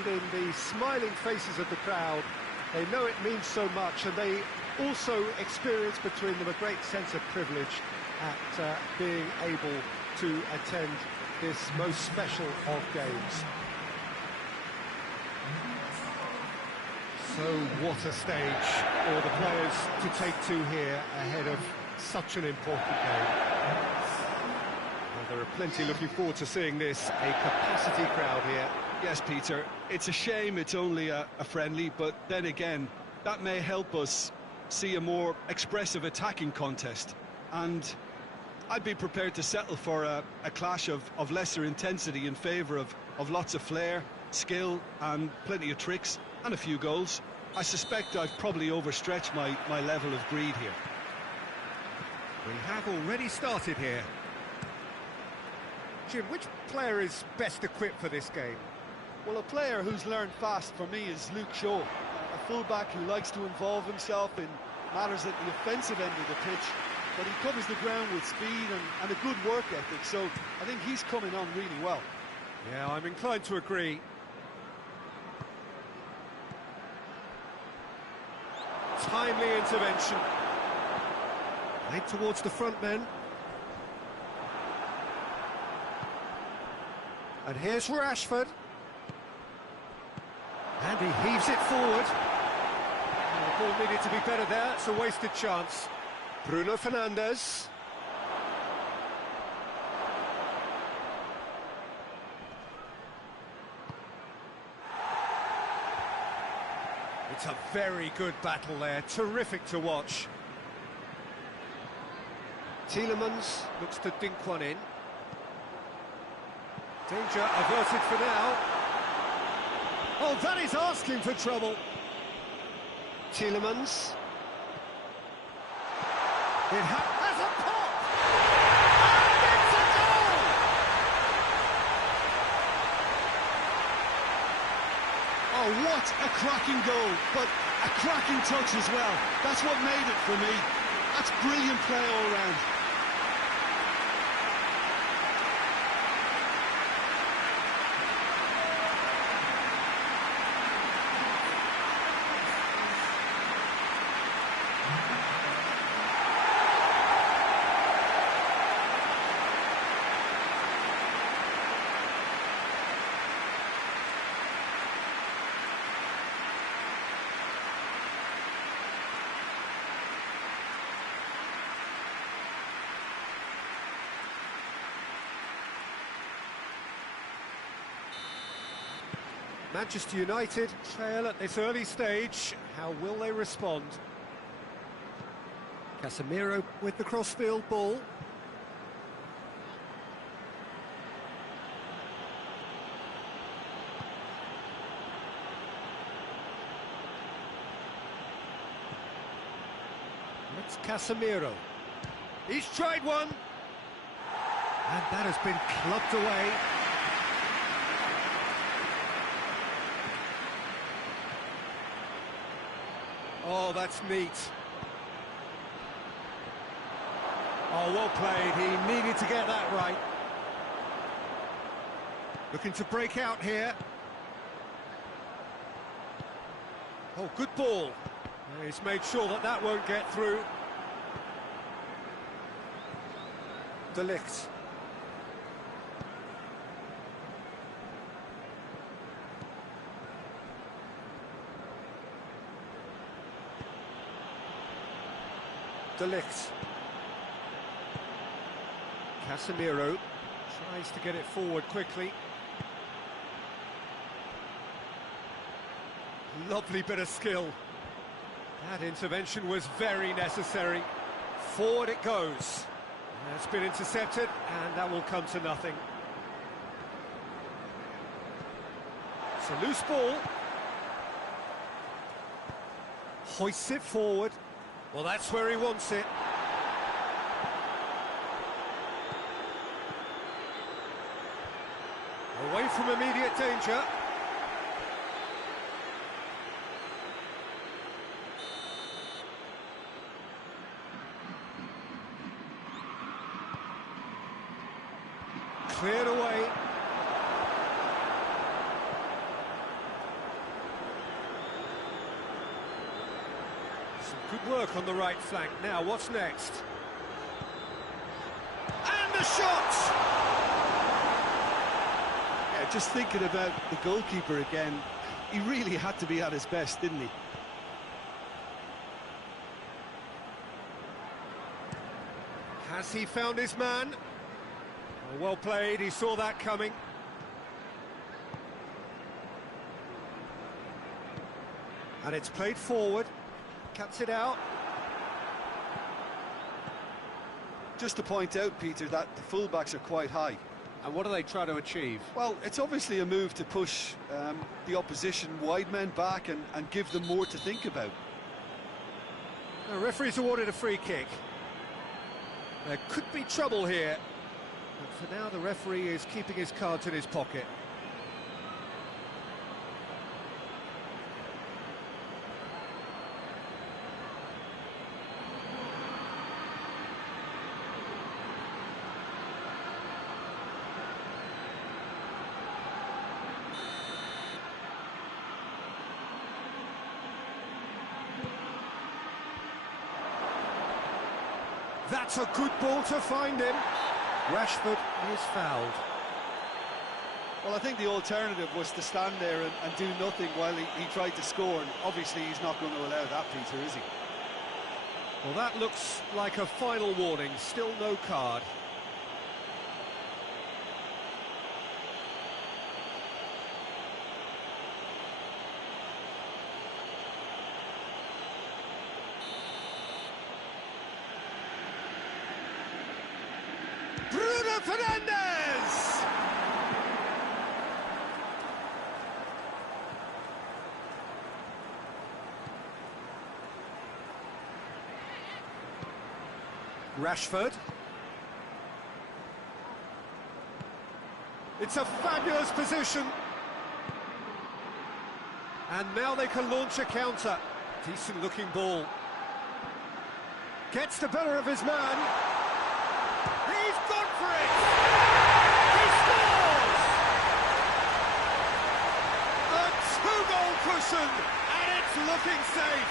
reflected in the smiling faces of the crowd. They know it means so much, and they also experience between them a great sense of privilege at being able to attend this most special of games. So what a stage for the players to take to here ahead of such an important game. Well, there are plenty looking forward to seeing this, a capacity crowd here. Yes, Peter, it's a shame it's only a friendly, but then again, that may help us see a more expressive attacking contest. And I'd be prepared to settle for a clash of lesser intensity in favour of lots of flair, skill and plenty of tricks and a few goals. I suspect I've probably overstretched my level of greed here. We have already started here. Jim, which player is best equipped for this game? Well, a player who's learned fast for me is Luke Shaw, a fullback who likes to involve himself in matters at the offensive end of the pitch, but he covers the ground with speed and a good work ethic, so I think he's coming on really well. Yeah, I'm inclined to agree. Timely intervention. Played towards the front men. And here's Rashford. And he heaves it forward. The ball needed to be better there, it's a wasted chance. Bruno Fernandes. It's a very good battle there, terrific to watch. Tielemans looks to dink one in. Danger averted for now. Oh, that is asking for trouble. Tielemans. It has a pop! And it's a goal! Oh, what a cracking goal, but a cracking touch as well. That's what made it for me. That's brilliant play all round. Manchester United trail at this early stage. How will they respond? Casemiro with the crossfield ball. It's Casemiro. He's tried one. And that has been clubbed away. Oh, that's neat. Oh, well played. He needed to get that right. Looking to break out here. Oh, good ball. He's made sure that that won't get through. De Ligt. De Ligt. Casemiro tries to get it forward quickly. Lovely bit of skill. That intervention was very necessary. Forward it goes. It's been intercepted, and that will come to nothing. It's a loose ball. Hoists it forward. Well, that's where he wants it. Away from immediate danger. Cleared away. Good work on the right flank. Now, what's next? And the shot! Yeah, just thinking about the goalkeeper again, he really had to be at his best, didn't he? Has he found his man? Oh, well played, he saw that coming. And it's played forward, cuts it out. Just to point out, Peter, that the fullbacks are quite high. And what are they trying to achieve? Well, it's obviously a move to push the opposition wide men back and give them more to think about. The referee's awarded a free kick. There could be trouble here. But for now, the referee is keeping his cards in his pocket. That's a good ball to find him. Rashford is fouled. Well, I think the alternative was to stand there and do nothing while he tried to score, and obviously he's not going to allow that, Peter, is he? Well, that looks like a final warning. Still no card. Bruno Fernandes! Rashford. It's a fabulous position. And now they can launch a counter. Decent looking ball. Gets the better of his man. He's gone for it! He scores! A two-goal cushion, and it's looking safe.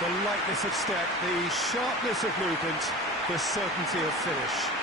The lightness of step, the sharpness of movement, the certainty of finish.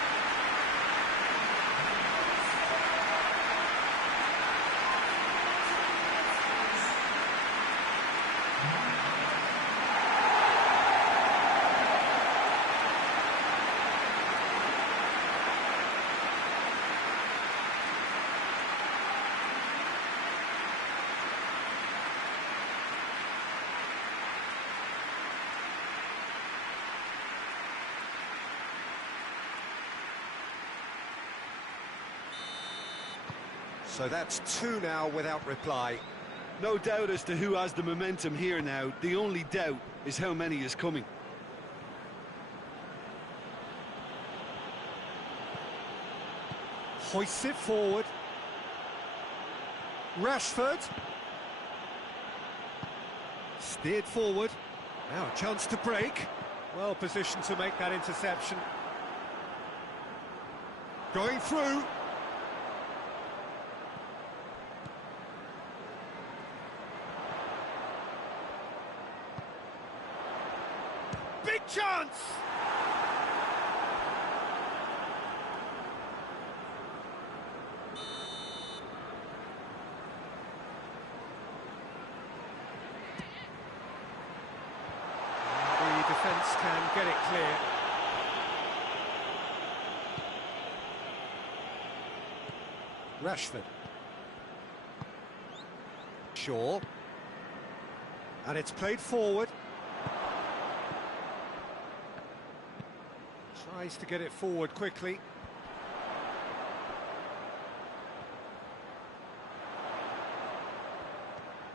So that's two now without reply. No doubt as to who has the momentum here now. The only doubt is how many is coming. Hoists it forward. Rashford. Steered forward. Now a chance to break. Well positioned to make that interception. Going through. Big chance! The defence can get it clear. Rashford. Shaw. And it's played forward. Tries to get it forward quickly.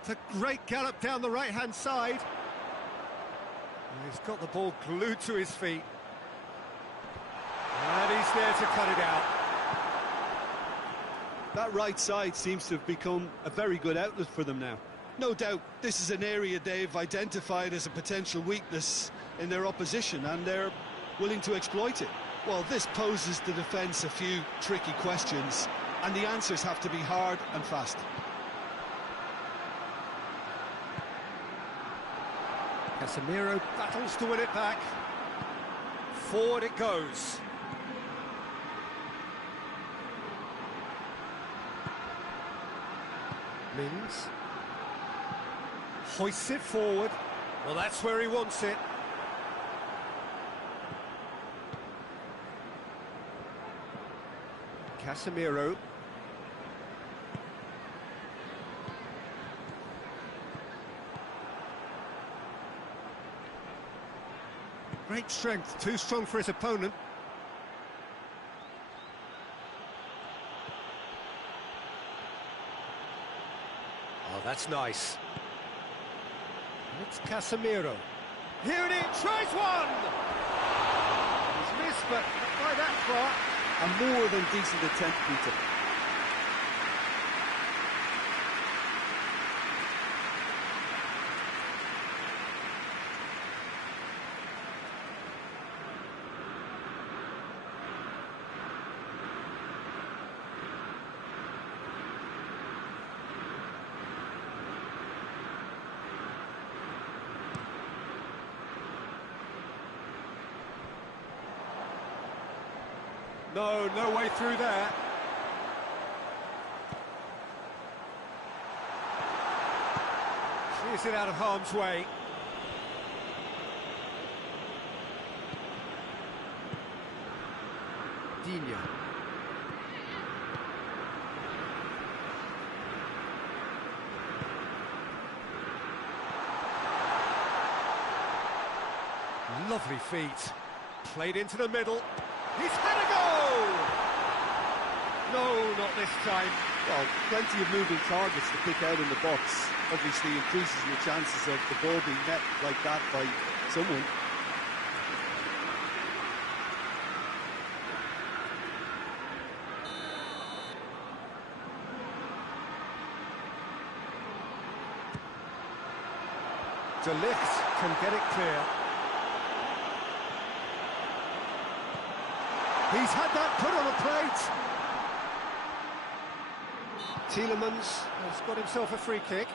It's a great gallop down the right-hand side. And he's got the ball glued to his feet. And he's there to cut it out. That right side seems to have become a very good outlet for them now. No doubt this is an area they've identified as a potential weakness in their opposition, and they're willing to exploit it. Well, this poses the defence a few tricky questions, and the answers have to be hard and fast. Casemiro battles to win it back. Forward it goes. Mings hoists it forward. Well, that's where he wants it. Casemiro. Great strength, too strong for his opponent. Oh, that's nice. It's Casemiro. Here it is, tries one! He's missed, but not by that far. A more than decent attempt, Peter. No way through there. Clears it out of harm's way. Dina. Lovely feet. Played into the middle. He's had a go! No, not this time. Well, plenty of moving targets to pick out in the box. Obviously increases your chances of the ball being met like that by someone. De Ligt can get it clear. He's had that put on a plate. Tielemans has got himself a free kick.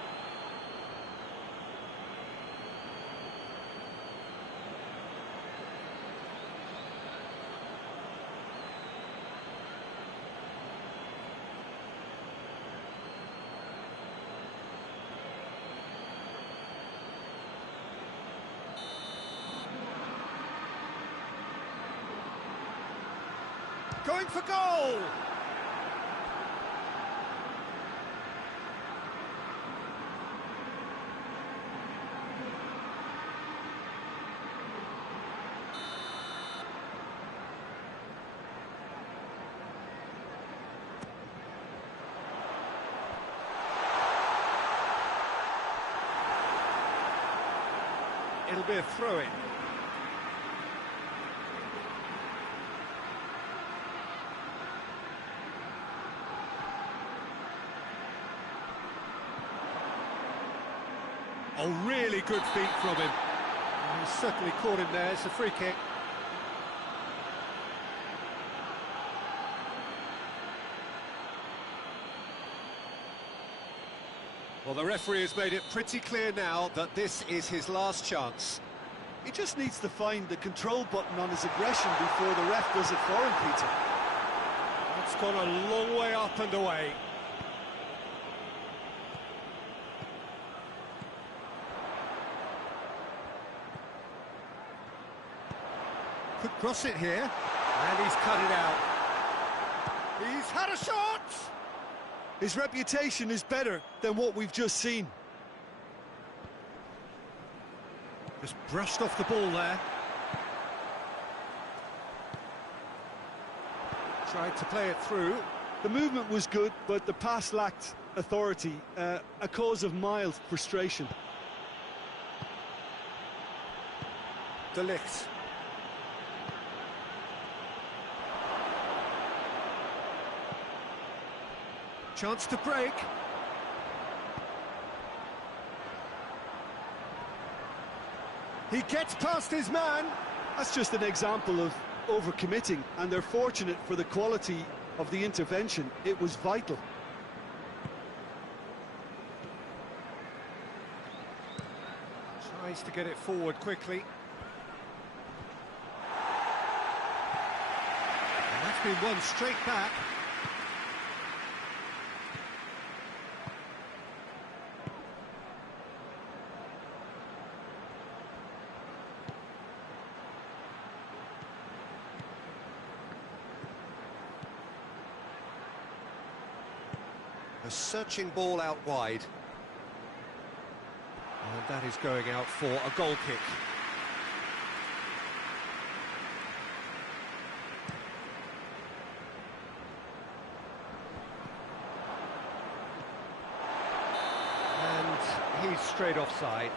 Going for goal! It'll be a throw-in. Oh, really good feet from him. He's certainly caught him there. It's a free kick. Well, the referee has made it pretty clear now that this is his last chance. He just needs to find the control button on his aggression before the ref does it for him, Peter. It's gone a long way up and away. Could cross it here, and he's cut it out. He's had a shot! His reputation is better than what we've just seen. Just brushed off the ball there. Tried to play it through. The movement was good, but the pass lacked authority, a cause of mild frustration. De Ligt. Chance to break. He gets past his man. That's just an example of overcommitting, and they're fortunate for the quality of the intervention. It was vital. Tries Tries to get it forward quickly. And that's been won straight back. A searching ball out wide. And that is going out for a goal kick. And he's straight offside.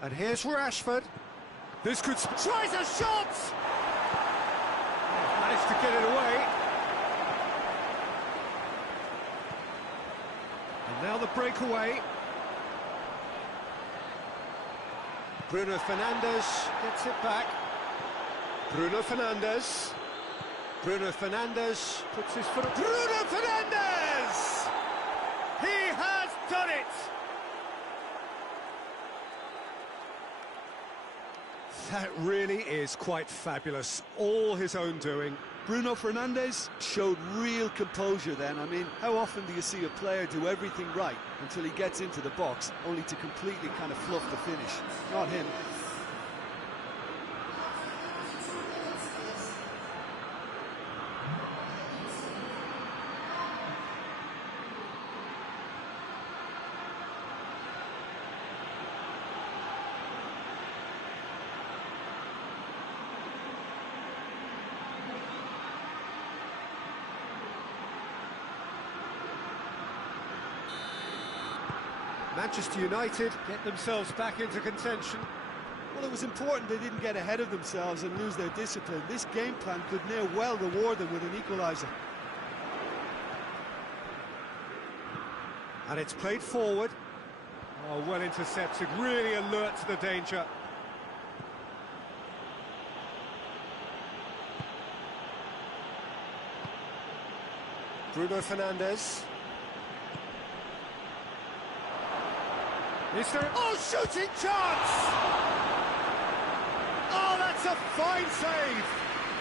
And here's Rashford. This could... Tries a shot! Managed to get it away. And now the breakaway. Bruno Fernandes gets it back. Bruno Fernandes. Bruno Fernandes puts his foot... Bruno Fernandes! He has done it! That really is quite fabulous. All his own doing. Bruno Fernandes showed real composure then. I mean, how often do you see a player do everything right until he gets into the box, only to completely kind of fluff the finish? Not him. Manchester United get themselves back into contention. Well, it was important they didn't get ahead of themselves and lose their discipline. This game plan could near well reward them with an equaliser. And it's played forward. Oh, well intercepted, really alert to the danger. Bruno Fernandes. Is there... Oh, shooting chance! Oh, that's a fine save!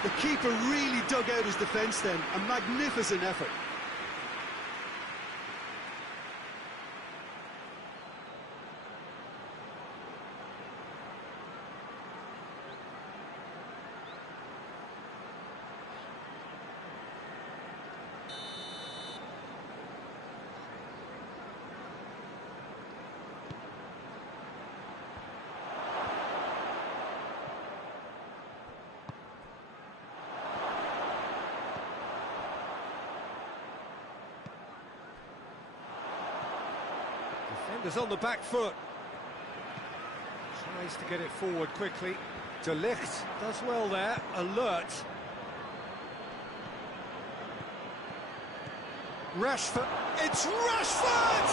The keeper really dug out his defence then. A magnificent effort. Defenders on the back foot. Tries to get it forward quickly. De Ligt does well there, alert. Rashford. It's Rashford!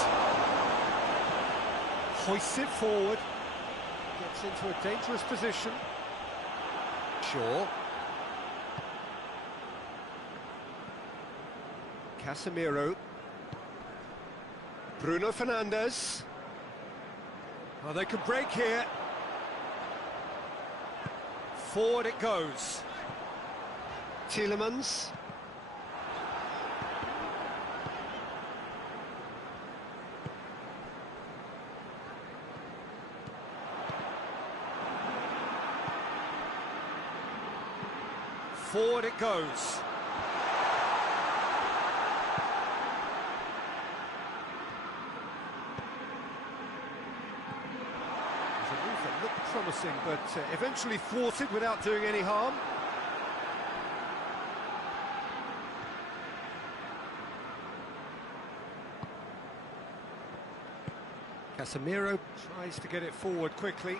Hoists it forward. Gets into a dangerous position. Shaw. Casemiro. Bruno Fernandes. Oh, they could break here. Forward it goes. Tielemans. Forward it goes. Looked promising, but eventually thwarted without doing any harm. Casemiro tries to get it forward quickly.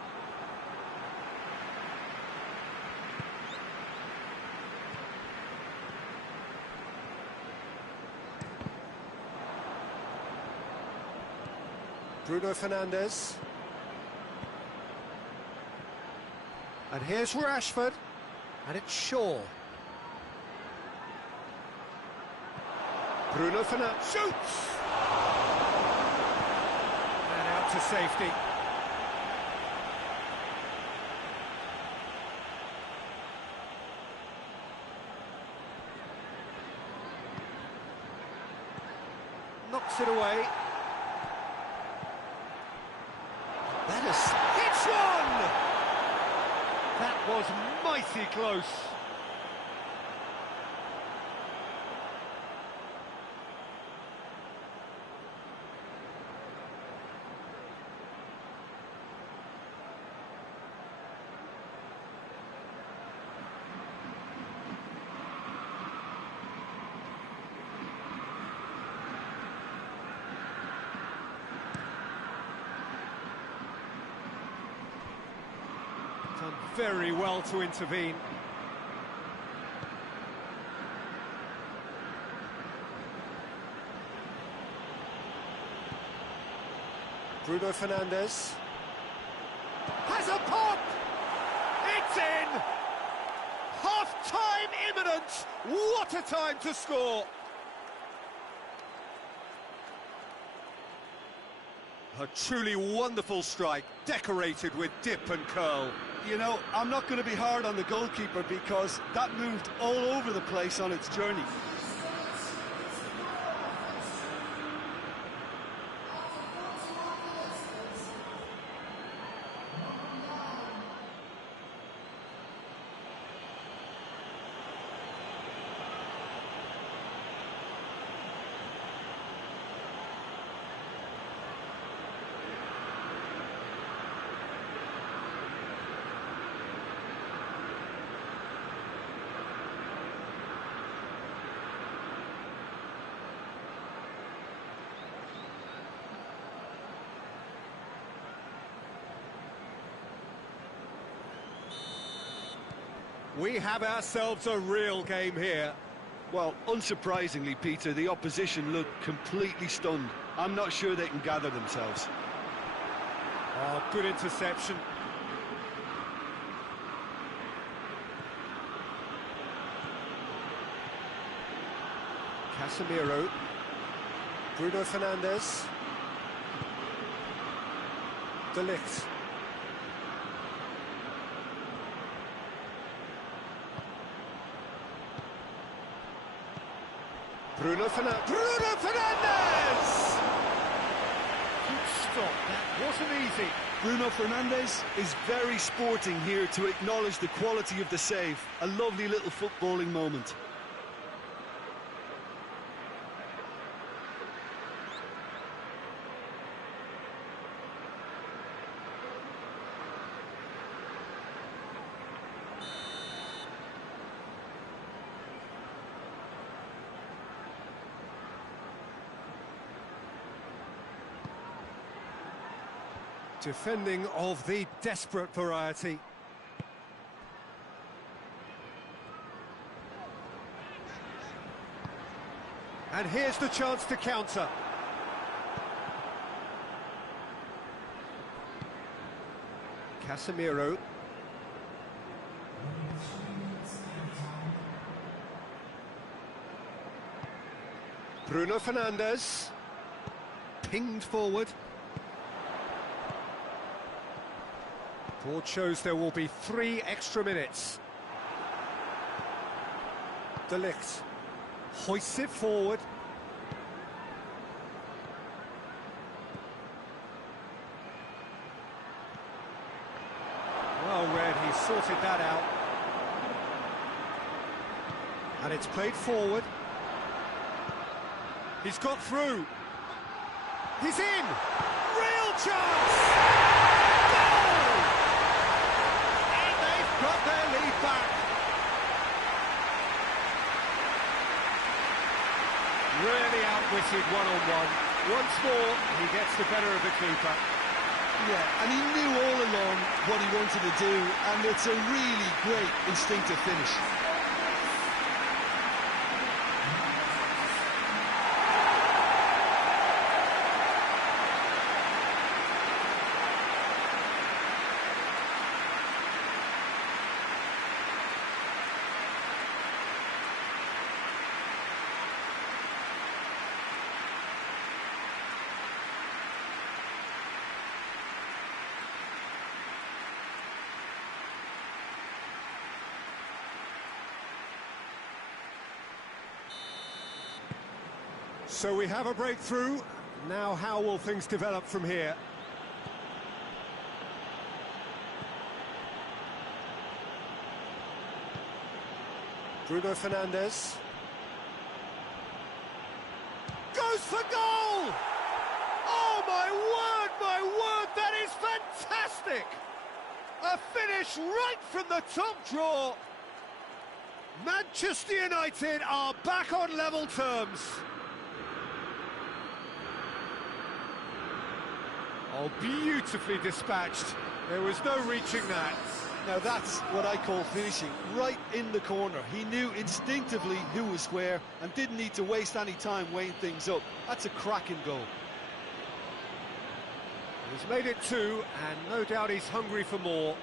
Bruno Fernandes. And here's Rashford. And it's Shaw. Bruno Fernandes shoots! And out to safety. Knocks it away. That is... It's one! That was mighty close. Done very well to intervene. Bruno Fernandes has a pop! It's in! Half-time imminent! What a time to score! A truly wonderful strike, decorated with dip and curl. You know, I'm not going to be hard on the goalkeeper because that moved all over the place on its journey. We have ourselves a real game here. Well, unsurprisingly, Peter, the opposition look completely stunned. I'm not sure they can gather themselves. Oh, good interception. Casemiro. Bruno Fernandes. De Ligt. Bruno Fernandes! Bruno Fernandes! Good stop, that wasn't easy. Bruno Fernandes is very sporting here to acknowledge the quality of the save. A lovely little footballing moment. Defending of the desperate variety. And here's the chance to counter. Casemiro. Bruno Fernandes. Pinged forward. Board shows there will be 3 extra minutes. De Ligt hoists it forward. Well read, he sorted that out. And it's played forward. He's got through. He's in! Real chance! Got their lead back. Really outwitted one-on-one. Once more, he gets the better of the keeper. Yeah, and he knew all along what he wanted to do, and it's a really great instinctive finish. So we have a breakthrough. Now how will things develop from here? Bruno Fernandes. Goes for goal! Oh, my word, that is fantastic! A finish right from the top draw. Manchester United are back on level terms. Oh, beautifully dispatched. There was no reaching that. Now that's what I call finishing, right in the corner. He knew instinctively who was square and didn't need to waste any time weighing things up. That's a cracking goal. He's made it 2, and no doubt he's hungry for more.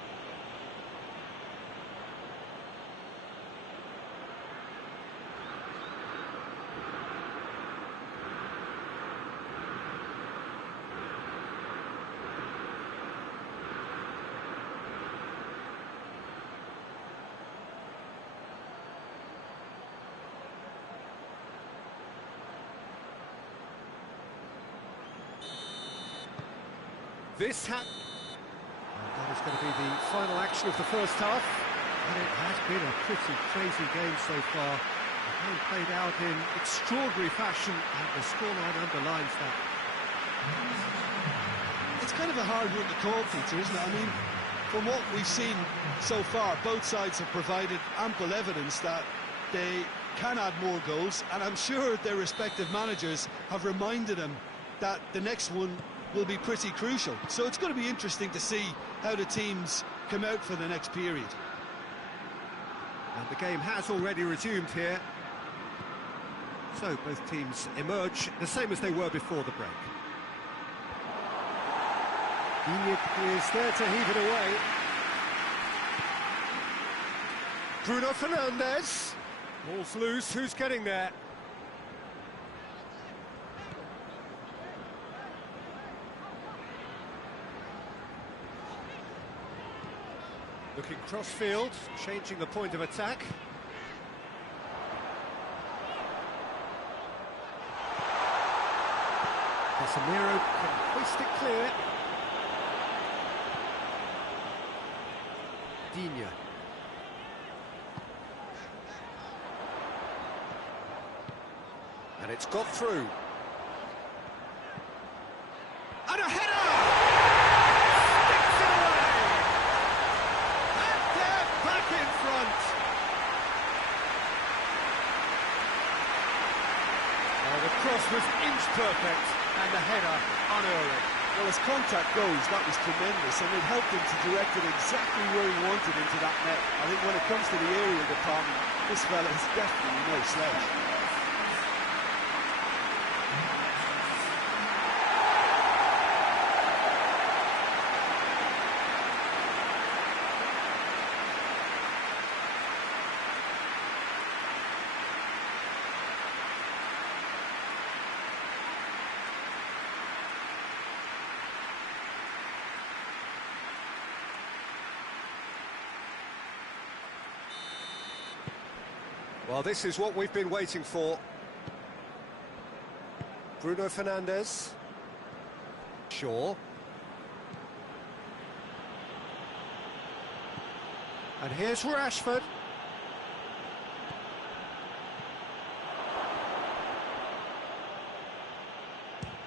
That is going to be the final action of the first half, and it has been a pretty crazy game so far. The game played out in extraordinary fashion, and the scoreline underlines that. It's kind of a hard one to call, Peter, isn't it? I mean, from what we've seen so far, both sides have provided ample evidence that they can add more goals, and I'm sure their respective managers have reminded them that the next one will be pretty crucial. So it's going to be interesting to see how the teams come out for the next period. And the game has already resumed here. So both teams emerge the same as they were before the break. Digne is there to heave it away. Bruno Fernandes. Ball's loose, who's getting there? Looking cross-field, changing the point of attack. Casemiro can hoist it clear. Digne. And it's got through. And a header! Sticks it away! And they're back in front. Oh, the cross was inch perfect, and the header unerring. Well, as contact goes, that was tremendous, and it helped him to direct it exactly where he wanted into that net. I think when it comes to the area department, this fella is definitely no slouch. Well, this is what we've been waiting for. Bruno Fernandes. Shaw. And here's Rashford.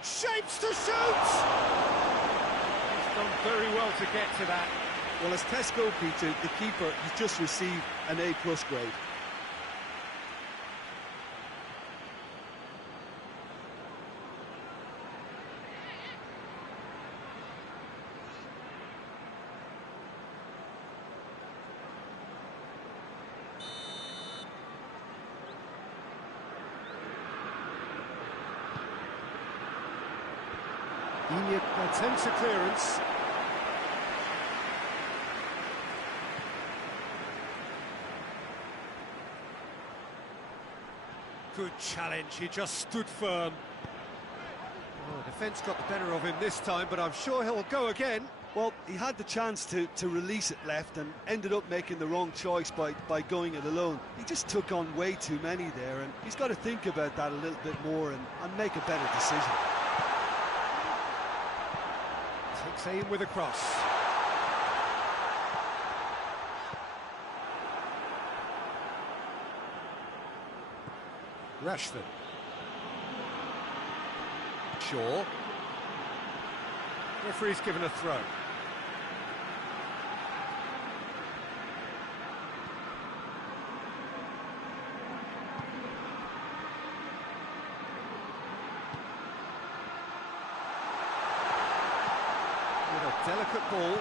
Shapes to shoot! He's done very well to get to that. Well, as Tesco, Peter, the keeper has just received an A+ grade. Digne attempts a clearance. Good challenge, he just stood firm. Oh, defence got the better of him this time, but I'm sure he'll go again. Well, he had the chance to release it left and ended up making the wrong choice by going it alone. He just took on way too many there, and he's got to think about that a little bit more and make a better decision. Takes aim with a cross. Rashford. Shaw. Referee's given a throw. With a delicate ball.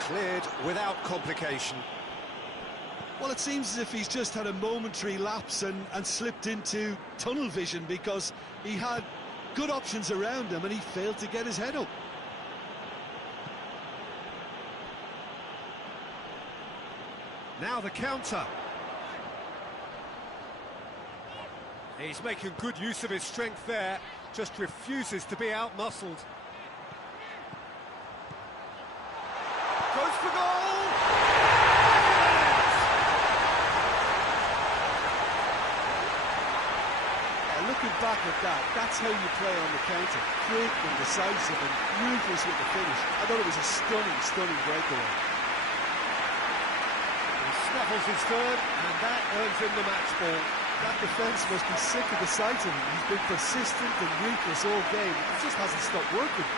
Cleared without complication. Well, it seems as if he's just had a momentary lapse and slipped into tunnel vision, because he had good options around him and he failed to get his head up. Now the counter. He's making good use of his strength there, just refuses to be out-muscled. Goes for goal! Looking back at that, that's how you play on the counter. Quick and decisive and ruthless with the finish. I thought it was a stunning breakaway. He snaffles his third, and that earns him the match ball. That defence must be sick of the sight of him. He's been persistent and ruthless all game. It just hasn't stopped working.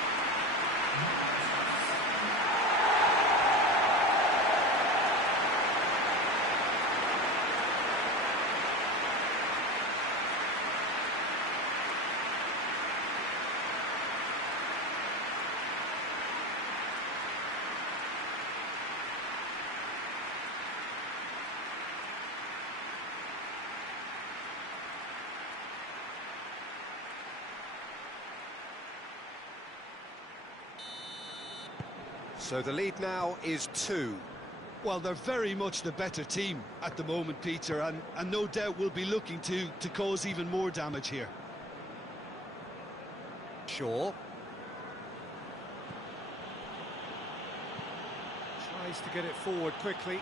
So the lead now is 2. Well, they're very much the better team at the moment, Peter, and no doubt will be looking to cause even more damage here. Shaw. Tries to get it forward quickly.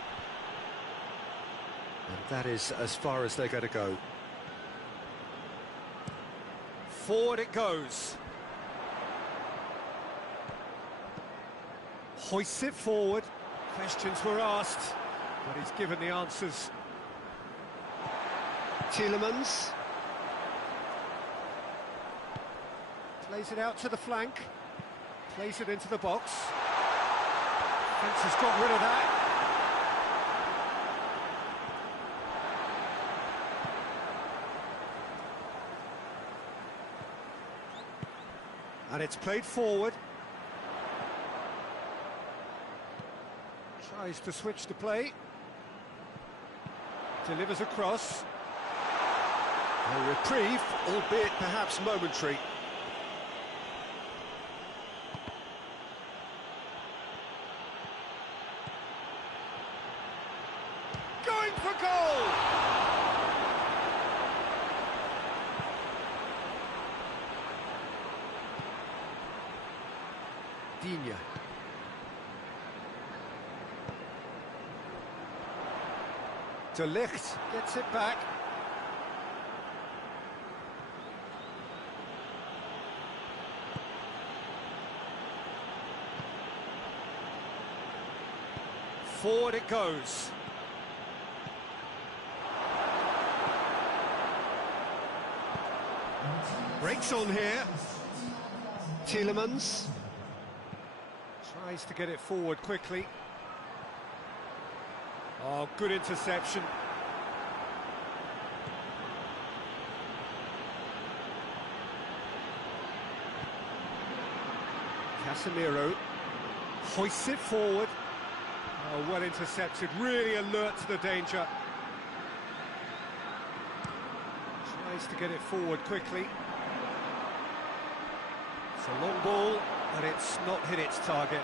And that is as far as they're going to go. Forward it goes. Hoists it forward. Questions were asked, but he's given the answers. Tielemans. Plays it out to the flank. Plays it into the box. Fence has got rid of that. And it's played forward. Tries to switch the play. Delivers a cross. A reprieve, albeit perhaps momentary. Going for goal! Digne. De Ligt gets it back. Forward it goes. Breaks on here. Tielemans tries to get it forward quickly. Oh, good interception. Casemiro hoists it forward. Oh, well intercepted, really alert to the danger. Tries to get it forward quickly. It's a long ball, but it's not hit its target.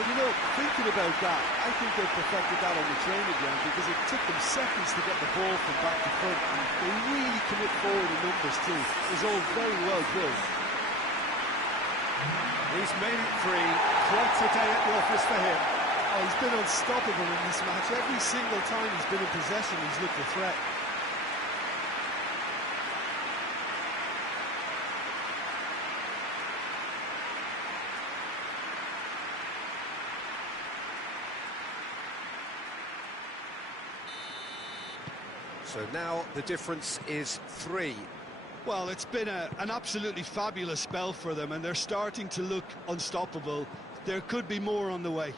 Well, you know, thinking about that, I think they perfected that on the training ground because it took them seconds to get the ball from back to front. And they really commit forward in numbers too. It was all very well built. He's made it free. Quite a day at the office for him. Oh, he's been unstoppable in this match. Every single time he's been in possession, he's looked a threat. So now the difference is 3. Well, it's been an absolutely fabulous spell for them, and they're starting to look unstoppable. There could be more on the way.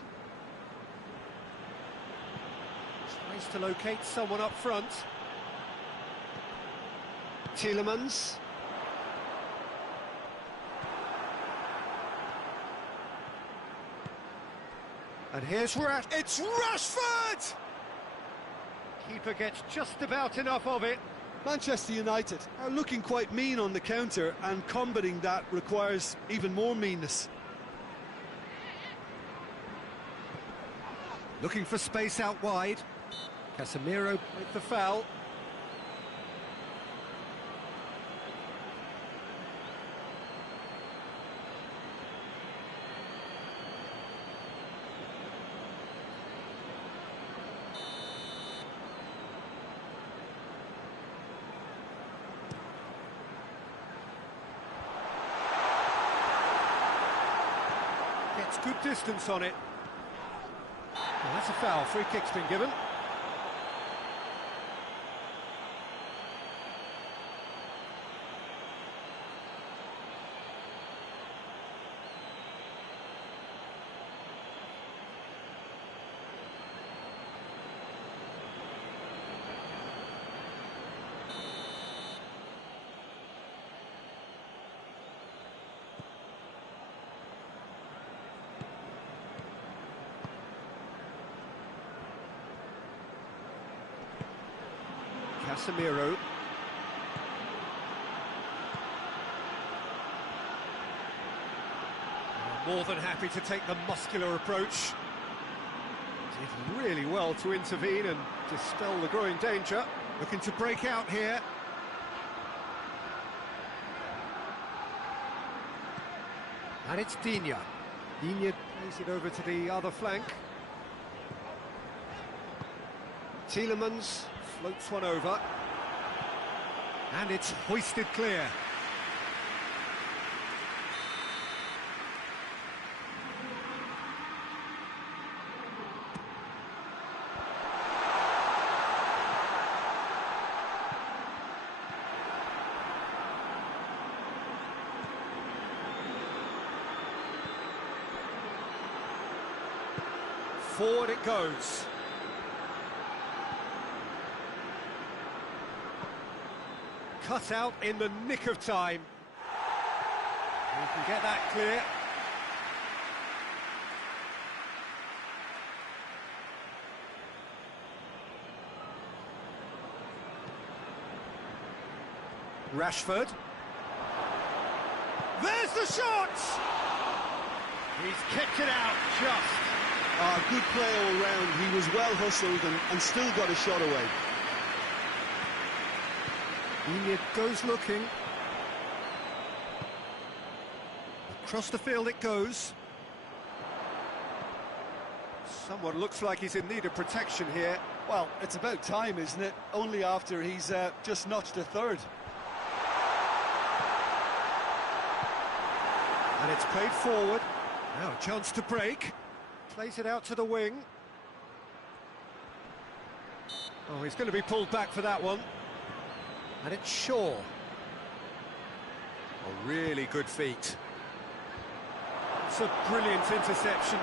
Tries to locate someone up front. Tielemans. And here's It's Rashford! Keeper gets just about enough of it. Manchester United are looking quite mean on the counter, and combating that requires even more meanness. Looking for space out wide. Casemiro with the foul. Gets good distance on it. Well, that's a foul. Free kick's been given. Casemiro. More than happy to take the muscular approach. Did really well to intervene and dispel the growing danger. Looking to break out here. And it's Digne. Digne plays it over to the other flank. Tielemans floats one over. And it's hoisted clear. Forward it goes. Cut out in the nick of time. We can get that clear. Rashford. There's the shot! He's kept it out just. Good play all round. He was well hustled and still got a shot away. Digne goes looking. Across the field it goes. Someone looks like he's in need of protection here. Well, it's about time, isn't it? Only after he's just notched a third. And it's played forward. Now a chance to break. Plays it out to the wing. Oh, he's going to be pulled back for that one. And it's Shaw. Oh, really good feet. It's a brilliant interception.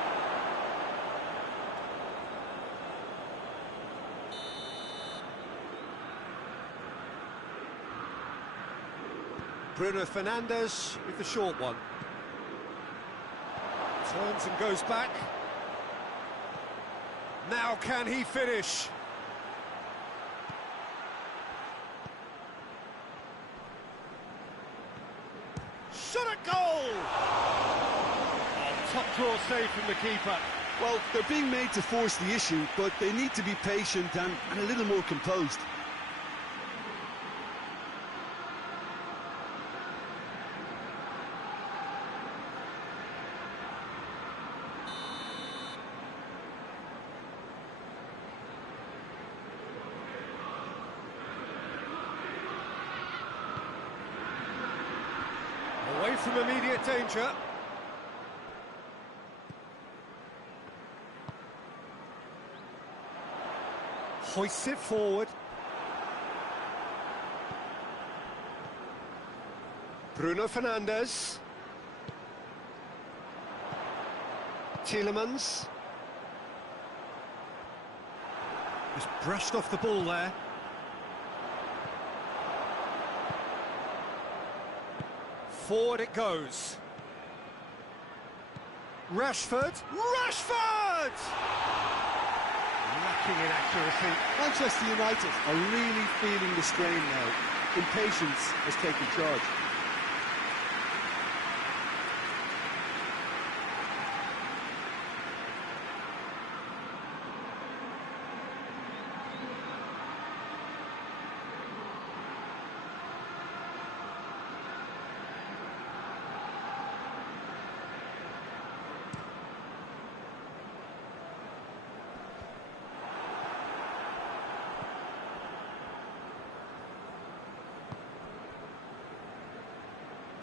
Bruno Fernandes with the short one. Turns and goes back. Now can he finish? Shot at goal! On top draw save from the keeper. Well, they're being made to force the issue, but they need to be patient and a little more composed. Away from immediate danger. Hoists it forward. Bruno Fernandes. Tielemans. Just brushed off the ball there. Forward it goes. Rashford. Rashford! Lacking in accuracy. Manchester United are really feeling the strain now. Impatience has taken charge.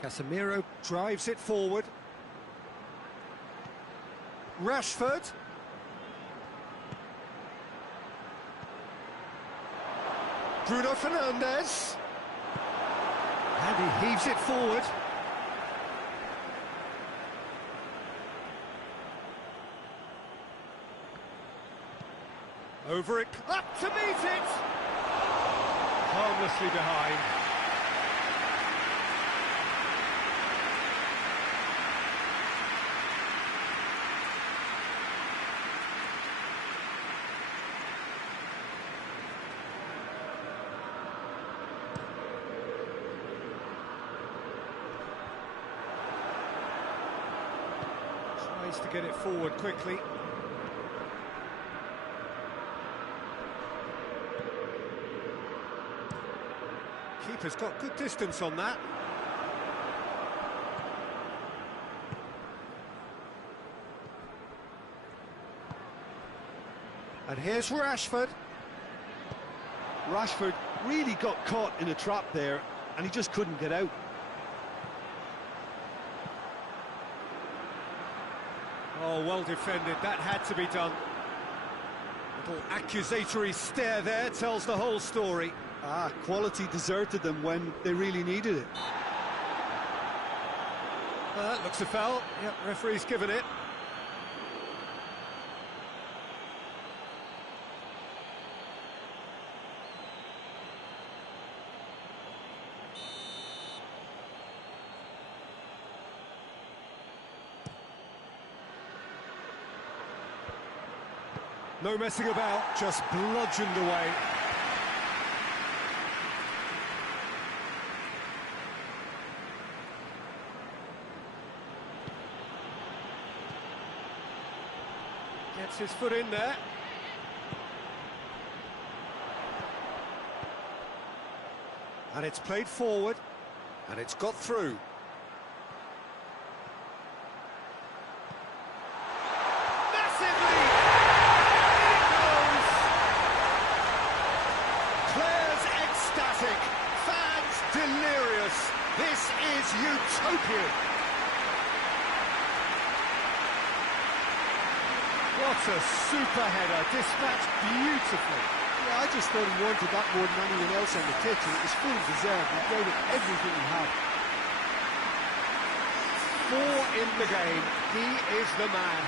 Casemiro drives it forward. Rashford. Bruno Fernandes. And he heaves it forward. Over it, up to meet it! Harmlessly behind. Tries to get it forward quickly. Keeper's got good distance on that. And here's Rashford. Rashford really got caught in a trap there, and he just couldn't get out. Oh, well defended. That had to be done. Little accusatory stare there tells the whole story. Quality deserted them when they really needed it. Looks a foul. Yep, referee's given it. No messing about, just bludgeoned away. Gets his foot in there. And it's played forward. And it's got through. Massively! In it goes! Players ecstatic. Fans delirious. This is utopian. What a super header, dispatched beautifully. Yeah, I just thought he wanted that more than anyone else on the pitch, and it was fully deserved. He gave it everything he had. 4 in the game. He is the man.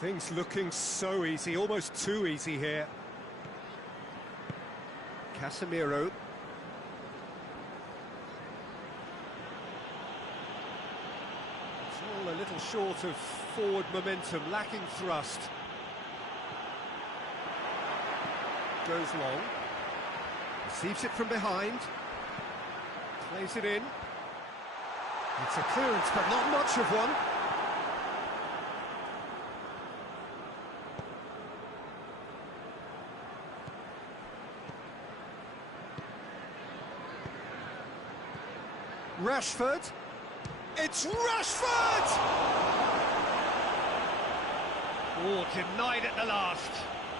Things looking so easy, almost too easy here. Casemiro. It's all a little short of forward momentum, lacking thrust. Goes long. Receives it from behind. Plays it in. It's a clearance, but not much of one. Rashford. It's Rashford! Oh, denied at the last.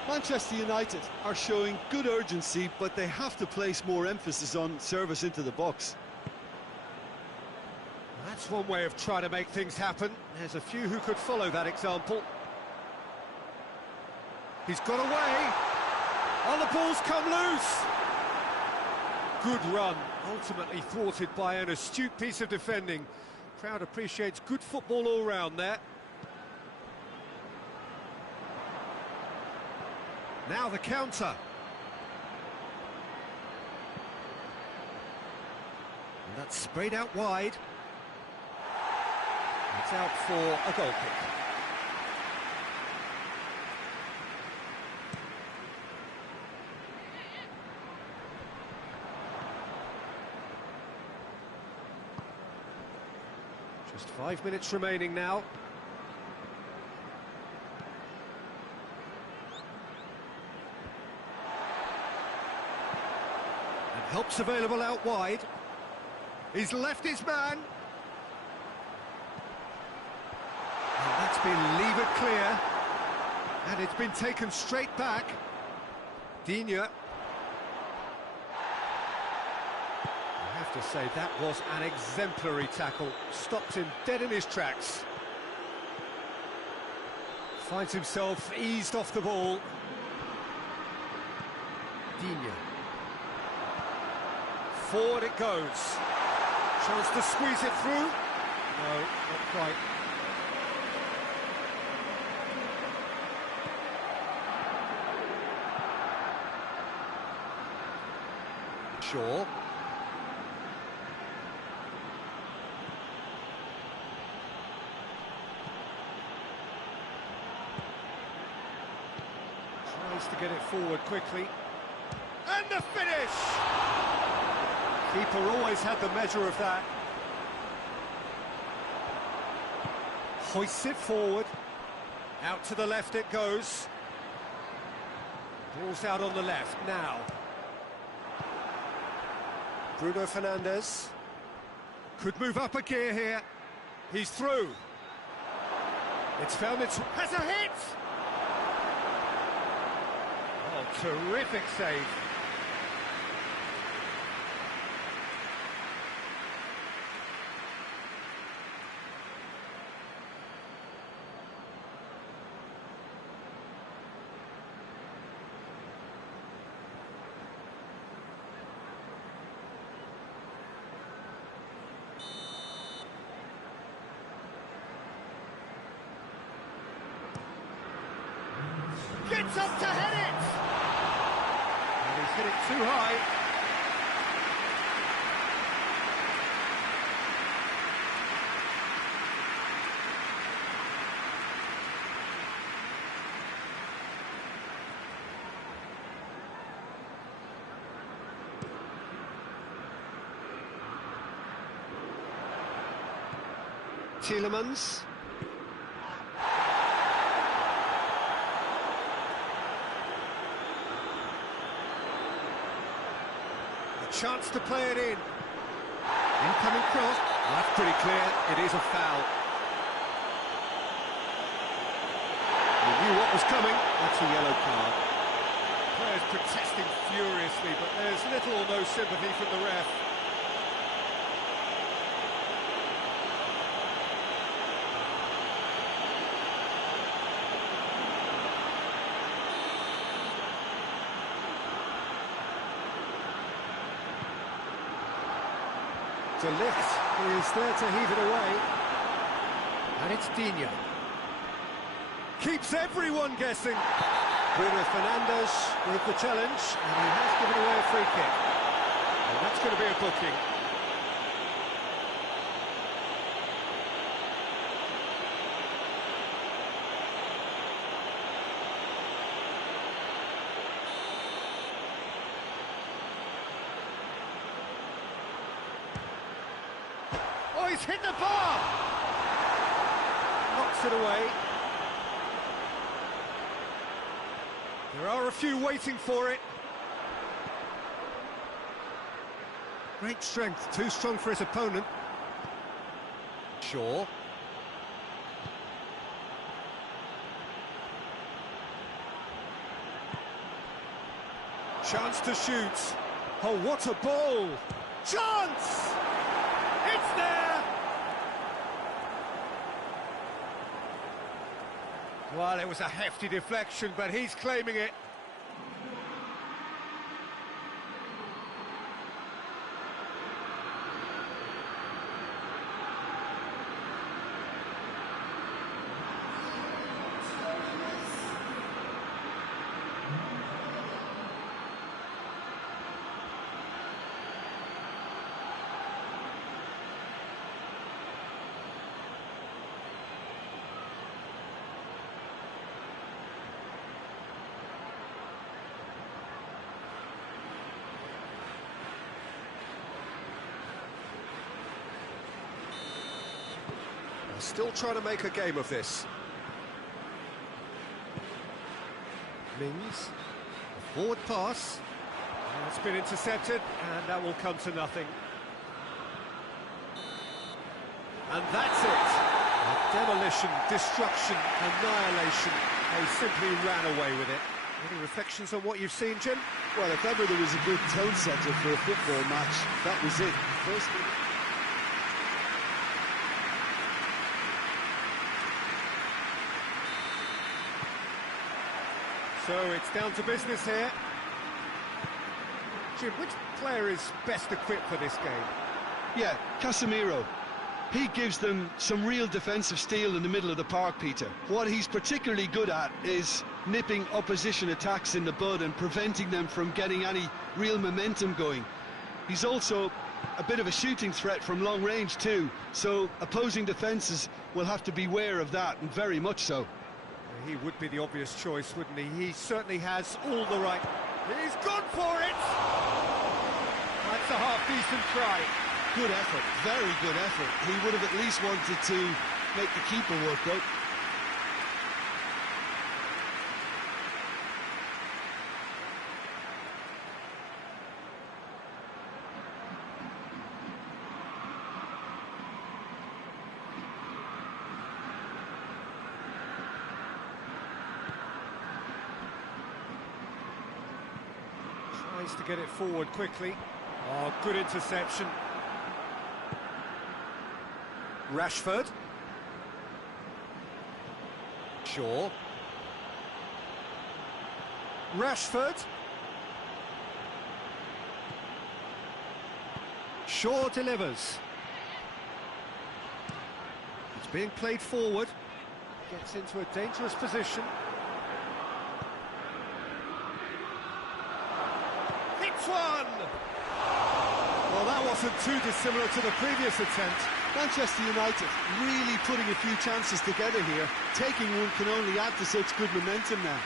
Manchester United are showing good urgency, but they have to place more emphasis on service into the box. That's one way of trying to make things happen. There's a few who could follow that example. He's got away. Oh, the ball's come loose. Good run, ultimately thwarted by an astute piece of defending. Crowd appreciates good football all round there. Now the counter. And that's sprayed out wide. It's out for a goal kick. Just 5 minutes remaining now. And help's available out wide. He's left his man. And that's been levered clear. And it's been taken straight back. Digne. I have to say, that was an exemplary tackle. Stopped him dead in his tracks. Finds himself eased off the ball. Digne. Forward it goes. Chance to squeeze it through. No, not quite. Shaw. Tries to get it forward quickly. And the finish! Keeper always had the measure of that. Hoists it forward. Out to the left it goes. Ball's out on the left now. Bruno Fernandes. Could move up a gear here. He's through. It's found its... Has a hit! Oh, terrific save. Gets up to head it! And he's hit it too high. Tielemans. Chance to play it in. Incoming cross. Well, that's pretty clear. It is a foul. He knew what was coming. That's a yellow card. Players protesting furiously, but there's little or no sympathy from the ref. De Ligt is there to heave it away. And it's Digne. keeps everyone guessing. Bruno Fernandes with the challenge, and he has given away a free kick. And that's going to be a booking. Oh, he's hit the bar! Knocks it away. There are a few waiting for it. Great strength, too strong for his opponent. Shaw. Chance to shoot. Oh, what a ball! Chance! It's there! Well, it was a hefty deflection, but he's claiming it. Still trying to make a game of this. Mings, a forward pass. And it's been intercepted, and that will come to nothing. And that's it. Demolition, destruction, annihilation. They simply ran away with it. Any reflections on what you've seen, Jim? Well, if ever there was a good tone setter for a football match, that was it. Firstly, so it's down to business here. Jim, which player is best equipped for this game? Yeah, Casemiro. He gives them some real defensive steel in the middle of the park, Peter. What he's particularly good at is nipping opposition attacks in the bud and preventing them from getting any real momentum going. He's also a bit of a shooting threat from long range too, so opposing defences will have to beware of that, and very much so. He would be the obvious choice, wouldn't he? He certainly has all the right... He's gone for it! That's a half-decent try. Good effort, very good effort. He would have at least wanted to make the keeper work, though. Tries to get it forward quickly. Oh, good interception. Rashford. Shaw. Rashford. Shaw delivers. It's being played forward. Gets into a dangerous position. Hits one! Well, that wasn't too dissimilar to the previous attempt. Manchester United really putting a few chances together here. Taking one can only add to such good momentum now.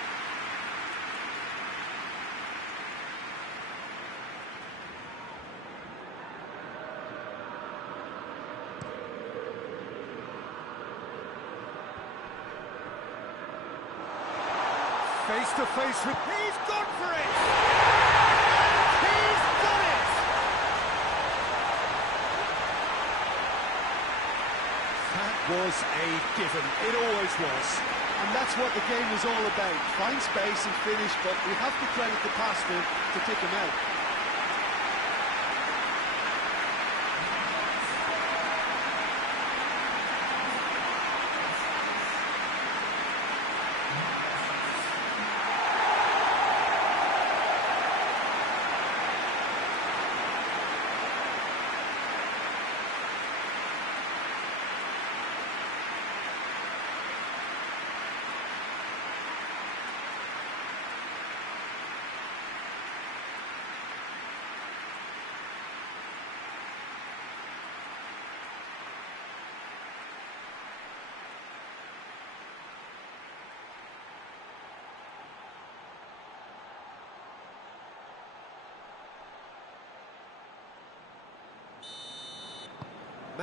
Face to face with... He's gone for it! He's done it! That was a given. It always was. And that's what the game was all about. Find space and finish, but we have to credit the passer to pick him out.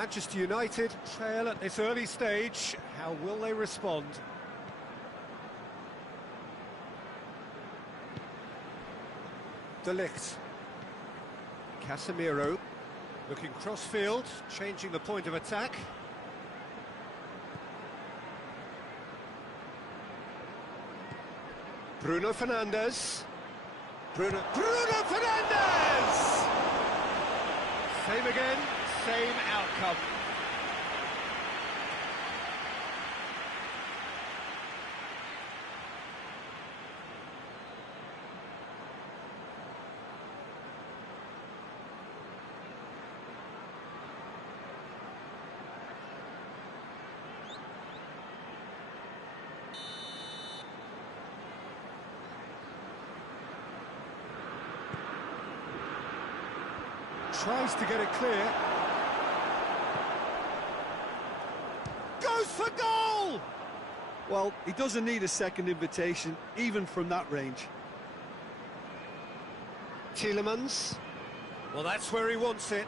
Manchester United trail at this early stage. How will they respond? De Ligt. Casemiro. Looking cross-field, changing the point of attack. Bruno Fernandes. Bruno Fernandes! Same again, same outcome. Tries to get it clear. Goes for goal! Well, he doesn't need a second invitation, even from that range. Tielemans. Well, that's where he wants it.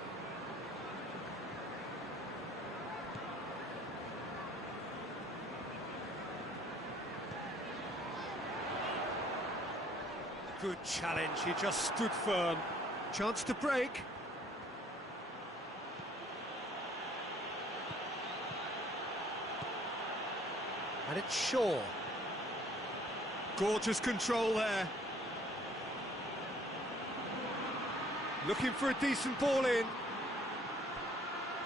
Good challenge, he just stood firm. Chance to break. And it's Shaw. Gorgeous control there. Looking for a decent ball in.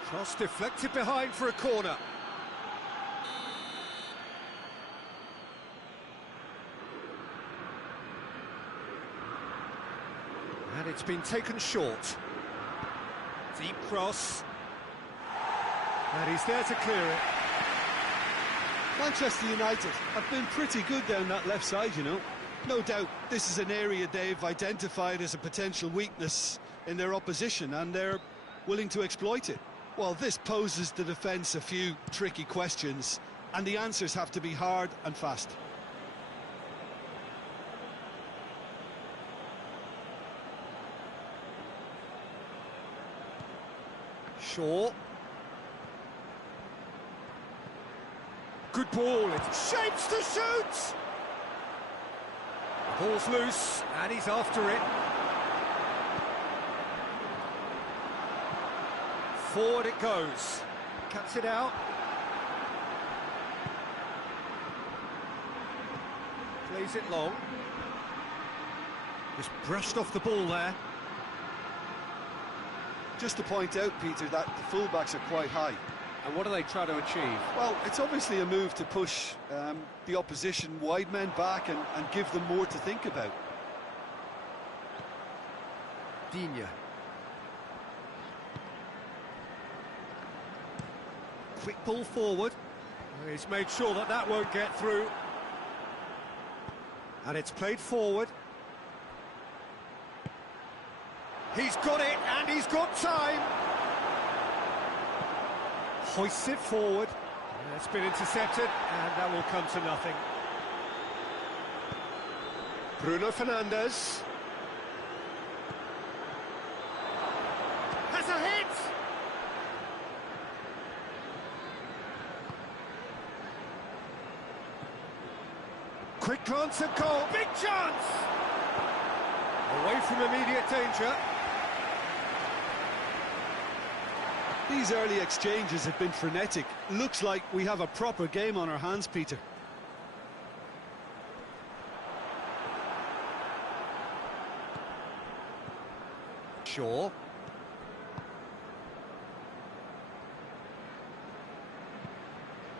Cross deflected behind for a corner. And it's been taken short. Deep cross. And he's there to clear it. Manchester United have been pretty good down that left side, you know. No doubt this is an area they've identified as a potential weakness in their opposition, and they're willing to exploit it. Well, this poses the defence a few tricky questions, and the answers have to be hard and fast. Shaw. Good ball, it shapes to shoot! The ball's loose, and he's after it. Forward it goes. Cuts it out. Plays it long. Just brushed off the ball there. Just to point out, Peter, that the fullbacks are quite high. And what do they try to achieve? Well, it's obviously a move to push the opposition wide men back and give them more to think about. Digne. Quick ball forward. He's made sure that that won't get through. And it's played forward. He's got it, and he's got time. Hoists it forward. It's been intercepted, and that will come to nothing. Bruno Fernandes. Has a hit! Quick glance at goal. Big chance! Away from immediate danger. These early exchanges have been frenetic. Looks like we have a proper game on our hands, Peter. Shaw.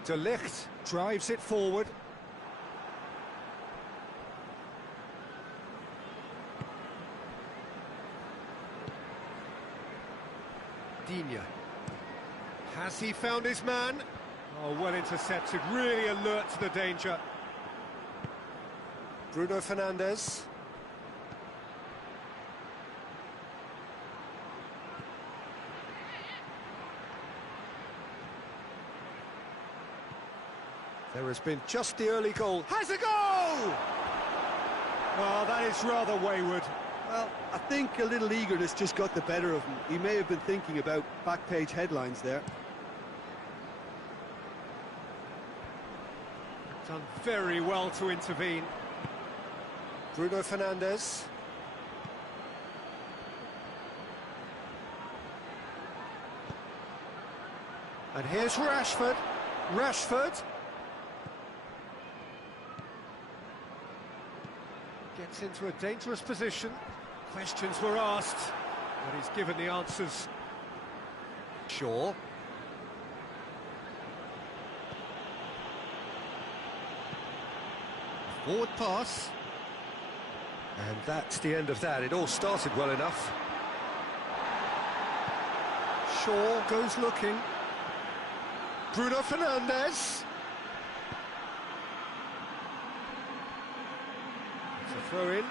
De Ligt drives it forward. Digne. Has he found his man? Oh, well intercepted, really alert to the danger. Bruno Fernandes. There has been just the early goal. Has a goal! Well, that is rather wayward. Well, I think a little eagerness just got the better of him. He may have been thinking about back page headlines there. Done very well to intervene. Bruno Fernandes. And here's Rashford. Rashford. Gets into a dangerous position. Questions were asked, but he's given the answers. Shaw. Forward pass. And that's the end of that. It all started well enough. Shaw goes looking. Bruno Fernandes. It's a throw in.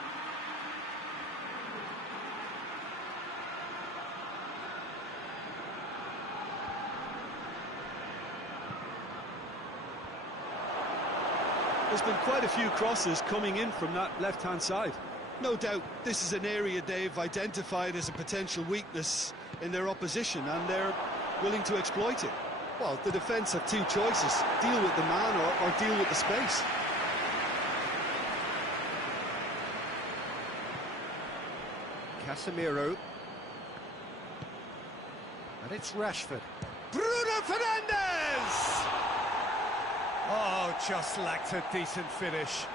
There's been quite a few crosses coming in from that left-hand side. No doubt this is an area they've identified as a potential weakness in their opposition, and they're willing to exploit it. Well, the defence have two choices: deal with the man or deal with the space. Casemiro. And it's Rashford. Bruno Fernandes! Oh, just lacked a decent finish.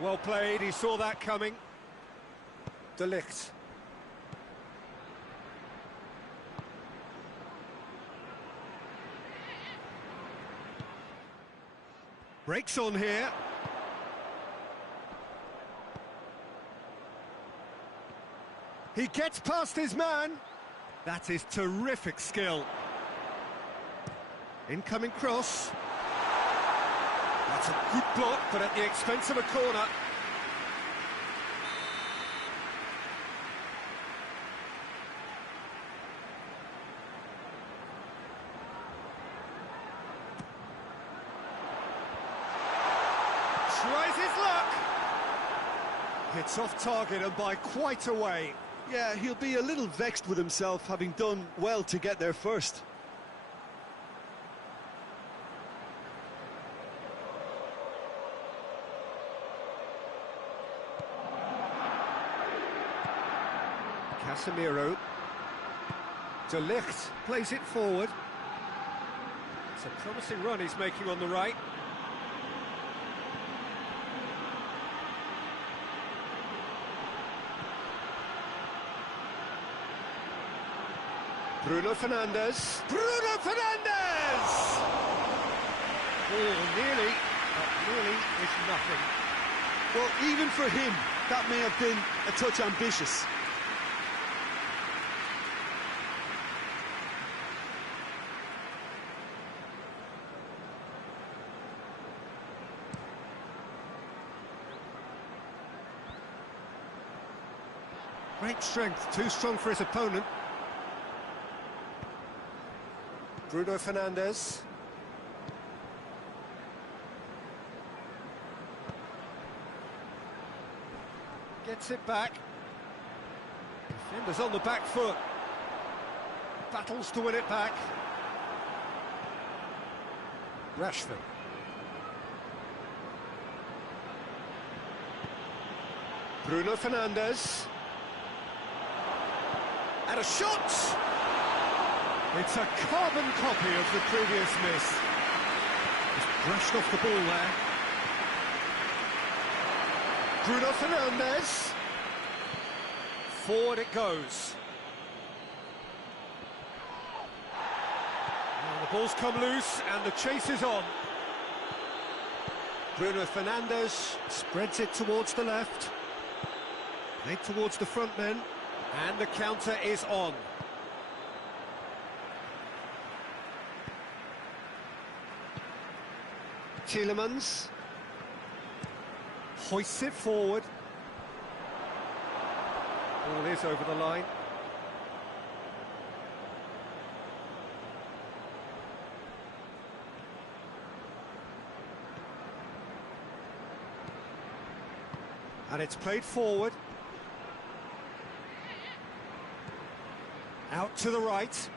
Well played, he saw that coming. De Ligt. Breaks on here. He gets past his man. That is terrific skill. Incoming cross. That's a good block, but at the expense of a corner. Tries his luck. Hits off target and by quite a way. Yeah, he'll be a little vexed with himself, having done well to get there first. Casemiro. De Ligt plays it forward. It's a promising run he's making on the right. Bruno Fernandes. Bruno Fernandes! Oh, nearly, but nearly is nothing. Well, even for him, that may have been a touch ambitious. Great strength, too strong for his opponent. Bruno Fernandes. Gets it back. Defenders on the back foot. Battles to win it back. Rashford. Bruno Fernandes. And a shot! It's a carbon copy of the previous miss. Just brushed off the ball there. Bruno Fernandes. Forward it goes. Now the ball's come loose and the chase is on. Bruno Fernandes spreads it towards the left. Played towards the front men. And the counter is on. Tielemans hoists it forward. Ball is over the line. And it's played forward. Out to the right.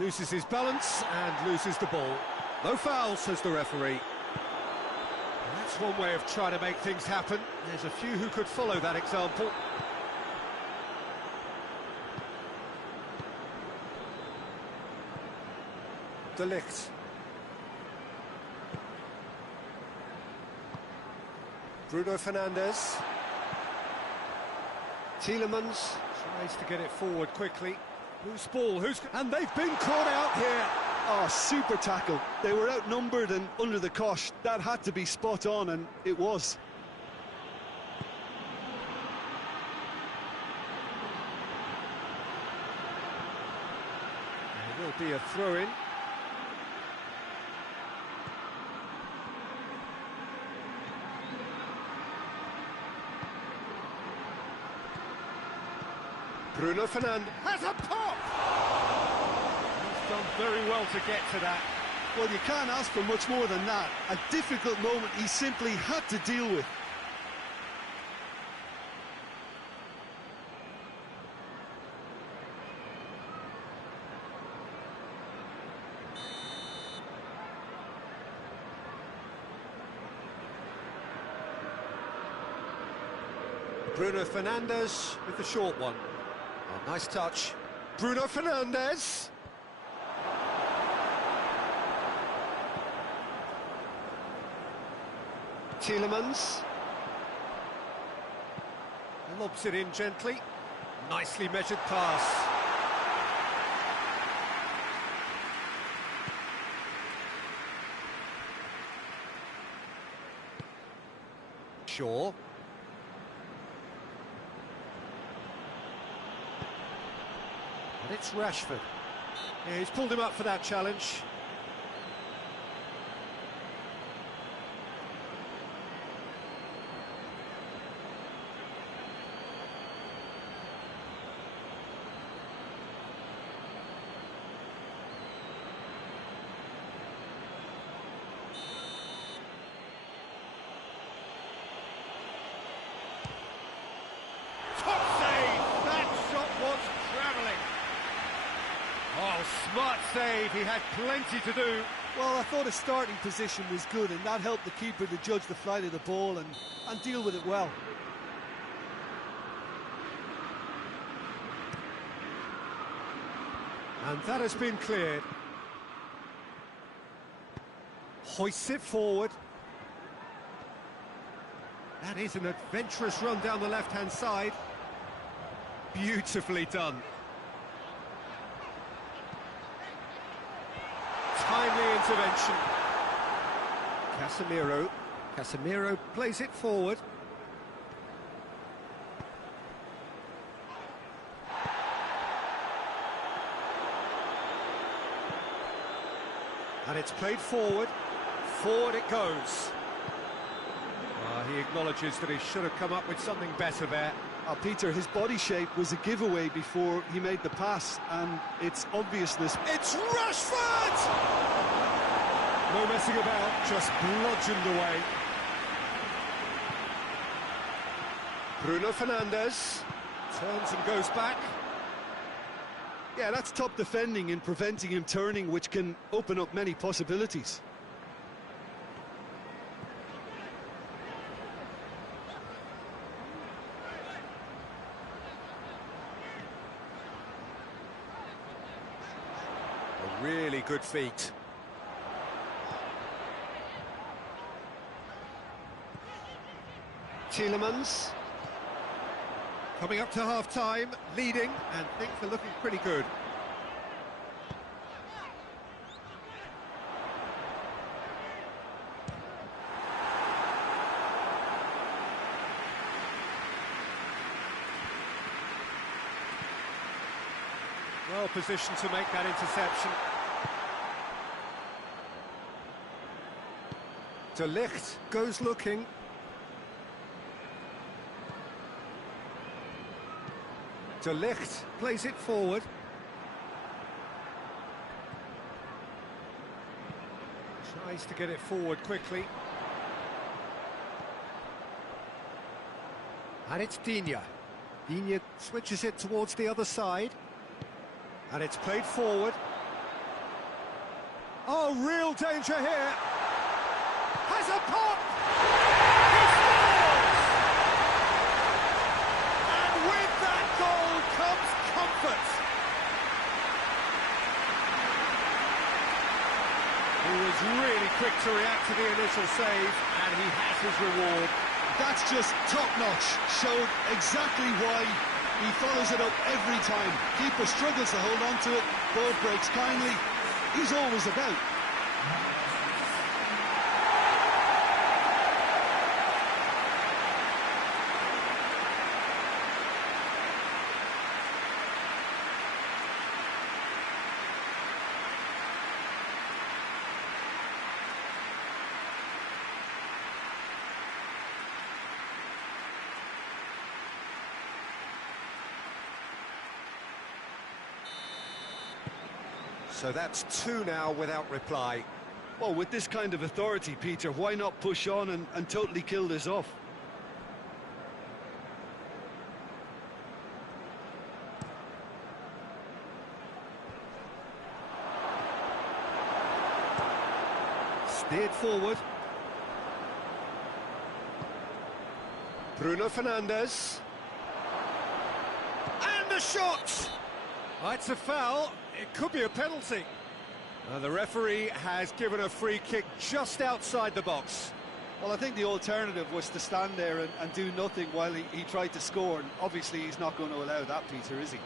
Loses his balance and loses the ball. No foul, says the referee. And that's one way of trying to make things happen. There's a few who could follow that example. De Ligt. Bruno Fernandes. Tielemans tries to get it forward quickly. Loose ball, and they've been caught out here. Oh, super tackle. They were outnumbered and under the cosh. That had to be spot on, and it was. There will be a throw-in. Bruno Fernandes has a pop! He's done very well to get to that. Well, you can't ask for much more than that. A difficult moment he simply had to deal with. Bruno Fernandes with the short one. Oh, nice touch. Bruno Fernandes. Tielemans. Lobs it in gently. Nicely measured pass. Shaw. And it's Rashford. Yeah, he's pulled him up for that challenge. Top save! That shot was travelling. Oh, smart save, he had plenty to do. Well, I thought his starting position was good, and that helped the keeper to judge the flight of the ball and deal with it well. And that has been cleared. Hoists it forward. That is an adventurous run down the left-hand side. Beautifully done. Timely intervention. Casemiro plays it forward. And it's played forward. Forward it goes. He acknowledges that he should have come up with something better there. Peter, his body shape was a giveaway before he made the pass, and its obviousness. It's Rashford! No messing about, just bludgeoned away. Bruno Fernandes turns and goes back. Yeah, that's top defending and preventing him turning, which can open up many possibilities. A really good feat. Tielemans. Coming up to half-time, leading, and things are looking pretty good. Well positioned to make that interception. De Ligt goes looking. De Ligt plays it forward. Tries to get it forward quickly. And it's Digne. Digne switches it towards the other side. And it's played forward. Oh, real danger here. Has a pop! He scores! And with that goal comes comfort. He was really quick to react to the initial save, and he has his reward. That's just top-notch. Showed exactly why he follows it up every time. Keeper struggles to hold on to it. Ball breaks kindly. He's always about. So that's two now without reply. Well, with this kind of authority, Peter, why not push on and totally kill this off? Steered forward. Bruno Fernandes. And a shot! Oh, it's a foul. It could be a penalty. The referee has given a free kick just outside the box. Well, I think the alternative was to stand there and do nothing while he tried to score, and obviously he's not going to allow that, Peter, is he?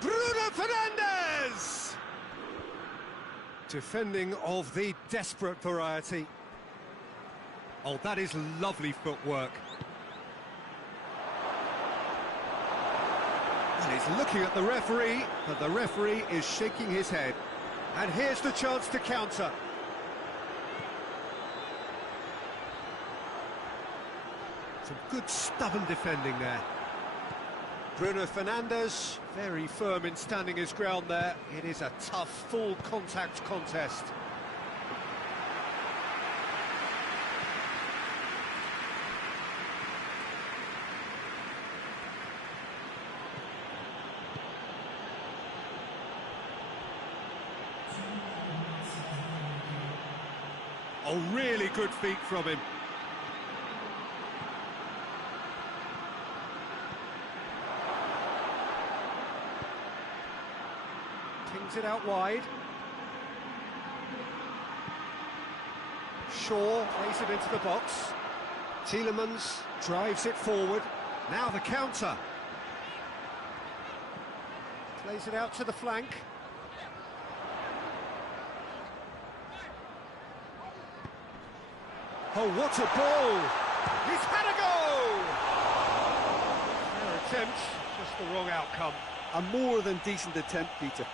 Bruno Fernandes! Defending of the desperate variety. Oh, that is lovely footwork. And he's looking at the referee, but the referee is shaking his head. And here's the chance to counter. Some good stubborn defending there. Bruno Fernandes, very firm in standing his ground there. It is a tough, full contact contest. Oh, really good feet from him. Kings it out wide. Shaw plays it into the box. Tielemans drives it forward. Now the counter. Plays it out to the flank. Oh, what a ball! He's had a go! Fair attempt, just the wrong outcome. A more than decent attempt, Peter.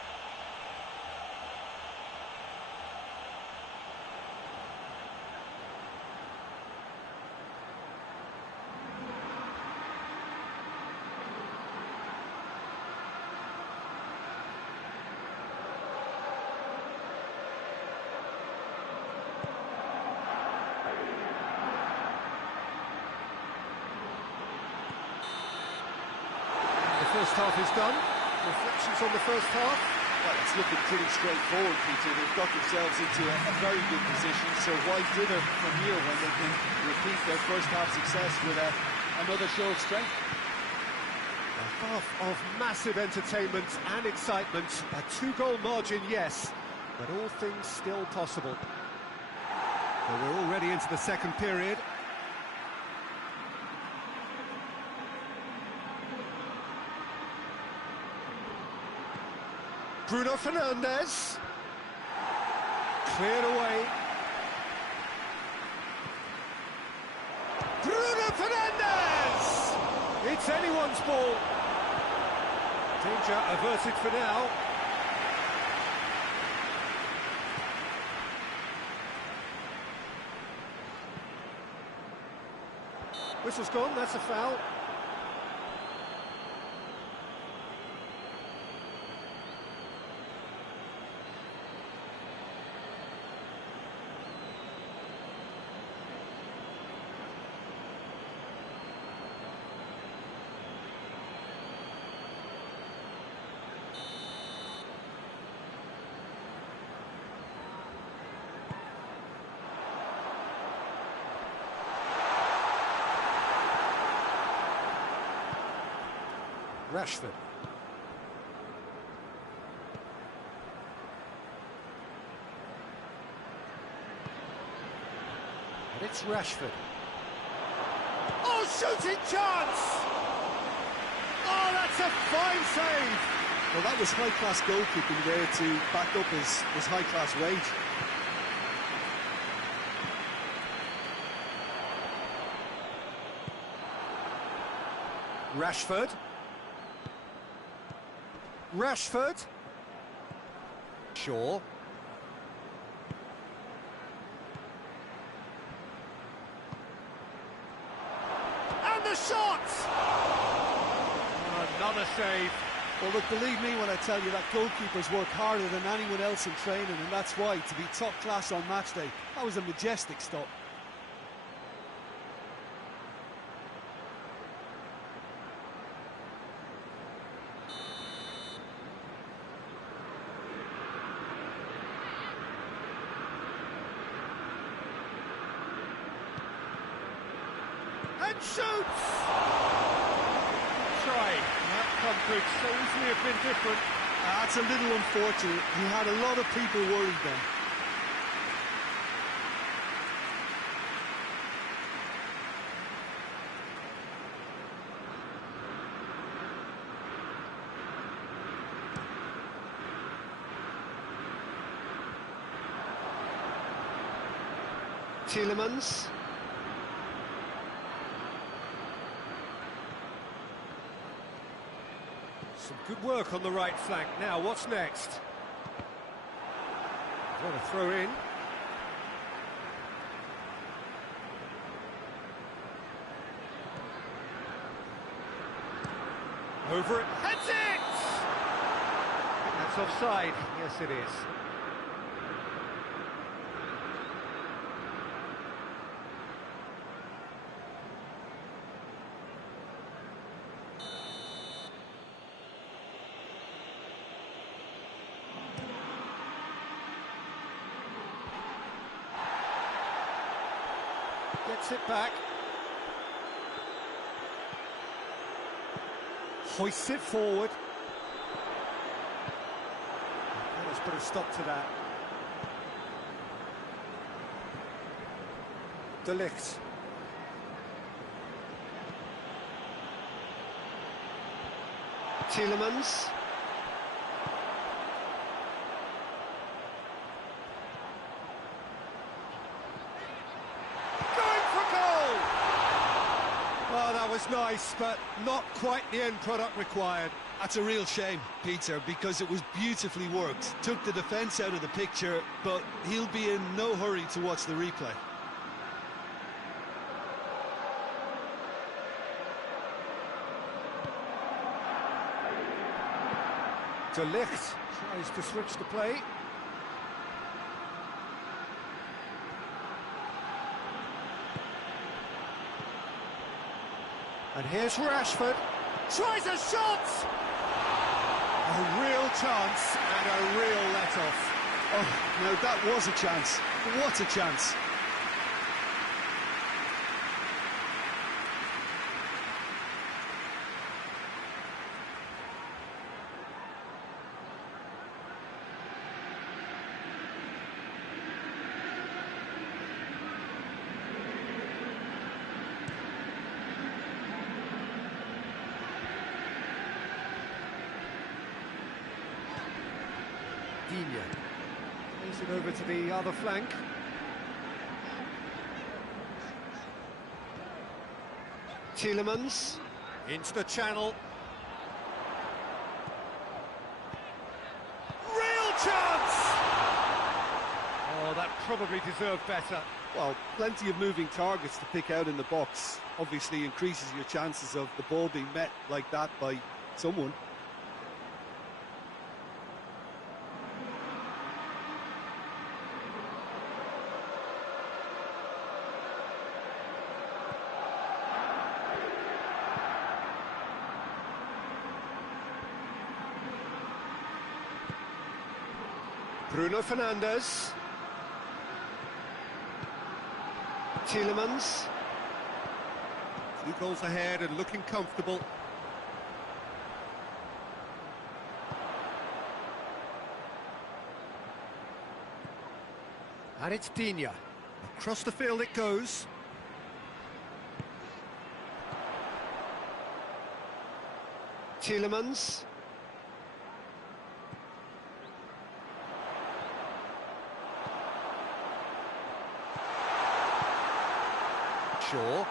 The first half is done. Reflections on the first half? Well, it's looking pretty straightforward, Peter. They've got themselves into a very good position, so why dither from here when they can repeat their first half success with another show of strength? A half of massive entertainment and excitement. A two-goal margin, yes, but all things still possible. So we're already into the second period. Bruno Fernandes. Cleared away. Bruno Fernandes! It's anyone's ball. Danger averted for now. Whistle's gone, that's a foul. Rashford. And it's Rashford. Oh, shooting chance! Oh, that's a fine save! Well, that was high-class goalkeeping there to back up his high-class rage. Rashford. Rashford. Shaw. And the shot! Another save. Well, look, believe me when I tell you that goalkeepers work harder than anyone else in training, and that's why, to be top class on match day, that was a majestic stop. And shoots! Try. That come could so easily have been different. That's a little unfortunate. He had a lot of people worried then. Tielemans. Some good work on the right flank. Now, what's next? What a throw in. Over it. Heads it! I think that's offside. Yes, it is. Gets it back. Hoists it forward. Let's put a stop to that. De Ligt. Tielemans. Oh, that was nice, but not quite the end product required. That's a real shame, Peter, because it was beautifully worked. Took the defence out of the picture, but he'll be in no hurry to watch the replay. De Ligt tries to switch the play. And here's Rashford. Tries a shot! A real chance and a real let-off. Oh, no, that was a chance. What a chance. Plays it over to the other flank. Tielemans into the channel. Real chance! Oh, that probably deserved better. Well, plenty of moving targets to pick out in the box. Obviously increases your chances of the ball being met like that by someone. Bruno Fernandes. Tielemans. 2 goals ahead and looking comfortable. And it's Digne. Across the field it goes. Tielemans. Shaw.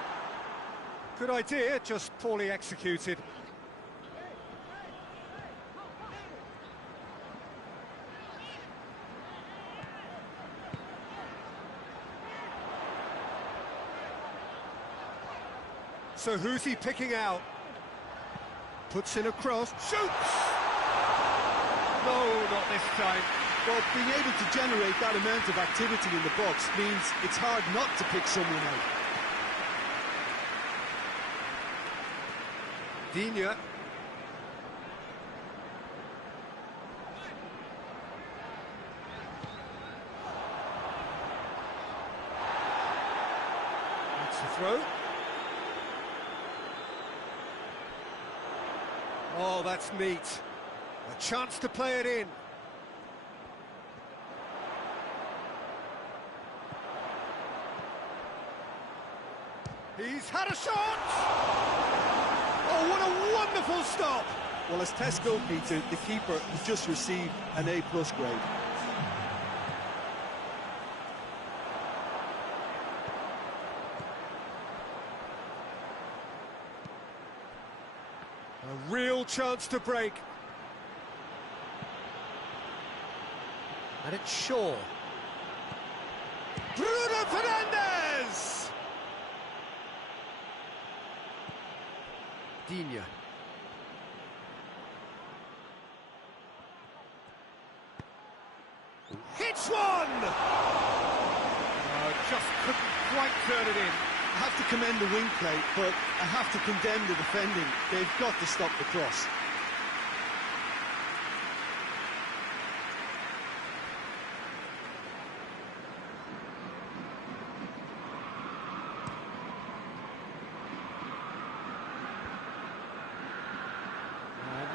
Good idea, just poorly executed. So who's he picking out? Puts in a cross, shoots! No, not this time. Well, being able to generate that amount of activity in the box means it's hard not to pick someone out. Digne. That's the throw. Oh, that's neat. A chance to play it in. He's had a shot! Oh, what a wonderful stop! Well, as test goalkeeper, the keeper has just received an A+ grade. A real chance to break. And it's Shaw. Bruno Fernandes! Digne. Hits one! Just couldn't quite turn it in. I have to commend the wing play, but I have to condemn the defending. They've got to stop the cross.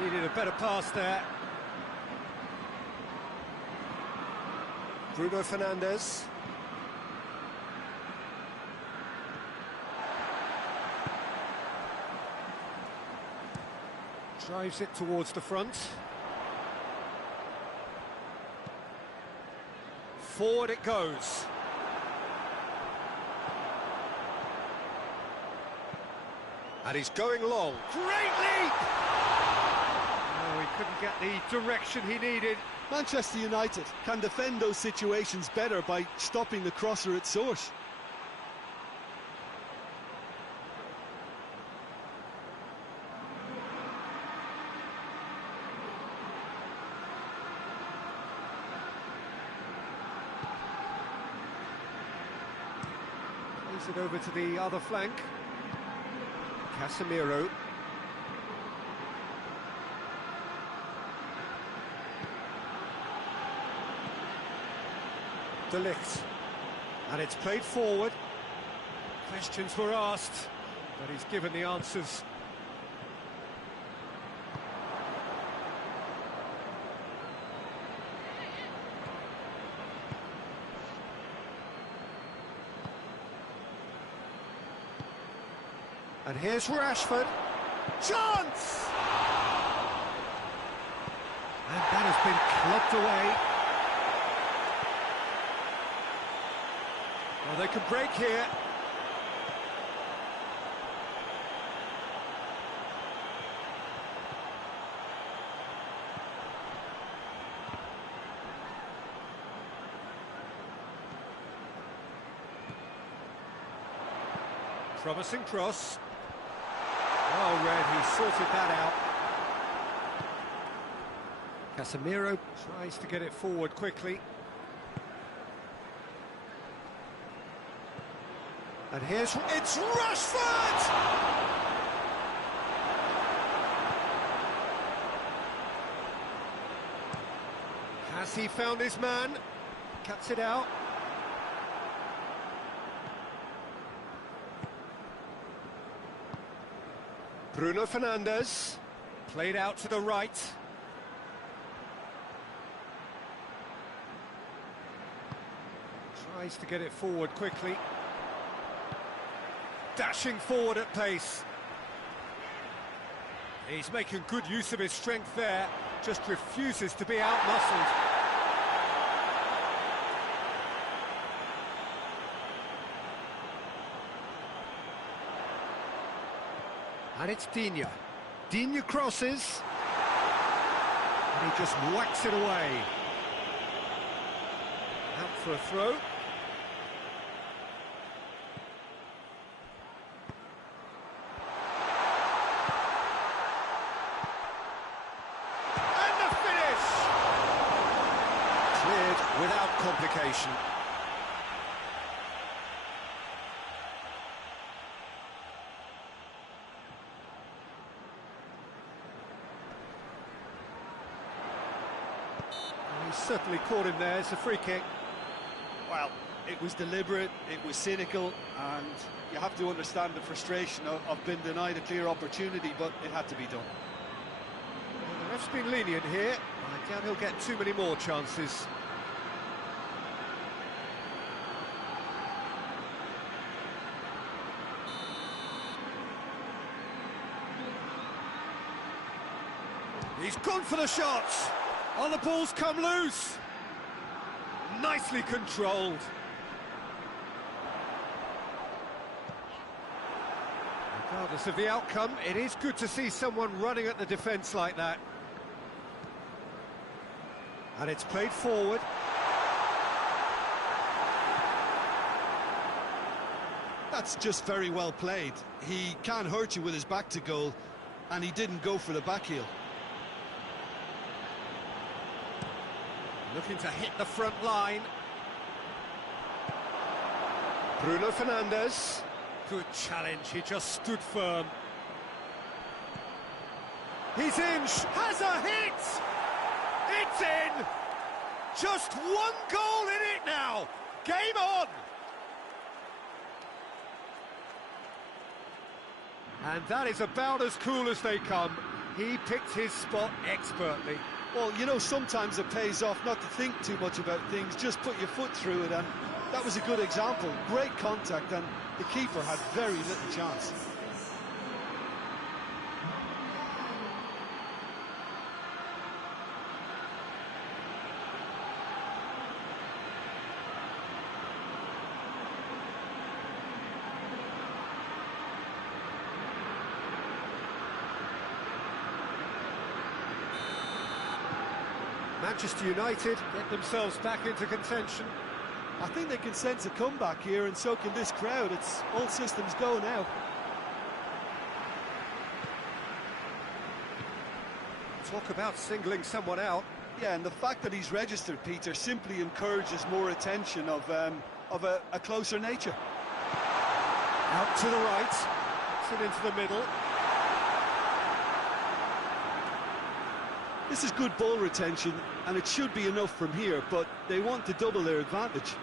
Needed a better pass there. Bruno Fernandes. Drives it towards the front. Forward it goes. And he's going long. Great leap! Oh, he couldn't get the direction he needed. Manchester United can defend those situations better by stopping the crosser at source. Plays it over to the other flank. Casemiro. De Ligt. And it's played forward. Questions were asked, but he's given the answers. And here's Rashford. Chance! And that has been clubbed away. Well, they can break here. Promising cross. Well read, he sorted that out. Casemiro tries to get it forward quickly. And here's... It's Rashford! Has he found his man? Cuts it out. Bruno Fernandes, played out to the right. needs to get it forward quickly. Dashing forward at pace. He's making good use of his strength there, just refuses to be out-muscled. And it's Digne. Digne crosses. And he just whacks it away. Out for a throw. And the finish! Cleared without complication. He's certainly caught him there. It's a free kick. Well, it was deliberate, it was cynical, and you have to understand the frustration of being denied a clear opportunity, but it had to be done. Well, the ref's been lenient here. I doubt he'll get too many more chances. He's gone for the shots. Oh, the ball's come loose. Nicely controlled. Regardless of the outcome, it is good to see someone running at the defence like that. And it's played forward. That's just very well played. He can't hurt you with his back to goal, and he didn't go for the back heel. Looking to hit the front line. Bruno Fernandes. Good challenge, he just stood firm. He's in, has a hit! It's in! Just one goal in it now! Game on! And that is about as cool as they come. He picked his spot expertly. Well, you know, sometimes it pays off not to think too much about things, just put your foot through it, and that was a good example. Great contact, and the keeper had very little chance. Manchester United get themselves back into contention. I think they can sense a comeback here, and so can this crowd. It's all systems go now. Talk about singling someone out. Yeah, and the fact that he's registered, Peter, simply encourages more attention of a closer nature. Out to the right, puts it into the middle. This is good ball retention, and it should be enough from here, but they want to double their advantage.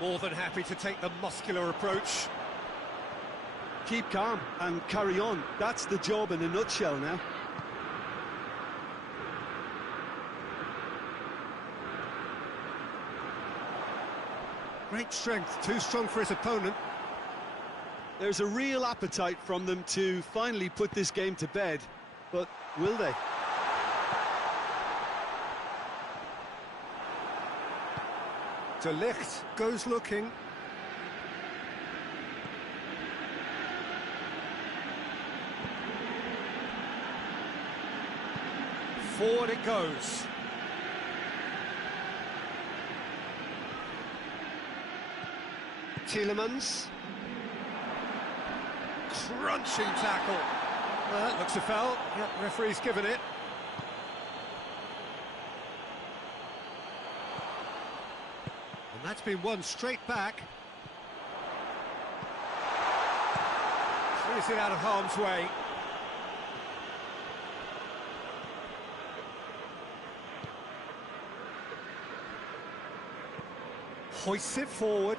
More than happy to take the muscular approach. Keep calm and carry on. That's the job in a nutshell now. Great strength, too strong for his opponent. There's a real appetite from them to finally put this game to bed, but will they? De Ligt goes looking. Forward it goes. Tielemans. Crunching tackle. Well, that looks a foul. Yep, referee's given it. And that's been won straight back. Clears it out of harm's way. Hoists it forward.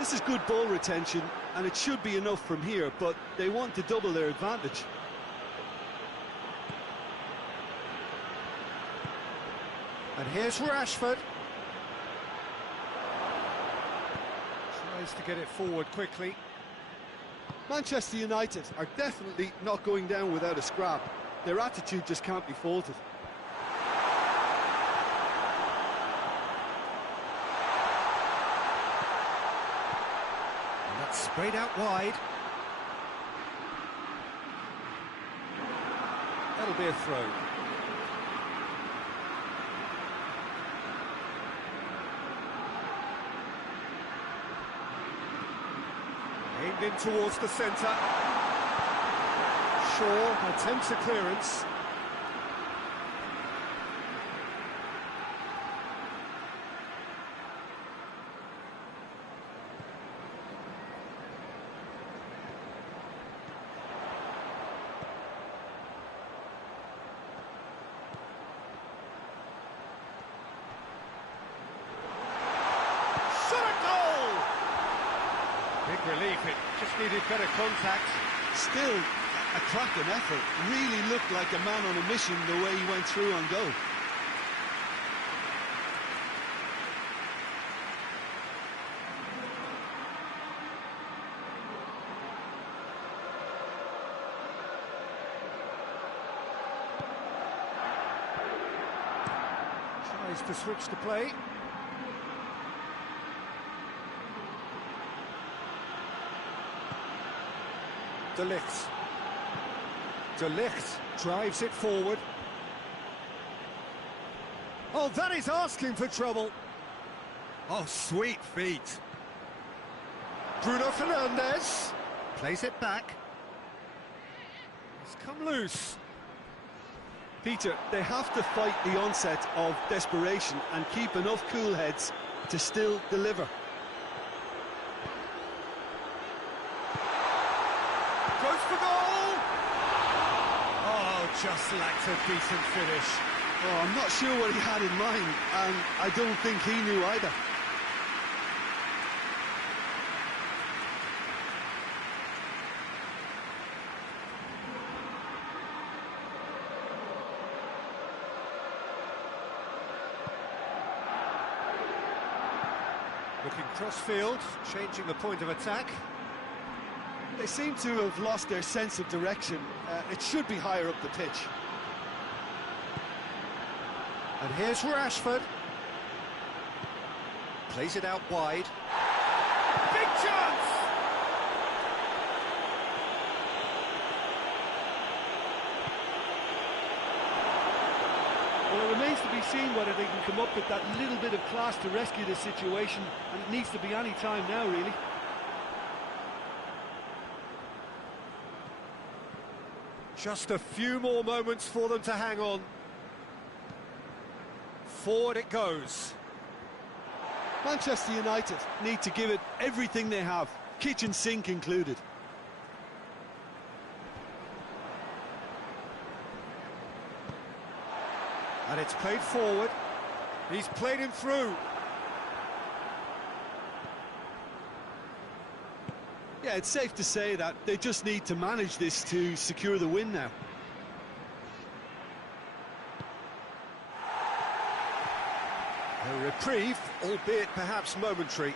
This is good ball retention, and it should be enough from here, but they want to double their advantage. And here's Rashford. Tries to get it forward quickly. Manchester United are definitely not going down without a scrap. Their attitude just can't be faulted. And that's sprayed out wide. That'll be a throw. Aimed in towards the centre. Shaw attempts a clearance. Big relief, it just needed better contact. Still, a cracking effort. Really looked like a man on a mission the way he went through on goal. Tries to switch the play. De Ligt drives it forward. Oh, that is asking for trouble. Oh, sweet feet. Bruno Fernandes plays it back. It's come loose. Peter, they have to fight the onset of desperation and keep enough cool heads to still deliver. Goes for goal! Oh, just lacked a decent finish. Oh, I'm not sure what he had in mind, and I don't think he knew either. Looking cross-field, changing the point of attack. They seem to have lost their sense of direction. It should be higher up the pitch. And here's Rashford. Plays it out wide. Big chance! Well, it remains to be seen whether they can come up with that little bit of class to rescue this situation, and it needs to be any time now, really. Just a few more moments for them to hang on. Forward it goes. Manchester United need to give it everything they have, kitchen sink included. And it's played forward. He's played him through. Yeah, it's safe to say that they just need to manage this to secure the win now. A reprieve, albeit perhaps momentary.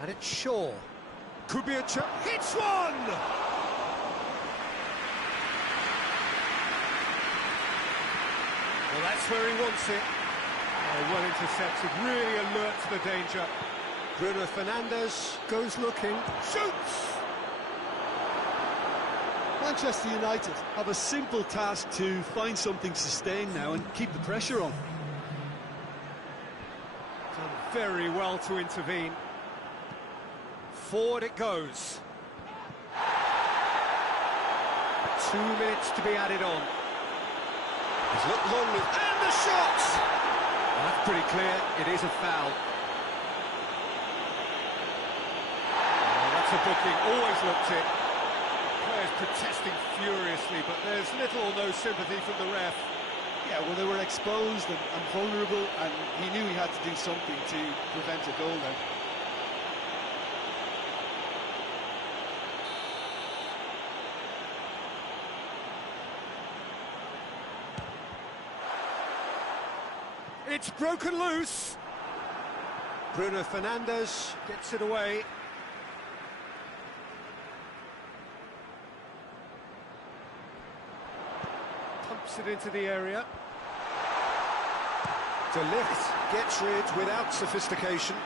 And it's Shaw. Could be a chance. Hits one! Well, that's where he wants it. Oh, well intercepted, really alert to the danger. Bruno Fernandes goes looking, shoots! Manchester United have a simple task to find something sustained now and keep the pressure on. Done very well to intervene. Forward it goes. 2 minutes to be added on. He's looked long with... And the shot! Well, that's pretty clear. It is a foul. Oh, that's a booking. Always looked it. Players players protesting furiously, but there's little or no sympathy from the ref. Yeah, well, they were exposed and vulnerable, and he knew he had to do something to prevent a goal there. It's broken loose. Bruno Fernandes gets it away. Pumps it into the area. De Ligt gets rid without sophistication.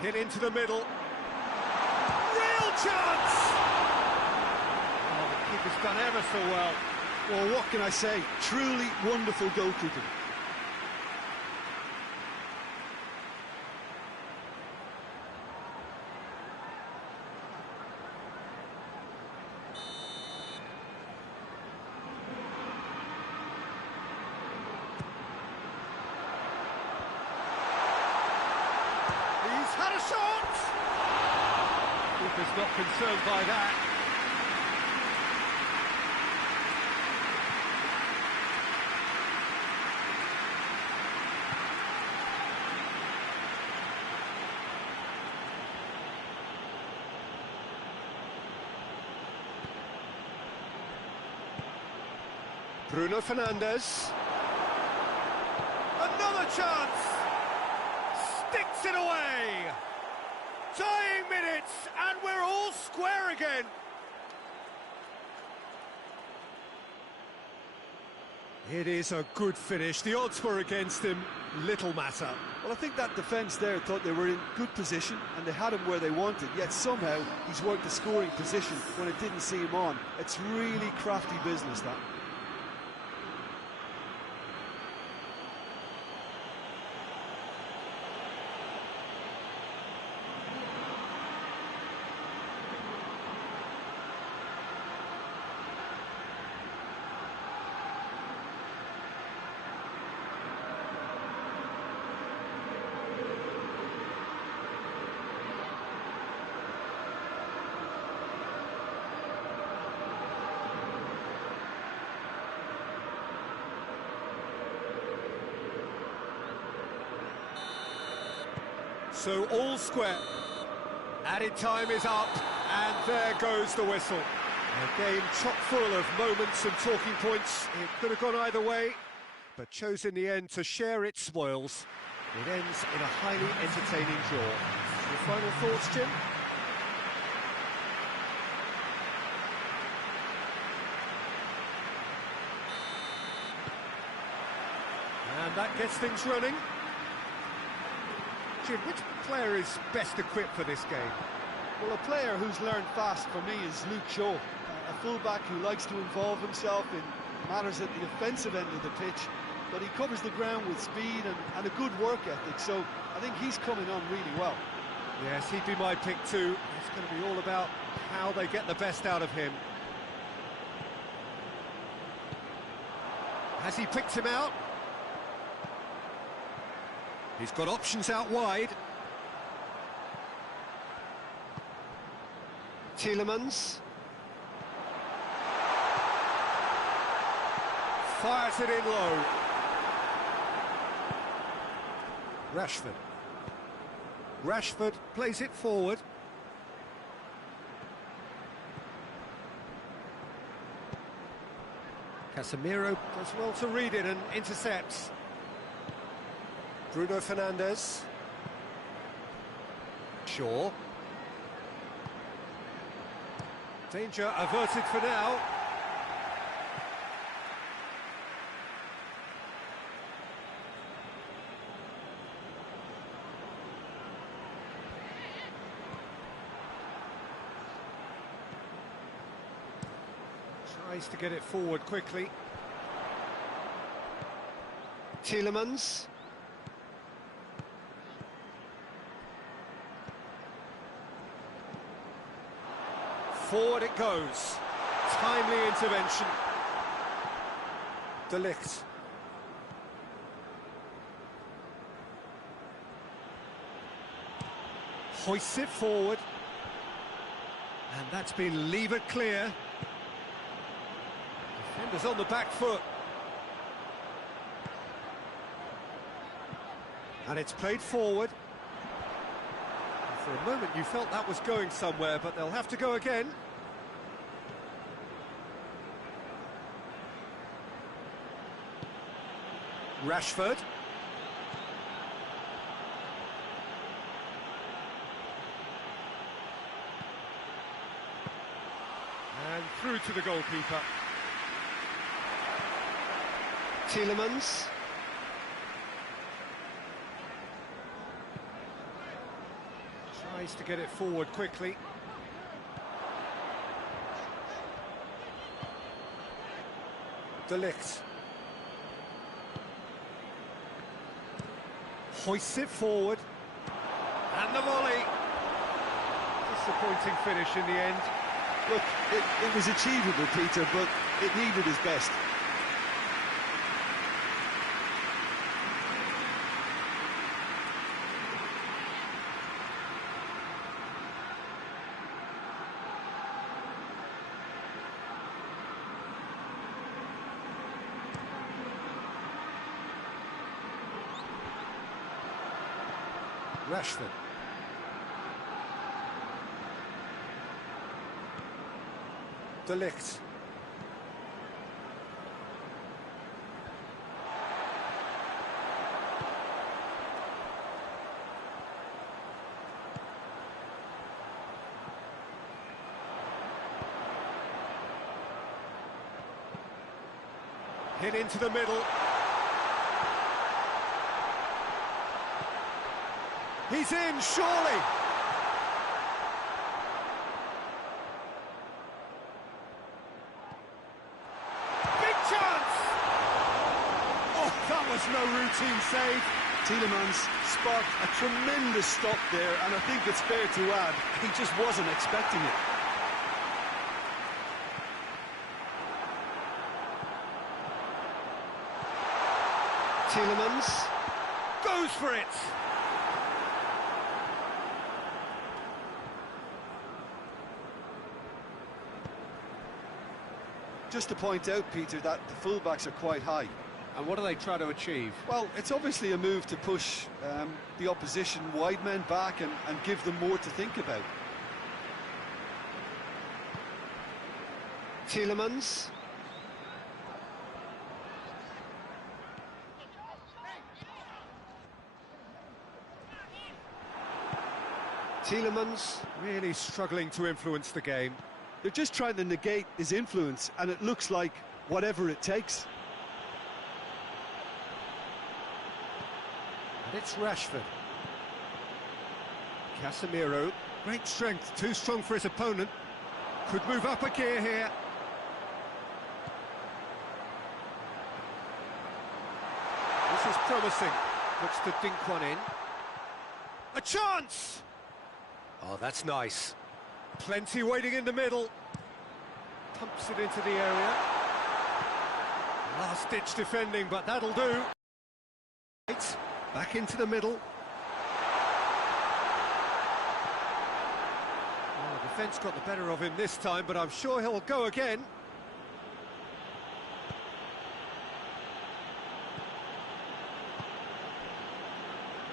Hit into the middle. Real chance! Oh, the keeper's done ever so well. Well, what can I say? Truly wonderful goalkeeping. He's had a shot! Keeper's not concerned by that. Bruno Fernandes. Another chance! Sticks it away! Dying minutes, and we're all square again. It is a good finish. The odds were against him. Little matter. Well, I think that defence there thought they were in good position and they had him where they wanted, yet somehow he's worked the scoring position when it didn't see him on. It's really crafty business, that. So all square. Added time is up, and there goes the whistle. A game chock full of moments and talking points. It could have gone either way, but chose in the end to share its spoils. It ends in a highly entertaining draw. Your final thoughts, Jim? And that gets things running. Jim, which player is best equipped for this game? Well, a player who's learned fast for me is Luke Shaw, a fullback who likes to involve himself in matters at the offensive end of the pitch, but he covers the ground with speed and a good work ethic, so I think he's coming on really well. Yes, he'd be my pick too. It's going to be all about how they get the best out of him. Has he picked him out? He's got options out wide. Tielemans. Fires it in low. Rashford. Rashford plays it forward. Casemiro does well to read it and intercepts. Bruno Fernandes. Shaw. Danger averted for now. Tries to get it forward quickly. Tielemans. Forward it goes. Timely intervention. De Ligt. Hoists it forward. And that's been levered clear. Defenders on the back foot. And it's played forward. For a moment you felt that was going somewhere, but they'll have to go again. Rashford. And through to the goalkeeper. Tielemans. Tries to get it forward quickly. De Ligt. Hoists it forward. And the volley. Disappointing finish in the end. Look, it was achievable, Peter, but it needed his best. Rashford. De Ligt. Hit into the middle. He's in, surely! Big chance! Oh, that was no routine save. Tielemans sparked a tremendous stop there, and I think it's fair to add, he just wasn't expecting it. Tielemans goes for it! Just to point out, Peter, that the fullbacks are quite high. And what do they try to achieve? Well, it's obviously a move to push the opposition wide men back and give them more to think about. Tielemans. Tielemans really struggling to influence the game. They're just trying to negate his influence, and it looks like whatever it takes. And it's Rashford. Casemiro, great strength, too strong for his opponent. Could move up a gear here. This is promising. Looks to dink one in. A chance! Oh, that's nice. Plenty waiting in the middle. Pumps it into the area. Last-ditch defending, but that'll do. Back into the middle. Well, the defence got the better of him this time, but I'm sure he'll go again.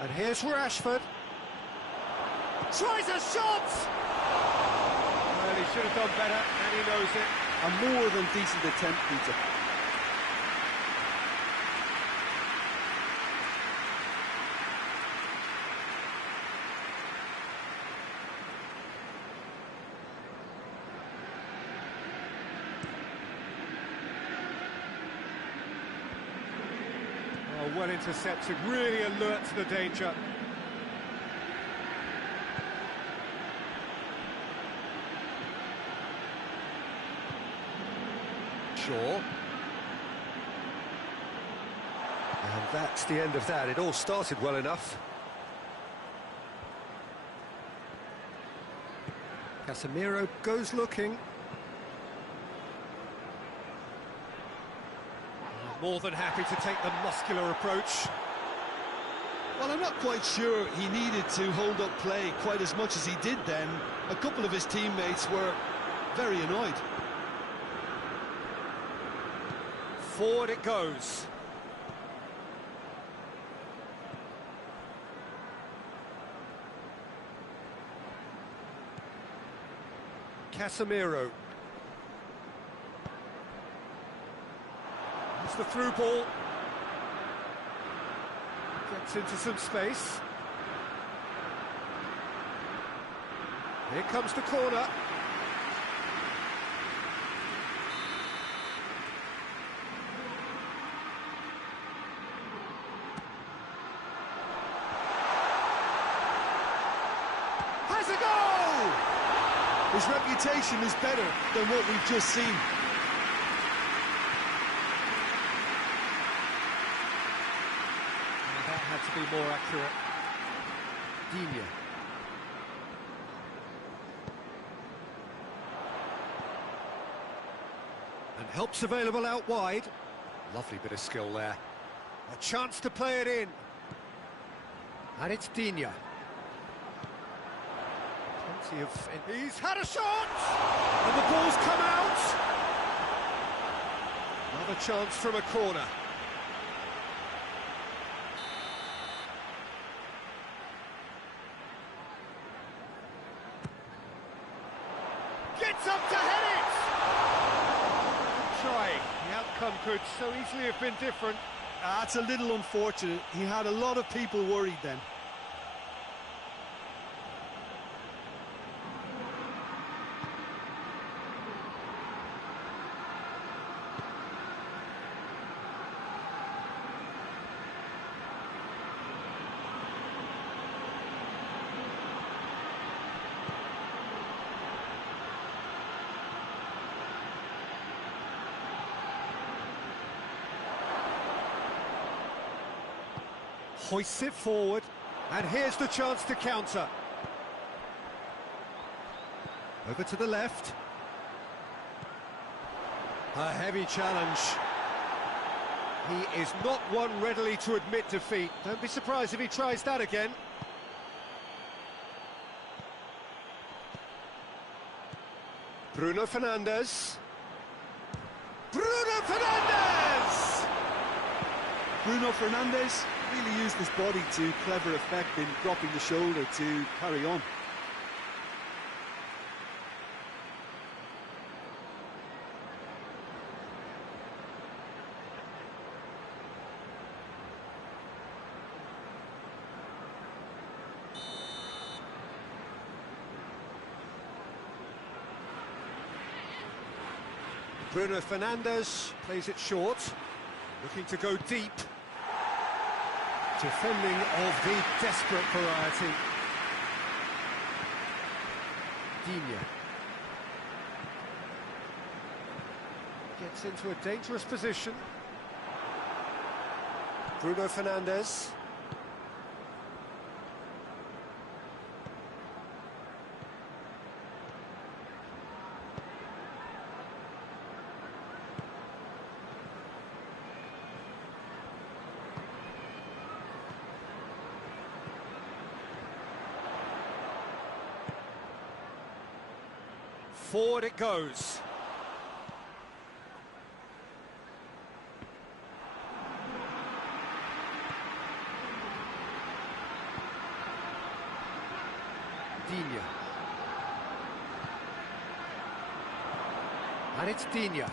And here's Rashford. Tries a shot! Well, he should have done better, and he knows it. A more than decent attempt, Peter. Oh, well intercepted, really alert to the danger. Shaw. And that's the end of that. It all started well enough. Casemiro goes looking. More than happy to take the muscular approach. Well, I'm not quite sure he needed to hold up play quite as much as he did then. A couple of his teammates were very annoyed. Forward it goes. Casemiro. It's the through ball. Gets into some space. Here comes the corner. Has a goal! His reputation is better than what we've just seen. That had to be more accurate. Digne. And help's available out wide. Lovely bit of skill there. A chance to play it in. And it's Digne. Plenty of... He's had a shot! And the ball's come out! Another chance from a corner. Gets up to head it! Trying. The outcome could so easily have been different. That's a little unfortunate. He had a lot of people worried then. Hoists it forward, and here's the chance to counter. Over to the left. A heavy challenge. He is not one readily to admit defeat. Don't be surprised if he tries that again. Bruno Fernandes. Bruno Fernandes! Bruno Fernandes really used his body to clever effect in dropping the shoulder to carry on. Bruno Fernandes plays it short, looking to go deep. Defending of the desperate variety. Digne. Gets into a dangerous position. Bruno Fernandes. Forward it goes. Digne. And it's Digne.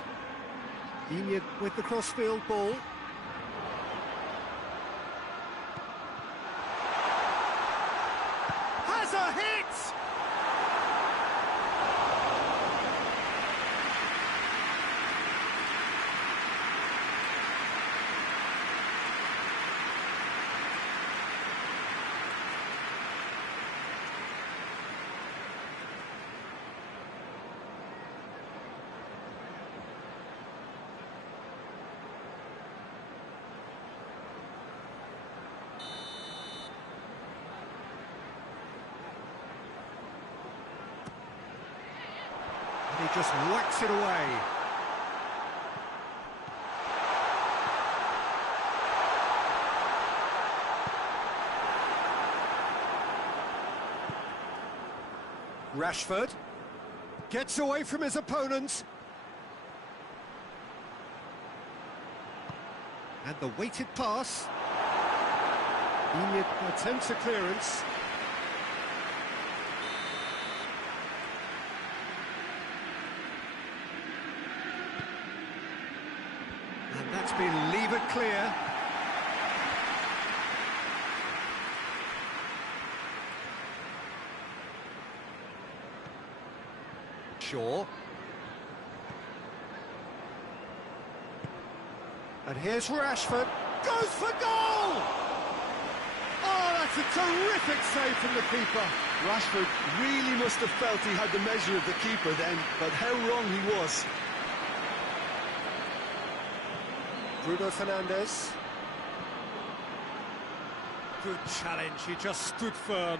Digne with the crossfield ball. Has a hit! He just whacks it away. Rashford gets away from his opponent. And the weighted pass. He attempts a clearance. And that's been levered clear. Shaw. And here's Rashford. Goes for goal! Oh, that's a terrific save from the keeper. Rashford really must have felt he had the measure of the keeper then, but how wrong he was. Bruno Fernandes. Good challenge, he just stood firm.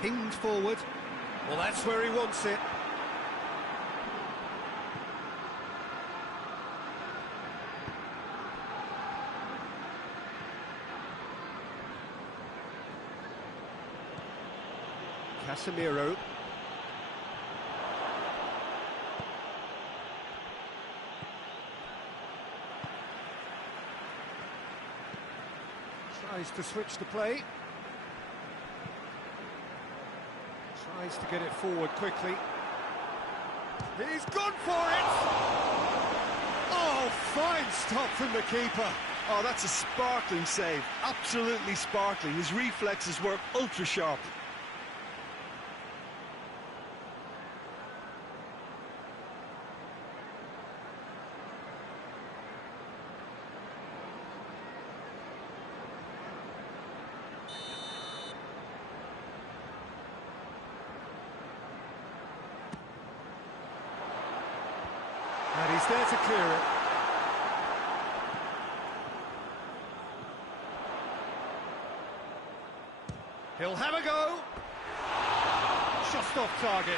Pinged forward. Well, that's where he wants it. Casemiro. Tries to switch the play. Tries to get it forward quickly. He's gone for it! Oh, fine stop from the keeper. Oh, that's a sparkling save. Absolutely sparkling. His reflexes were ultra sharp. And he's there to clear it. He'll have a go. Just off target.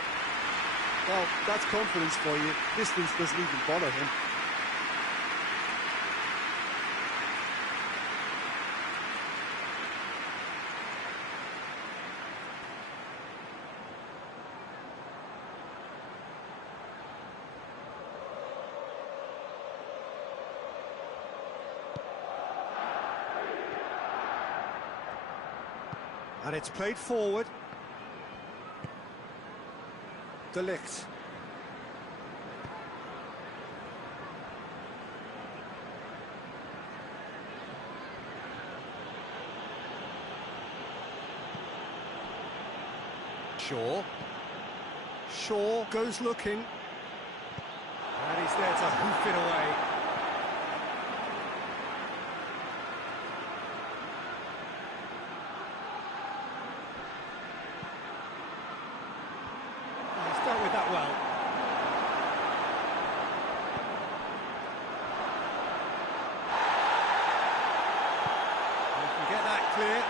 Well, that's confidence for you. Distance doesn't even bother him. And it's played forward. De Ligt. Shaw. Shaw goes looking. And he's there to hoof it away. Dealt with that well. We can get that clear.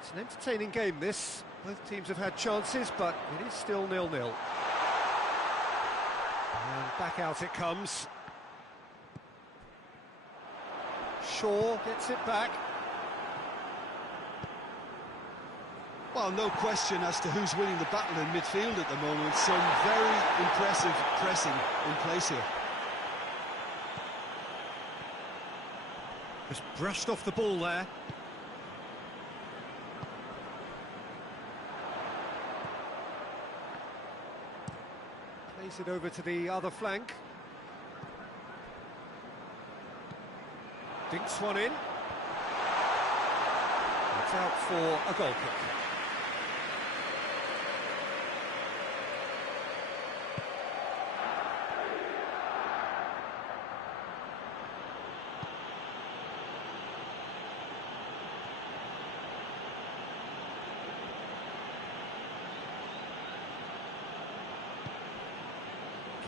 It's an entertaining game, this. Both teams have had chances, but it is still 0-0. And back out it comes. Shaw gets it back. Well, no question as to who's winning the battle in midfield at the moment. Some very impressive pressing in place here. Just brushed off the ball there. Plays it over to the other flank. Dinks one in. It's out for a goal kick.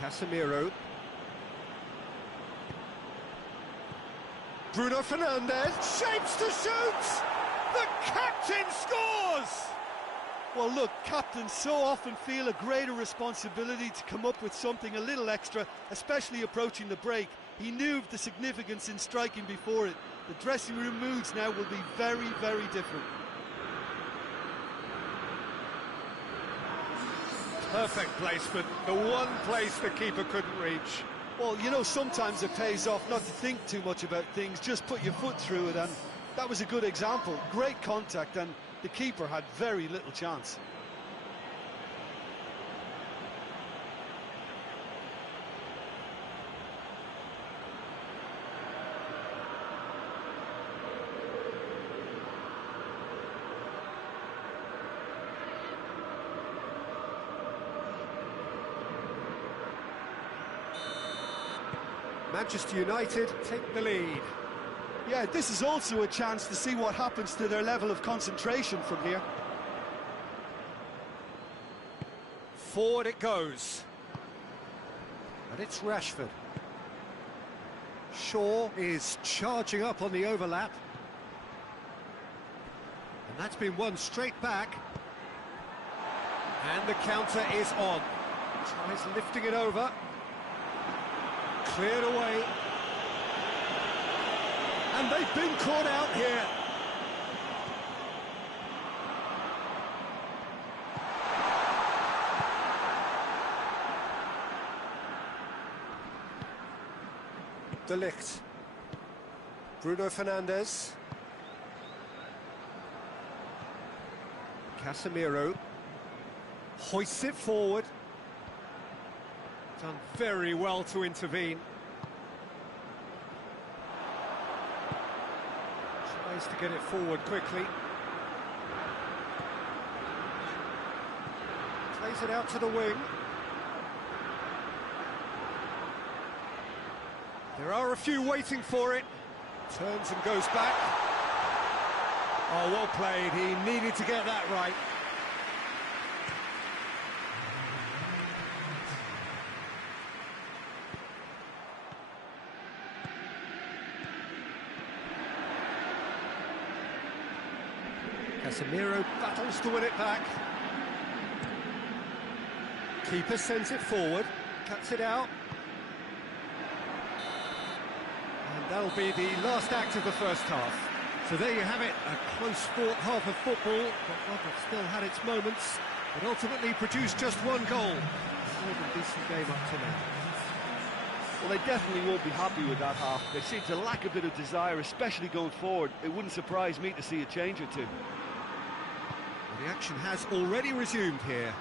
Casemiro. Bruno Fernandes shapes to shoot! The captain scores! Well, look, captains so often feel a greater responsibility to come up with something a little extra, especially approaching the break. He knew of the significance in striking before it. The dressing room moods now will be very, very different. Perfect placement, the one place the keeper couldn't reach. Well, you know, sometimes it pays off not to think too much about things, just put your foot through it, and that was a good example. Great contact, and the keeper had very little chance. Manchester United take the lead. Yeah, this is also a chance to see what happens to their level of concentration from here. Forward it goes. And it's Rashford. Shaw is charging up on the overlap. And that's been won straight back. And the counter is on. Tries lifting it over. Cleared away. And they've been caught out here. De Ligt. Bruno Fernandes. Casemiro. Hoists it forward. Done very well to intervene. Tries to get it forward quickly. Plays it out to the wing. There are a few waiting for it. Turns and goes back. Oh, well played. He needed to get that right. Casemiro battles to win it back. Keeper sends it forward, cuts it out. And that'll be the last act of the first half. So there you have it, a close-fought half of football, but one that still had its moments, but ultimately produced just one goal. More than decent game up to now. Well, they definitely won't be happy with that half. They seem to lack a bit of desire, especially going forward. It wouldn't surprise me to see a change or two. The action has already resumed here.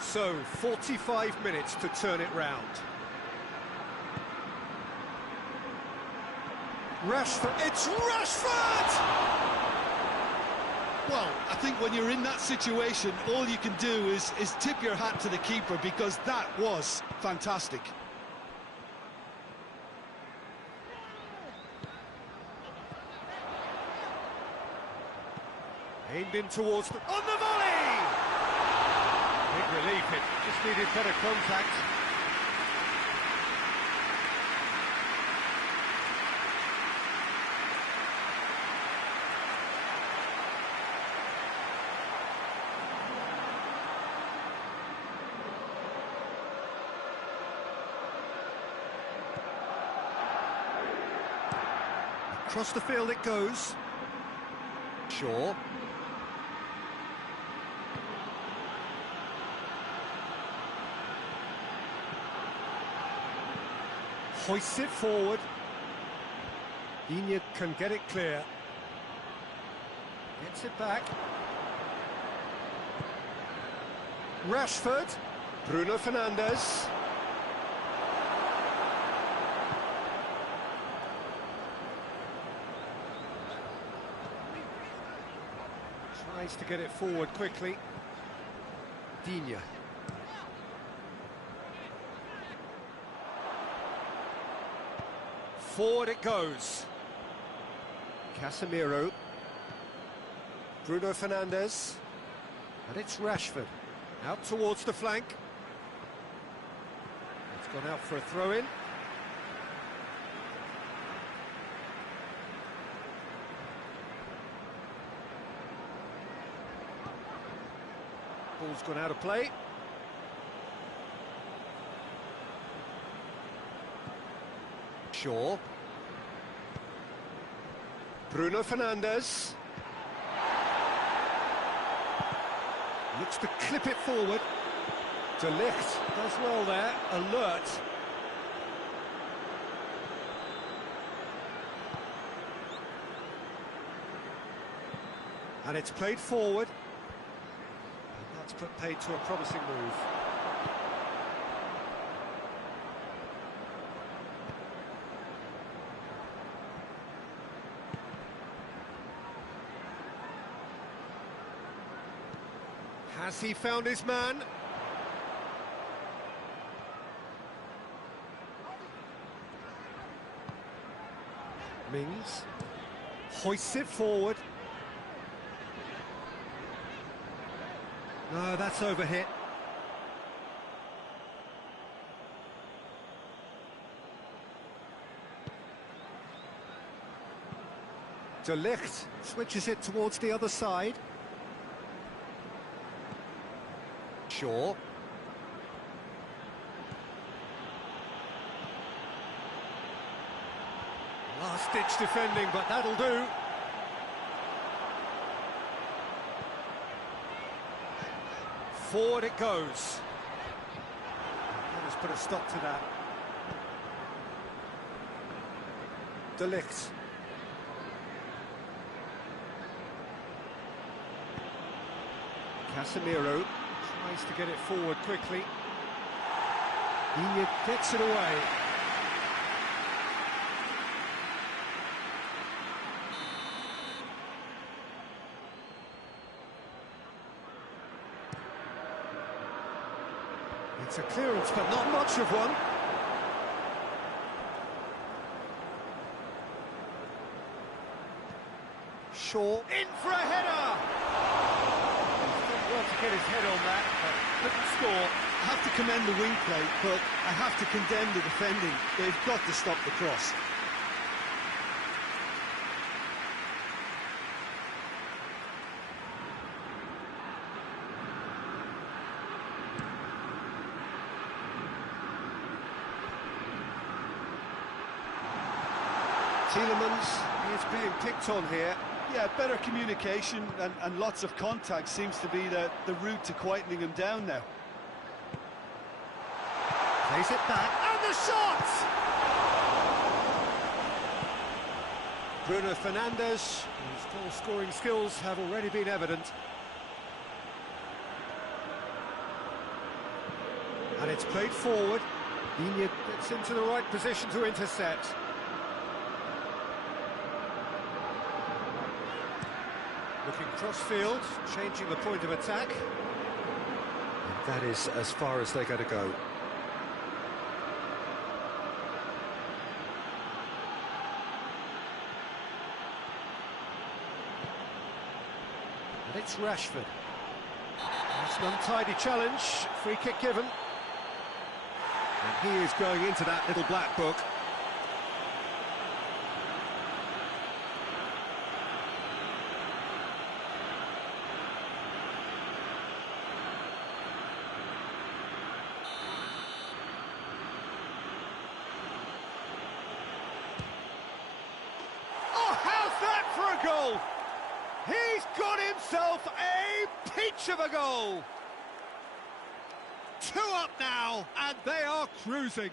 So, 45 minutes to turn it round. Rashford, it's Rashford! Well, I think when you're in that situation, all you can do is tip your hat to the keeper, because that was fantastic. Aimed in towards the... on the volley! Big relief, it just needed better contact. Across the field it goes. Shaw. Hoists it forward. Digne can get it clear. Gets it back. Rashford. Bruno Fernandes. Tries to get it forward quickly. Digne. Forward it goes. Casemiro. Bruno Fernandes. And it's Rashford. Out towards the flank. It's gone out for a throw-in. Ball's gone out of play. Shaw. Bruno Fernandes. Looks to clip it forward. De Ligt does well there, alert. And it's played forward. And that's put paid to a promising move. Has he found his man? Mings hoists it forward. No, that's overhit. De Ligt switches it towards the other side. Shaw. Last-ditch defending, but that'll do. Forward it goes. That has put a stop to that. De Ligt. Casemiro tries to get it forward quickly. He gets it away. It's a clearance, but not much of one. Shaw in for a header! Well to get his head on that, but couldn't score. I have to commend the wing play, but I have to condemn the defending. They've got to stop the cross. Tielemans is being picked on here. Yeah, better communication and lots of contact seems to be the route to quietening him down now. Plays it back, and the shot! Bruno Fernandes, whose goal-scoring skills have already been evident. And it's played forward. Digne gets into the right position to intercept. Looking cross-field, changing the point of attack. And that is as far as they're going to go. And it's Rashford. That's an untidy challenge, free kick given. And he is going into that little black book. Goal! He's got himself a peach of a goal! 2 up now, and they are cruising.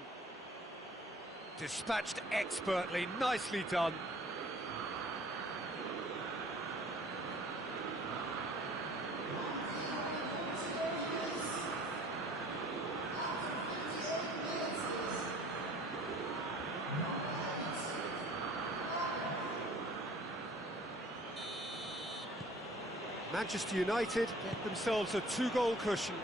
Dispatched expertly, nicely done. Manchester United get themselves a 2-goal cushion.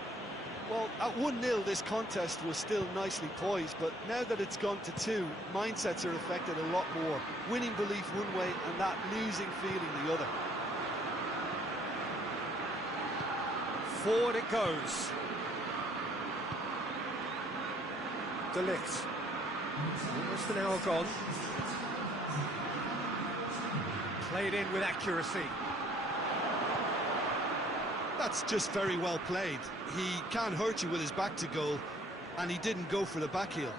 Well, at 1-0 this contest was still nicely poised, but now that it's gone to 2, mindsets are affected a lot more. Winning belief one way and that losing feeling the other. Forward it goes. De Ligt. Almost an hour gone. Played in with accuracy. That's just very well played. He can't hurt you with his back to goal, and he didn't go for the back heel.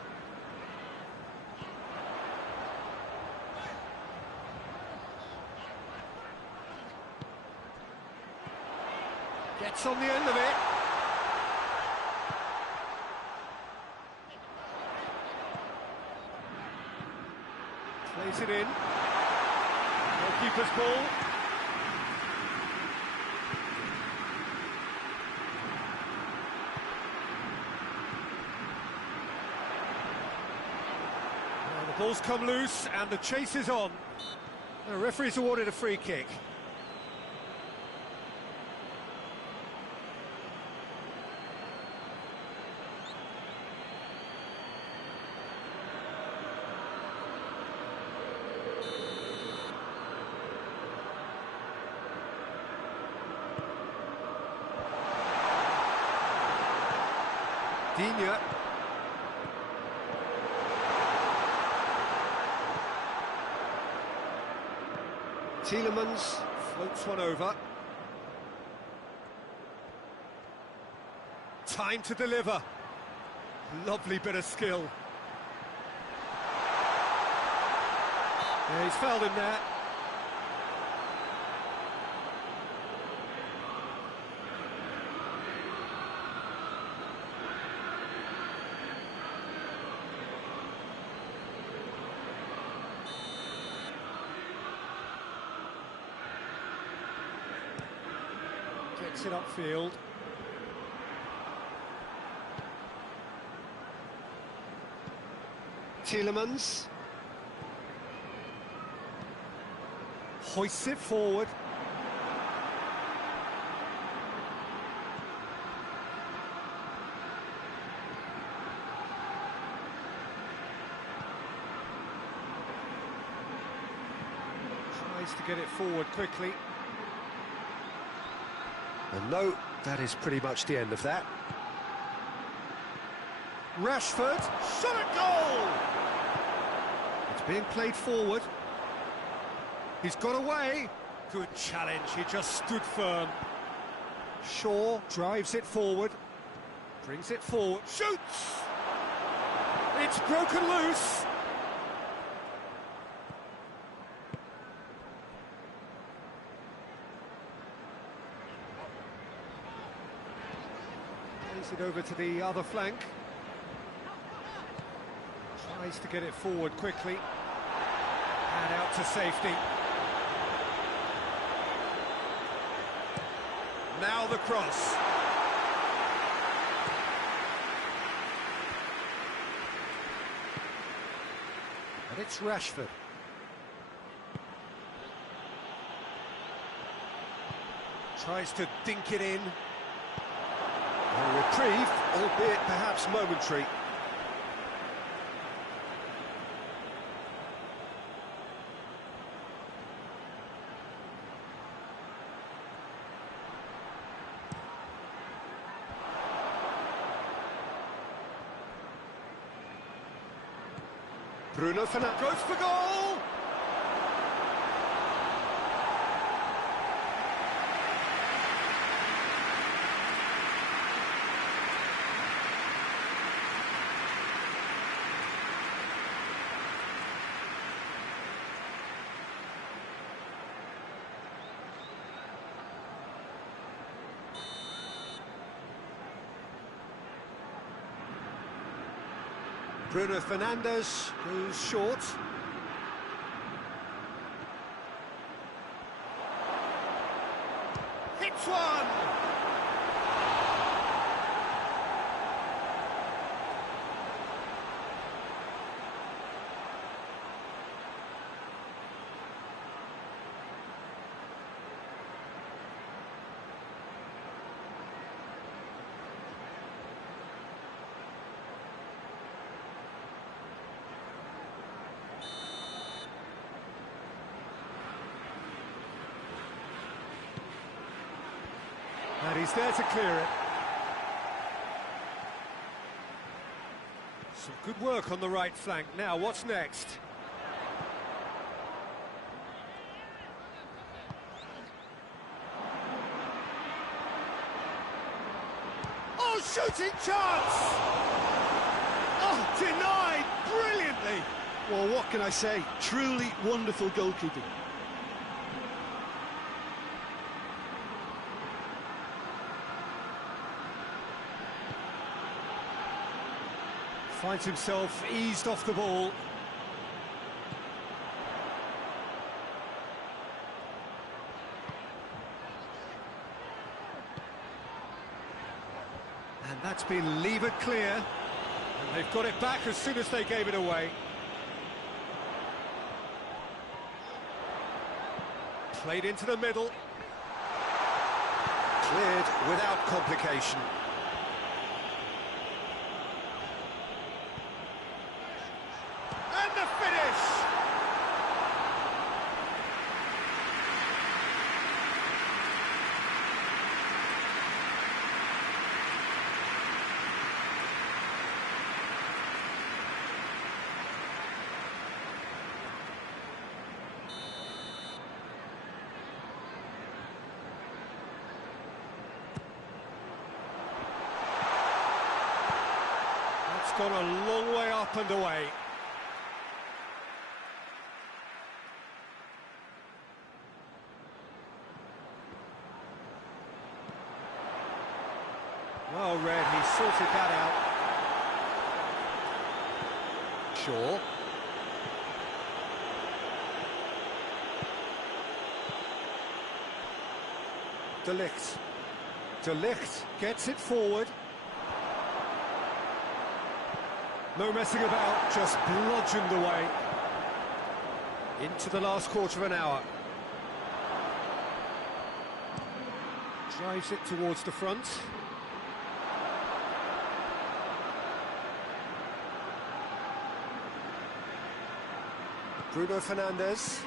Gets on the end of it. Plays it in. Goalkeeper's ball. Well, the ball's come loose and the chase is on. The referee's awarded a free kick. Digne. Tielemans floats one over. Time to deliver. Lovely bit of skill. Yeah, he's fouled him there. Gets it upfield. Tielemans. Hoists it forward. Tries to get it forward quickly. And no, that is pretty much the end of that. Rashford, shot at goal! It's being played forward. He's got away. Good challenge, he just stood firm. Shaw drives it forward. Brings it forward, shoots! It's broken loose. Plays it over to the other flank. Tries to get it forward quickly. And out to safety. Now the cross. And it's Rashford. Tries to dink it in. A reprieve, albeit perhaps momentary. Bruno Fernandes goes for goal! Bruno Fernandes goes short. Hits one! And he's there to clear it. Some good work on the right flank. Now, what's next? shooting chance! Oh, denied brilliantly! Well, what can I say? Truly wonderful goalkeeping. Finds himself eased off the ball. And that's been levered clear. And they've got it back as soon as they gave it away. Played into the middle. Cleared without complication. And the finish! That's gone a long way up and away. Well read, he sorted that out. Shaw. De Ligt. De Ligt gets it forward. No messing about, just bludgeoned away. Into the last quarter of an hour. Drives it towards the front. Bruno Fernandes.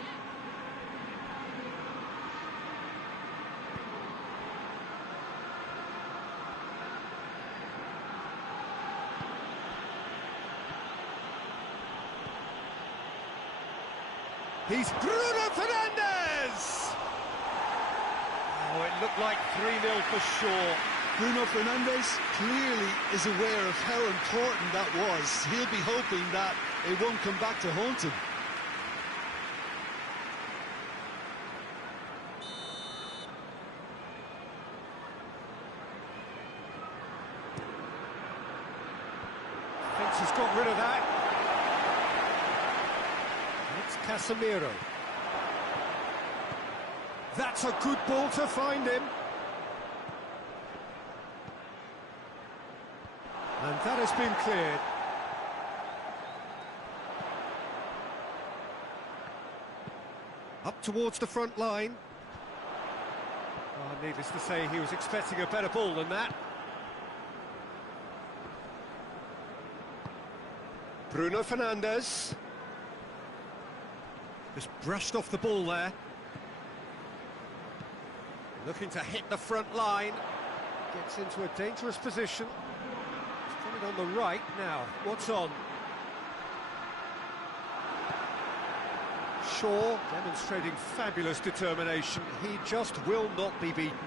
He's Bruno Fernandes! Oh, it looked like 3-0 for sure. Bruno Fernandes clearly is aware of how important that was. He'll be hoping that it won't come back to haunt him. Thinks he's got rid of that. It's Casemiro. That's a good ball to find him. And that has been cleared. Up towards the front line. Oh, needless to say, he was expecting a better ball than that. Bruno Fernandes. Just brushed off the ball there. Looking to hit the front line. Gets into a dangerous position. He's coming on the right now. What's on? Shaw demonstrating fabulous determination. He just will not be beaten.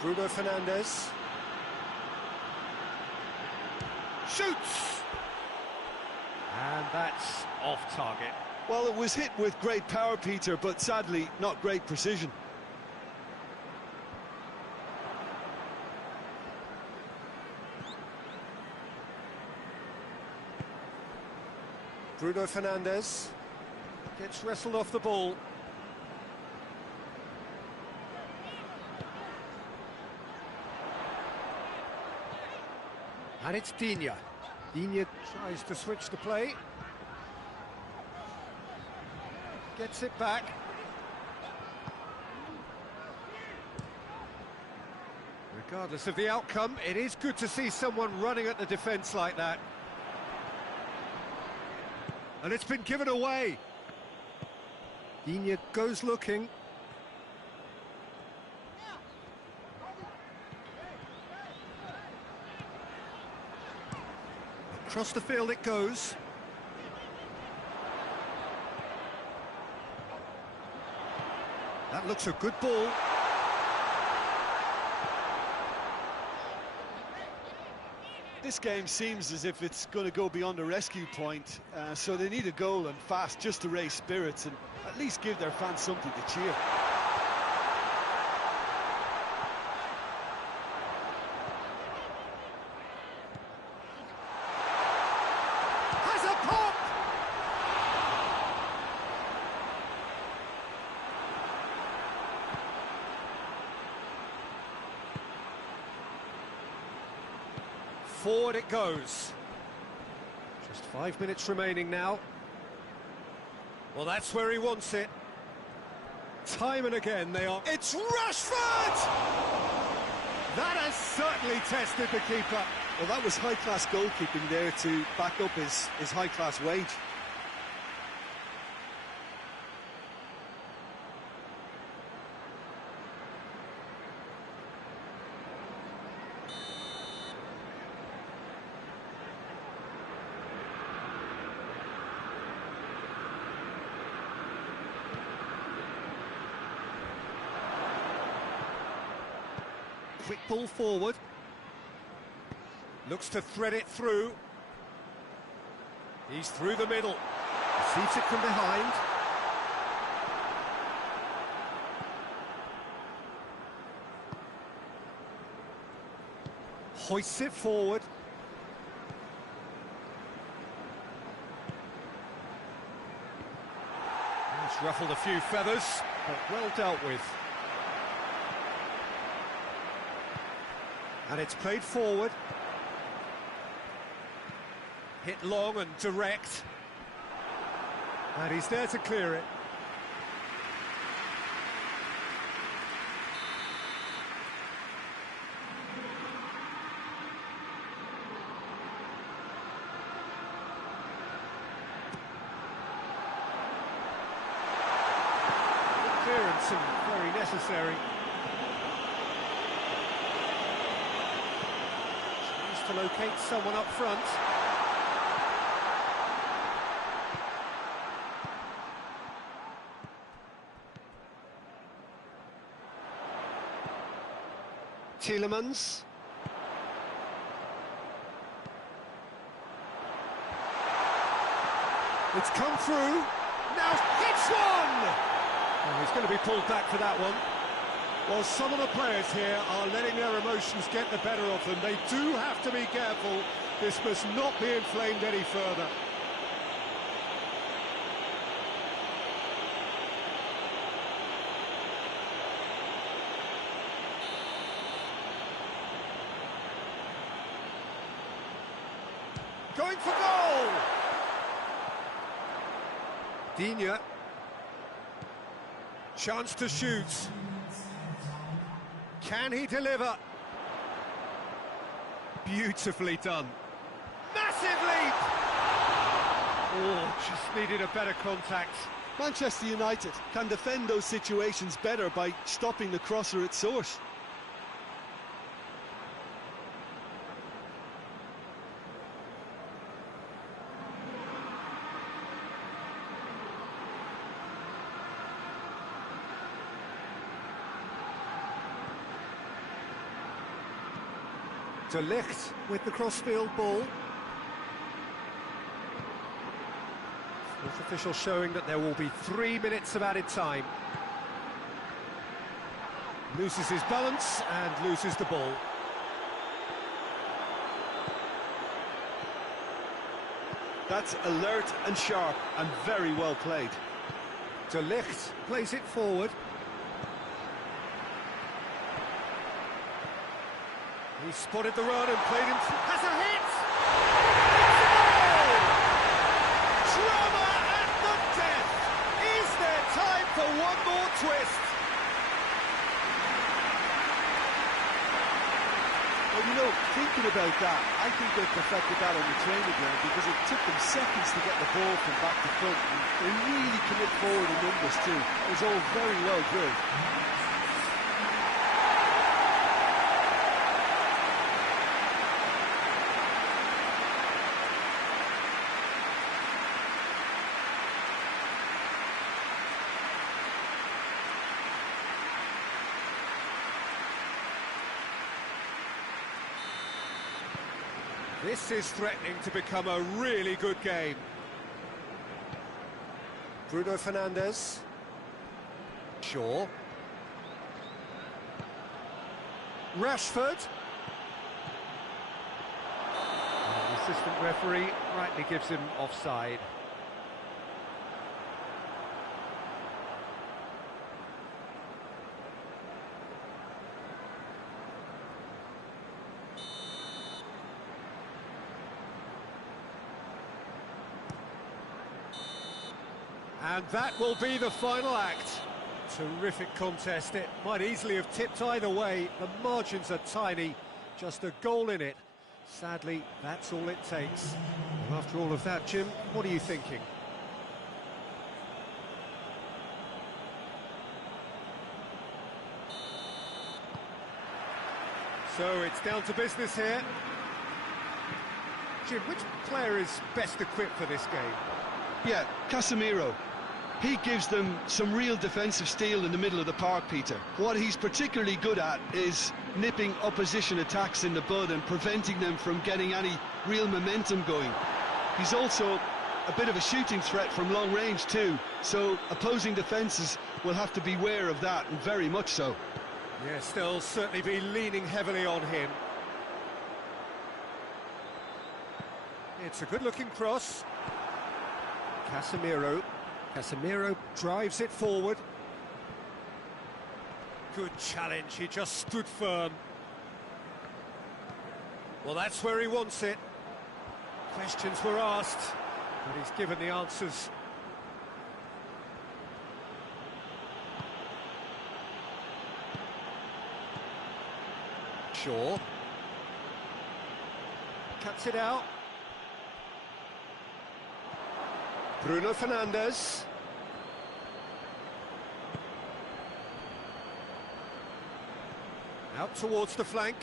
Bruno Fernandes. Shoots! And that's off target. Well, it was hit with great power, Peter, but sadly, not great precision. Bruno Fernandes gets wrestled off the ball. And it's Digne. Digne tries to switch the play. Gets it back. Regardless of the outcome, it is good to see someone running at the defence like that. And it's been given away. Digne goes looking. Across the field it goes. That looks a good ball. This game seems as if it's going to go beyond a rescue point, so they need a goal and fast just to raise spirits and at least give their fans something to cheer. Has a pop! Forward it goes. Just 5 minutes remaining now. Well, that's where he wants it. Time and again they are... It's Rashford! That has certainly tested the keeper. Well, that was high-class goalkeeping there to back up his high-class wage. Quick ball forward. Looks to thread it through. He's through the middle. Receives it from behind. Hoists it forward. It's ruffled a few feathers, but well dealt with. And it's played forward. Hit long and direct. And he's there to clear it. Good clearance and very necessary. To locate someone up front. Tielemans. It's come through. Now hits one! Oh, he's going to be pulled back for that one. Well, some of the players here are letting their emotions get the better of them. They do have to be careful. This must not be inflamed any further. Going for goal! Digne. Chance to shoot. Can he deliver? Beautifully done. Massive leap! Oh, just needed a better contact. Manchester United can defend those situations better by stopping the crosser at source. De Ligt with the crossfield ball. Fourth official showing that there will be 3 minutes of added time. Loses his balance and loses the ball. That's alert and sharp and very well played. De Ligt plays it forward. He spotted the run and played him. Has a hit! Drama at the death! Is there time for one more twist? Well, you know, thinking about that, I think they perfected that on the training ground because it took them seconds to get the ball from back to front. And they really commit forward in numbers too. It was all very well drilled. This is threatening to become a really good game. Bruno Fernandes. Shaw. Rashford. And the assistant referee rightly gives him offside. And that will be the final act. Terrific contest. It might easily have tipped either way. The margins are tiny, just a goal in it. Sadly, that's all it takes. Well, after all of that, Jim, what are you thinking? So it's down to business here. Jim, which player is best equipped for this game? Yeah, Casemiro. He gives them some real defensive steel in the middle of the park, Peter. What he's particularly good at is nipping opposition attacks in the bud and preventing them from getting any real momentum going. He's also a bit of a shooting threat from long range too, so opposing defences will have to beware of that, and very much so. Yes, they'll certainly be leaning heavily on him. It's a good-looking cross. Casemiro drives it forward. Good challenge, he just stood firm. Well, that's where he wants it. Questions were asked, but he's given the answers. Shaw. Cuts it out. Bruno Fernandes. Out towards the flank.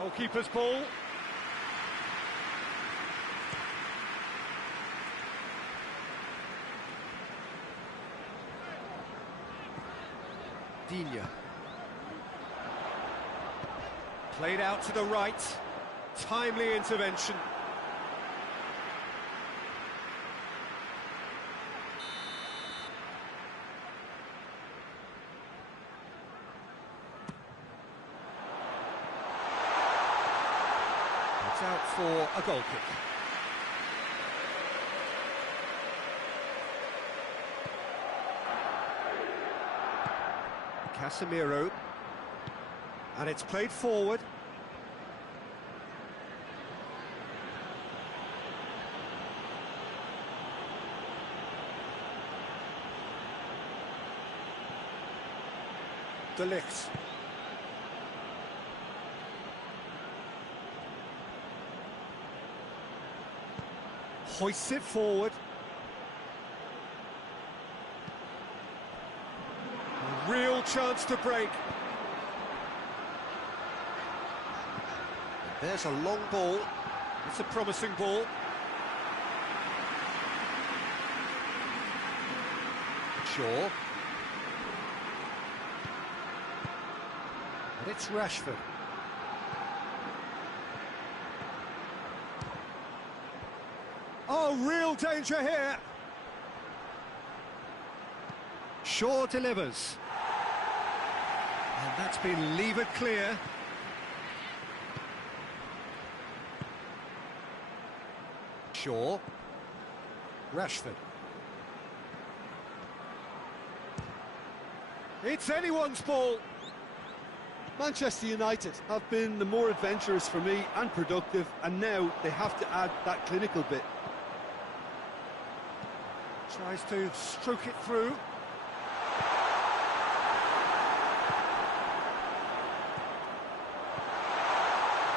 Goalkeeper's ball. Digne. Played out to the right. Timely intervention. It's out for a goal kick. Casemiro. And it's played forward. De Ligt. Hoists it forward. A real chance to break. There's a long ball. It's a promising ball. Shaw. And it's Rashford. Oh, real danger here. Shaw delivers. And that's been levered clear. Shaw. Rashford. It's anyone's ball. Manchester United have been the more adventurous for me and productive, and now they have to add that clinical bit. Tries to stroke it through.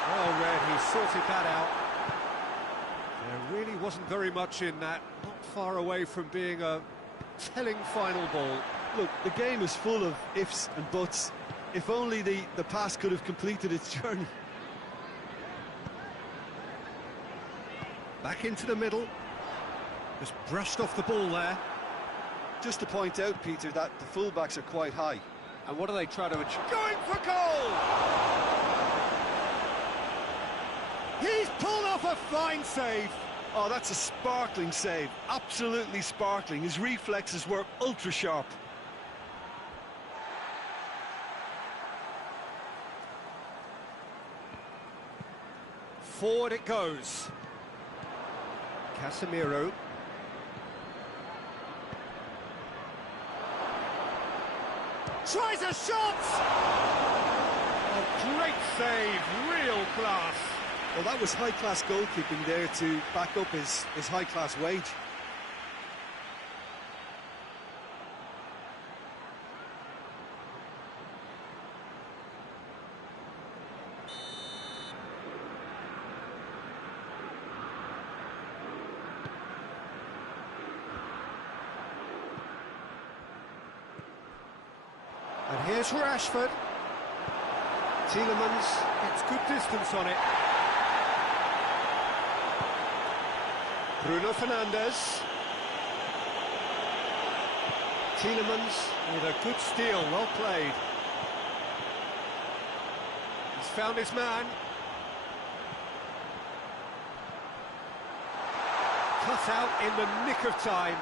Well read, he sorted that out. There really wasn't very much in that, not far away from being a telling final ball. Look, the game is full of ifs and buts. If only the pass could have completed its journey. Back into the middle. Just brushed off the ball there. Just to point out, Peter, that the fullbacks are quite high. And what do they try to achieve? Going for goal! He's pulled off a fine save. Oh, that's a sparkling save. Absolutely sparkling. His reflexes were ultra sharp. Forward it goes. Casemiro. Tries a shot! A great save, real class. Well, that was high-class goalkeeping there to back up his high-class wage. And here's Rashford. Tielemans gets good distance on it. Bruno Fernandes. Tielemans with a good steal, well played. He's found his man. Cut out in the nick of time.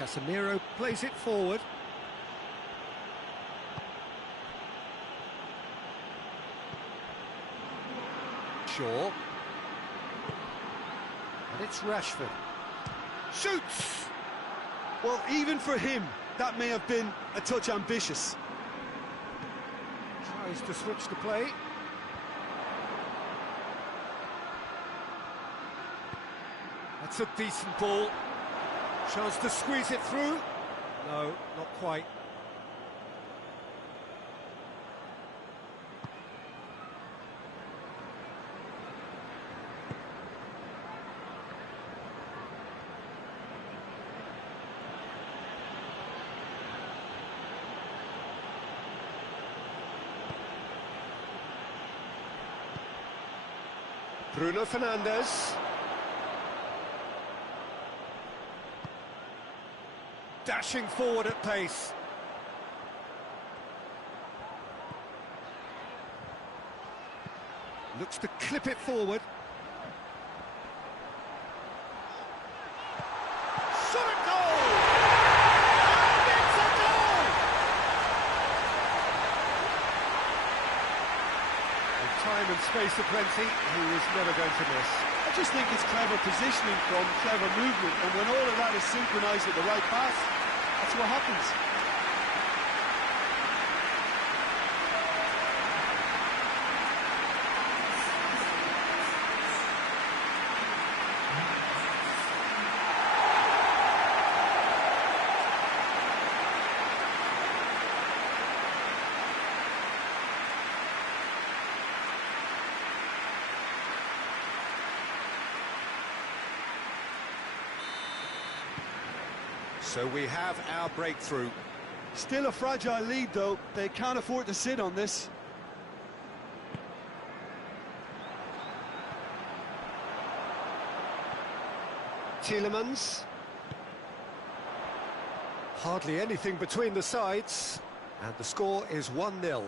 Casemiro plays it forward. Shaw. And it's Rashford. Shoots! Well, even for him, that may have been a touch ambitious. Tries to switch the play. That's a decent ball. Chance to squeeze it through. No, not quite. Bruno Fernandes. Dashing forward at pace. Looks to clip it forward. Shot at goal! And it's a goal! With time and space aplenty, he was never going to miss. I just think it's clever positioning from clever movement, and when all of that is synchronised at the right pass, that's what happens. So we have our breakthrough. Still a fragile lead, though. They can't afford to sit on this. Tielemans. Hardly anything between the sides. And the score is 1-0.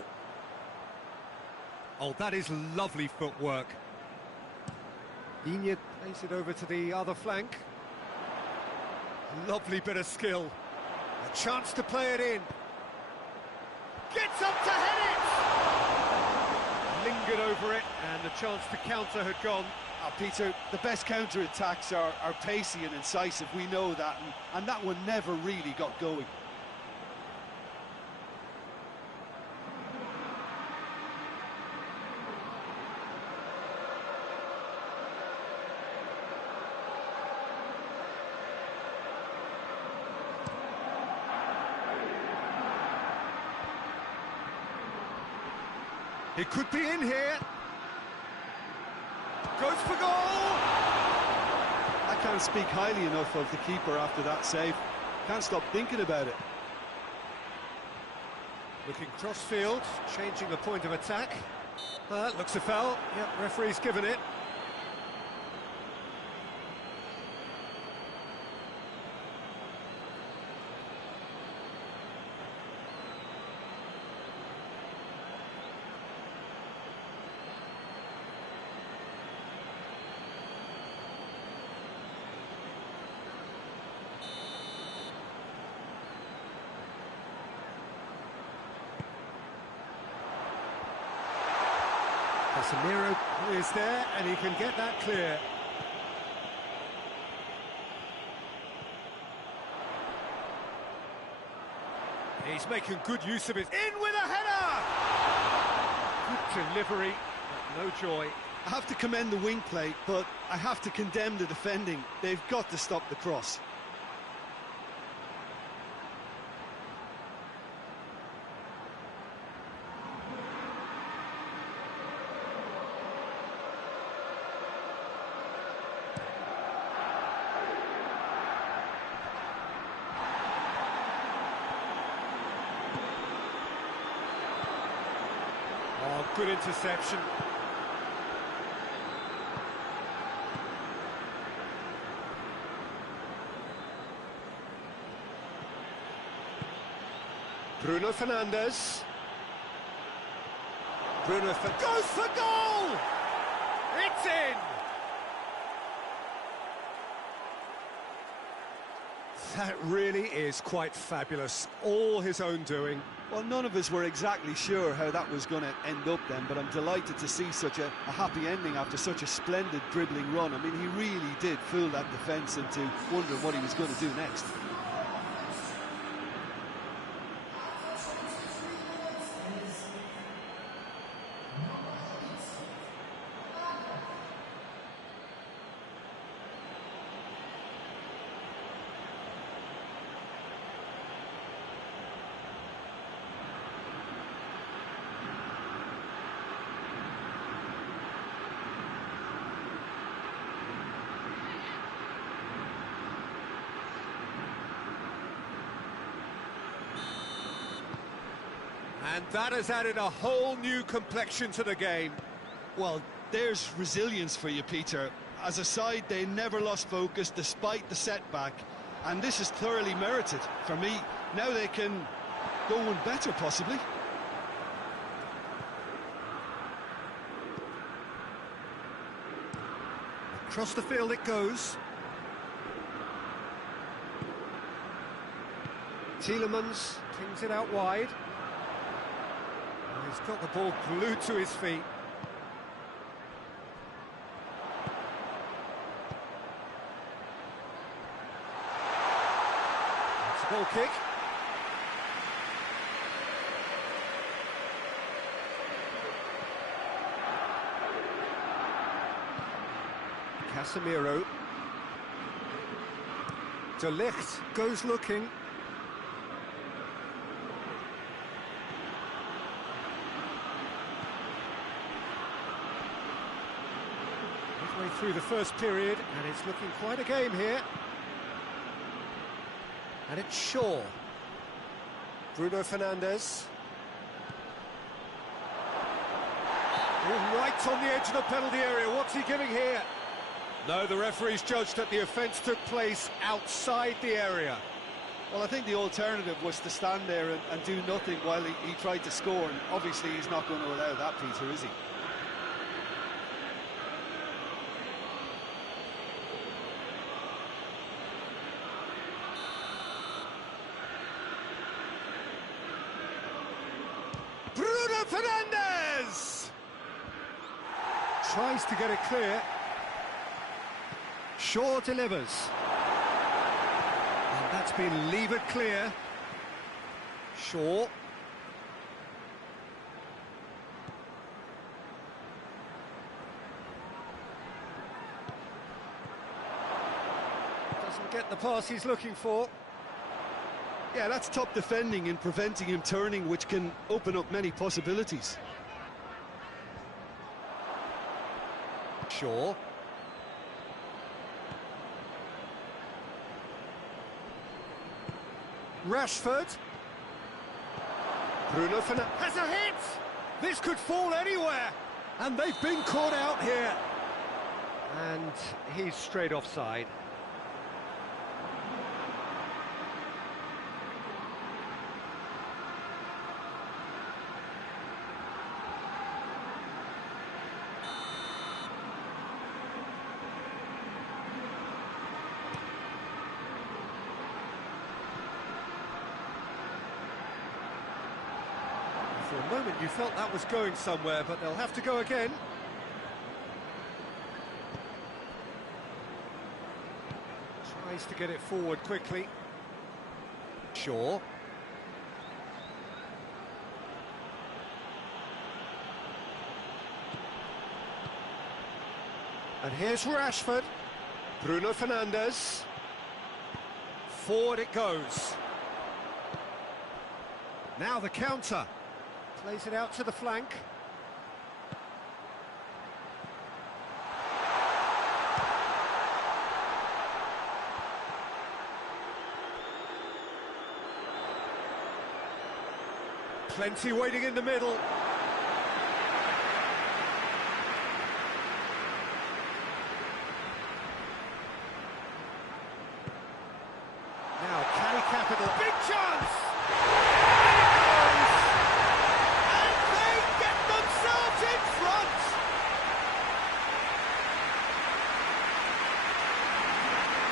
Oh, that is lovely footwork. Iñigo plays it over to the other flank. Lovely bit of skill. A chance to play it in. Gets up to head it! Lingered over it, and the chance to counter had gone. Peter, the best counter-attacks are pacey and incisive, we know that, and that one never really got going. It could be in here. Goes for goal! I can't speak highly enough of the keeper after that save. Can't stop thinking about it. Looking cross-field, changing the point of attack. Looks a foul. Yep, referee's given it. Casemiro is there, and he can get that clear. He's making good use of it. In with a header! Good delivery, but no joy. I have to commend the wing play, but I have to condemn the defending. They've got to stop the cross. Oh, good interception. Bruno Fernandes. Goes for goal! It's in! That really is quite fabulous. All his own doing. Well, none of us were exactly sure how that was going to end up then, but I'm delighted to see such a happy ending after such a splendid dribbling run. I mean, he really did fool that defence into wondering what he was going to do next. And that has added a whole new complexion to the game. Well, there's resilience for you, Peter. As a side, they never lost focus despite the setback, and this is thoroughly merited. For me, now they can go one better, possibly. Across the field it goes. Tielemans kings it out wide. He's got the ball glued to his feet. It's a goal kick. Casemiro. De Ligt goes looking. Through the first period, and it's looking quite a game here. And it's Shaw. Bruno Fernandes. Oh, right on the edge of the penalty area. What's he giving here? No, the referee's judged that the offence took place outside the area. Well, I think the alternative was to stand there and do nothing while he tried to score, and obviously he's not going to allow that, Peter, is he? Bruno Fernandes! Tries to get it clear. Shaw delivers. And that's been levered clear. Shaw. Doesn't get the pass he's looking for. Yeah, that's top defending and preventing him turning, which can open up many possibilities. Shaw. Rashford. Bruno Fernandes has a hit! This could fall anywhere! And they've been caught out here. And he's straight offside. For a moment you felt that was going somewhere, but they'll have to go again. Tries to get it forward quickly. Shaw. And here's Rashford. Bruno Fernandes. Forward it goes. Now the counter. Plays it out to the flank. Plenty waiting in the middle. Now, can he capital? Big chance! And they get themselves in front!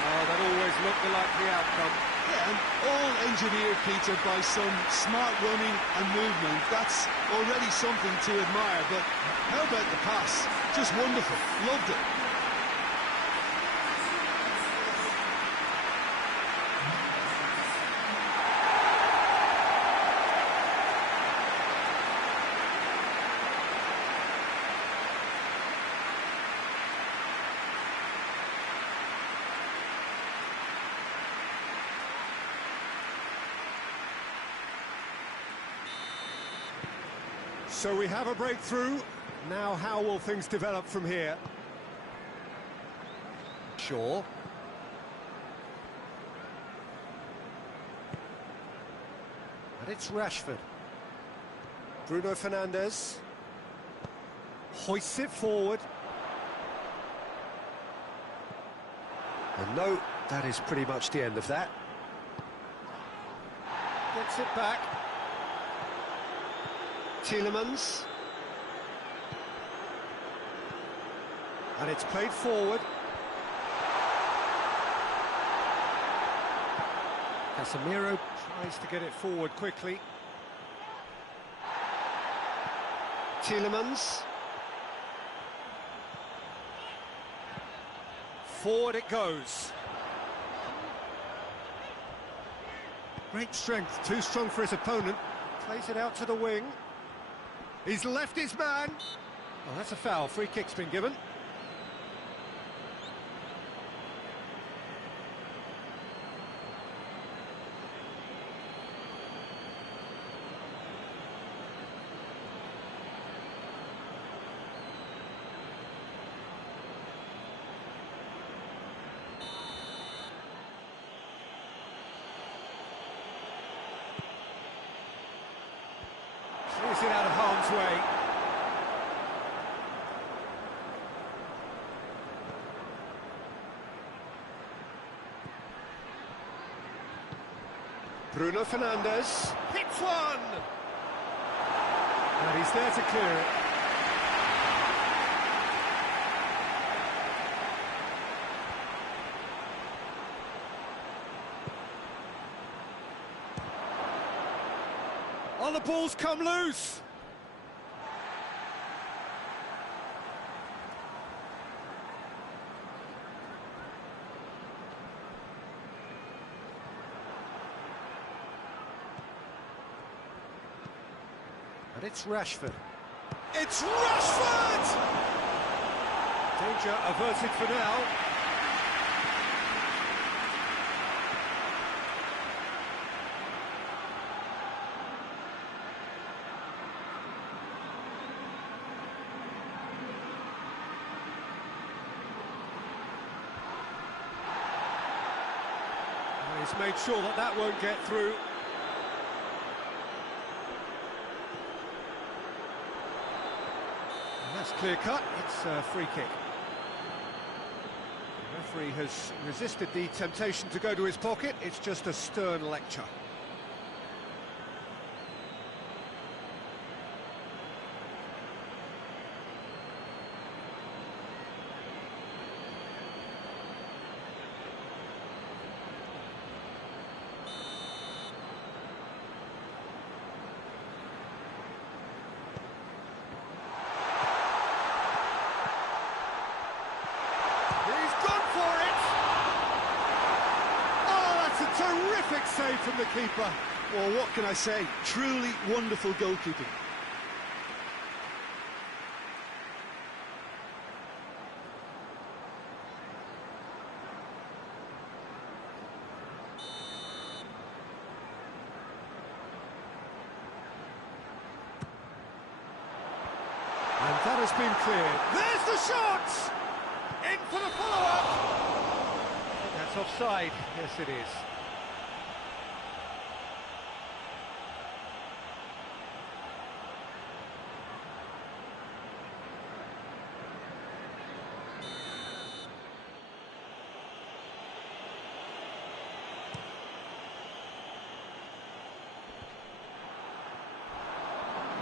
Oh, that always looked the likely outcome. Yeah, and all engineered, Peter, by some smart running and movement. That's already something to admire, but how about the pass? Just wonderful. Loved it. So we have a breakthrough. Now how will things develop from here? Shaw. And it's Rashford. Bruno Fernandes. Hoists it forward. And no, that is pretty much the end of that. Gets it back. Tielemans. And it's played forward. Casemiro tries to get it forward quickly. Tielemans. Forward it goes. Great strength, too strong for his opponent. Plays it out to the wing. He's left his man. Oh, that's a foul. Free kick's been given. Clears it out of harm's way. Bruno Fernandes hits one! And he's there to clear it. Oh, the ball's come loose! And it's Rashford. It's Rashford! Danger averted for now. And he's made sure that that won't get through. That's clear cut, it's a free kick. The referee has resisted the temptation to go to his pocket, it's just a stern lecture. Perfect save from the keeper. Well, what can I say? Truly wonderful goalkeeping. And that has been cleared. There's the shot! In for the follow-up! That's offside. Yes, it is.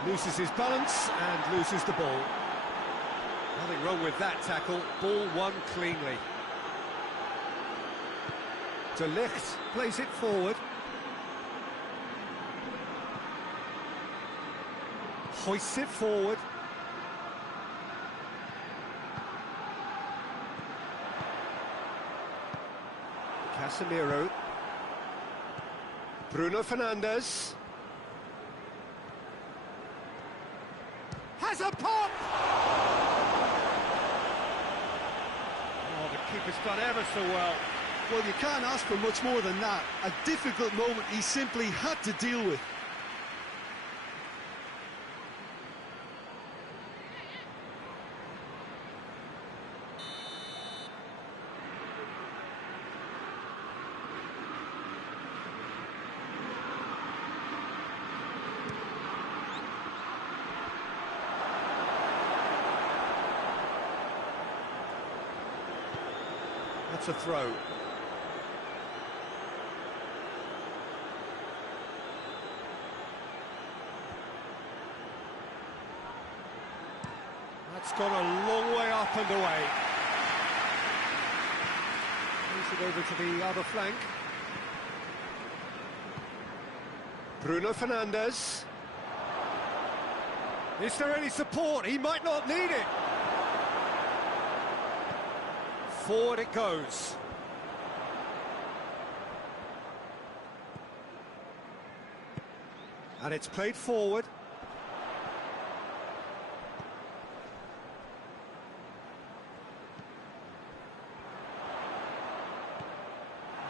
Loses his balance and loses the ball. Nothing wrong with that tackle. Ball won cleanly. De Ligt plays it forward. Hoists it forward. Casemiro. Bruno Fernandes. Has a pop! Oh, the keeper's done ever so well. Well, you can't ask for much more than that. A difficult moment he simply had to deal with. That's a throw. That's gone a long way up and away. Moves it over to the other flank. Bruno Fernandes. Is there any support? He might not need it. Forward it goes. And it's played forward.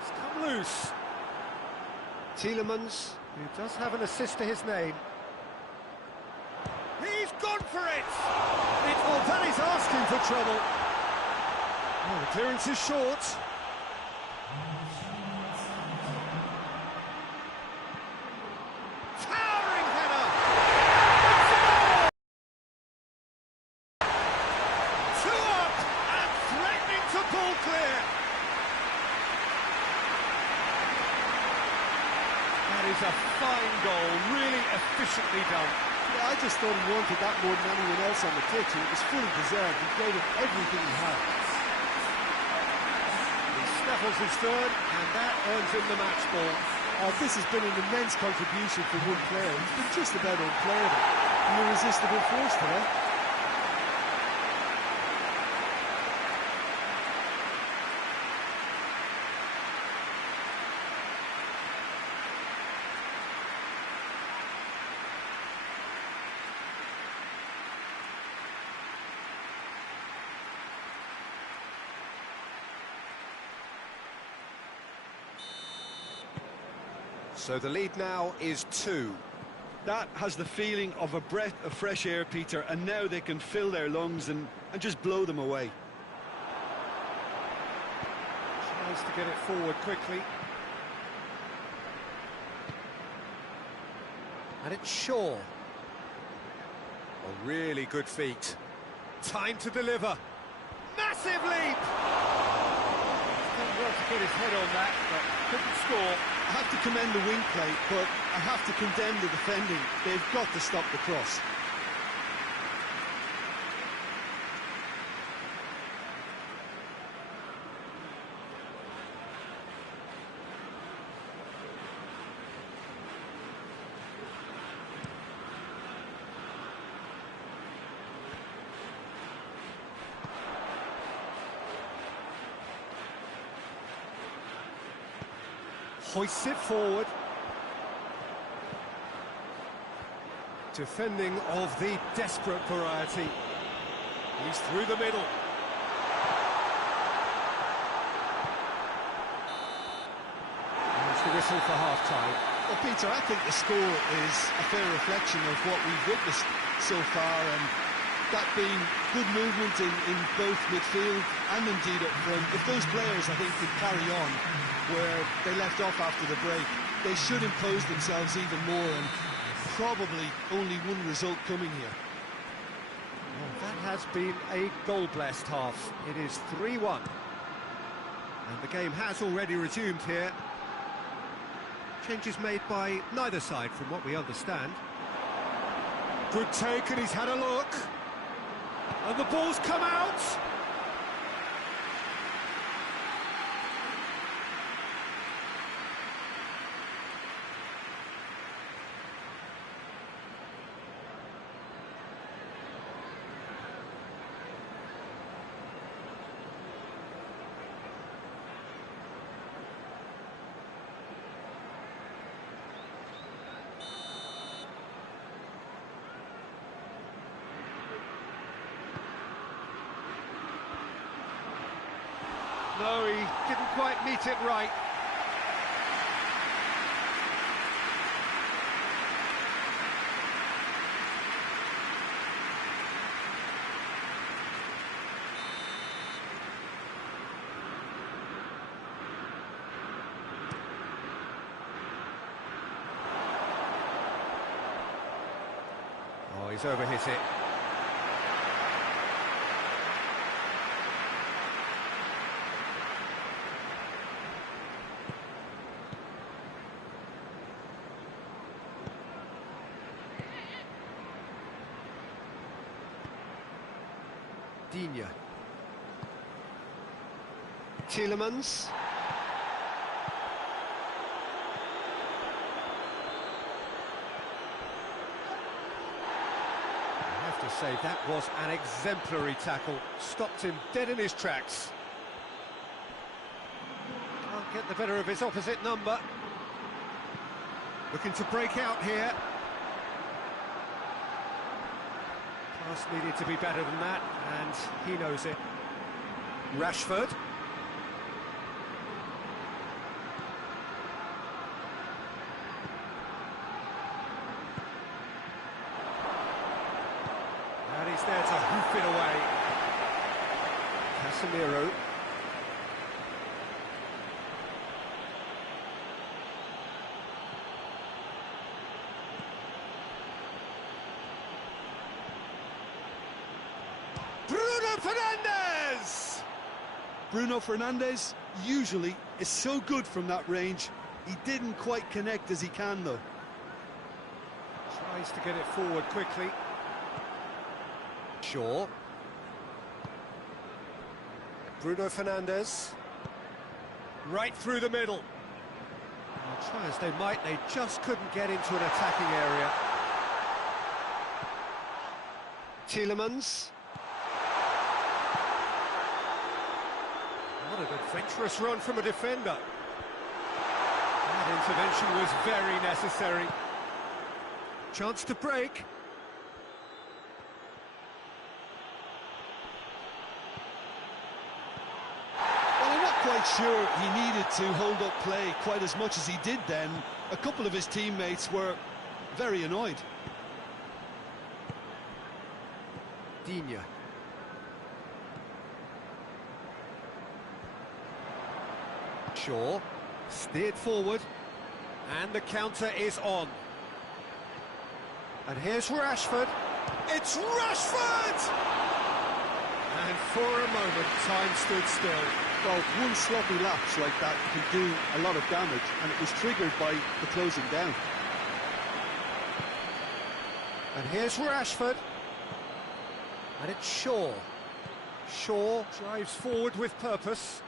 It's come loose. Tielemans, who does have an assist to his name. He's gone for it! Well, that is asking for trouble. Oh, the clearance is short. Towering header! Two up and threatening to pull clear. That is a fine goal, really efficiently done. Yeah, I just thought he wanted that more than anyone else on the pitch, and it was fully deserved. He gave it everything he had. Snaffles his third, and that earns him the match ball. Oh, this has been an immense contribution from one player. He's been just about unplayable. An irresistible force today. So the lead now is 2. That has the feeling of a breath of fresh air, Peter, and now they can fill their lungs and just blow them away. Tries to get it forward quickly. And it's Shaw. A really good feat. Time to deliver. Massive leap! He's done well to get his head on that, but couldn't score. I have to commend the wing play, but I have to condemn the defending. They've got to stop the cross. Hoists it forward. Defending of the desperate variety. He's through the middle. There's the whistle for half-time. Well, Peter, I think the score is a fair reflection of what we've witnessed so far, and that being good movement in both midfield and indeed up front. If those players, I think, could carry on where they left off after the break, they should impose themselves even more, and probably only one result coming here. Well, that has been a goal-blessed half. It is 3-1. And the game has already resumed here. Changes made by neither side, from what we understand. Good take, and he's had a look. And the ball's come out. No, he didn't quite meet it right. Oh, he's overhit it. Digne. Tielemans. I have to say, that was an exemplary tackle. Stopped him dead in his tracks. Can't get the better of his opposite number. Looking to break out here. Pass needed to be better than that, and he knows it. Rashford. And he's there to hoof it away. Casemiro. Fernandes! Bruno Fernandes usually is so good from that range. He didn't quite connect as he can, though. Tries to get it forward quickly. Shaw. Bruno Fernandes. Right through the middle. Well, try as they might, they just couldn't get into an attacking area. Tielemans. What a adventurous run from a defender. That intervention was very necessary. Chance to break. Well, I'm not quite sure he needed to hold up play quite as much as he did then. A couple of his teammates were very annoyed. Digne. Shaw, steered forward, and the counter is on. And here's Rashford. It's Rashford! And for a moment, time stood still. Well, one sloppy lapse like that can do a lot of damage, and it was triggered by the closing down. And here's Rashford. And it's Shaw. Shaw drives forward with purpose.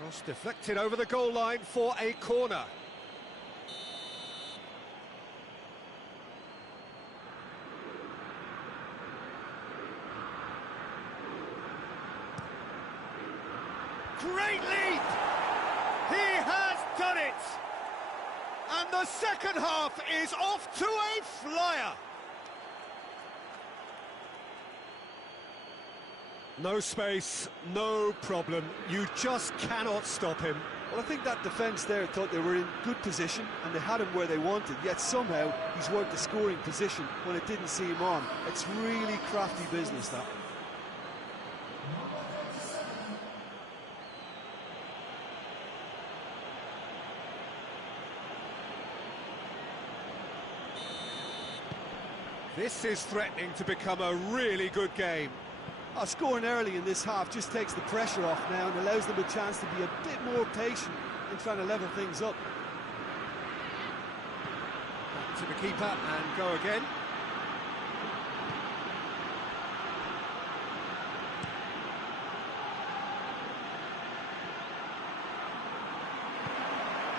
Cross deflected over the goal line for a corner. Great leap! He has done it! And the second half is off to a flyer. No space, no problem. You just cannot stop him. Well, I think that defence there thought they were in good position and they had him where they wanted, yet somehow he's worked the scoring position when it didn't see him on. It's really crafty business, that. This is threatening to become a really good game. Scoring early in this half just takes the pressure off now and allows them a chance to be a bit more patient in trying to level things up. Back to the keeper and go again.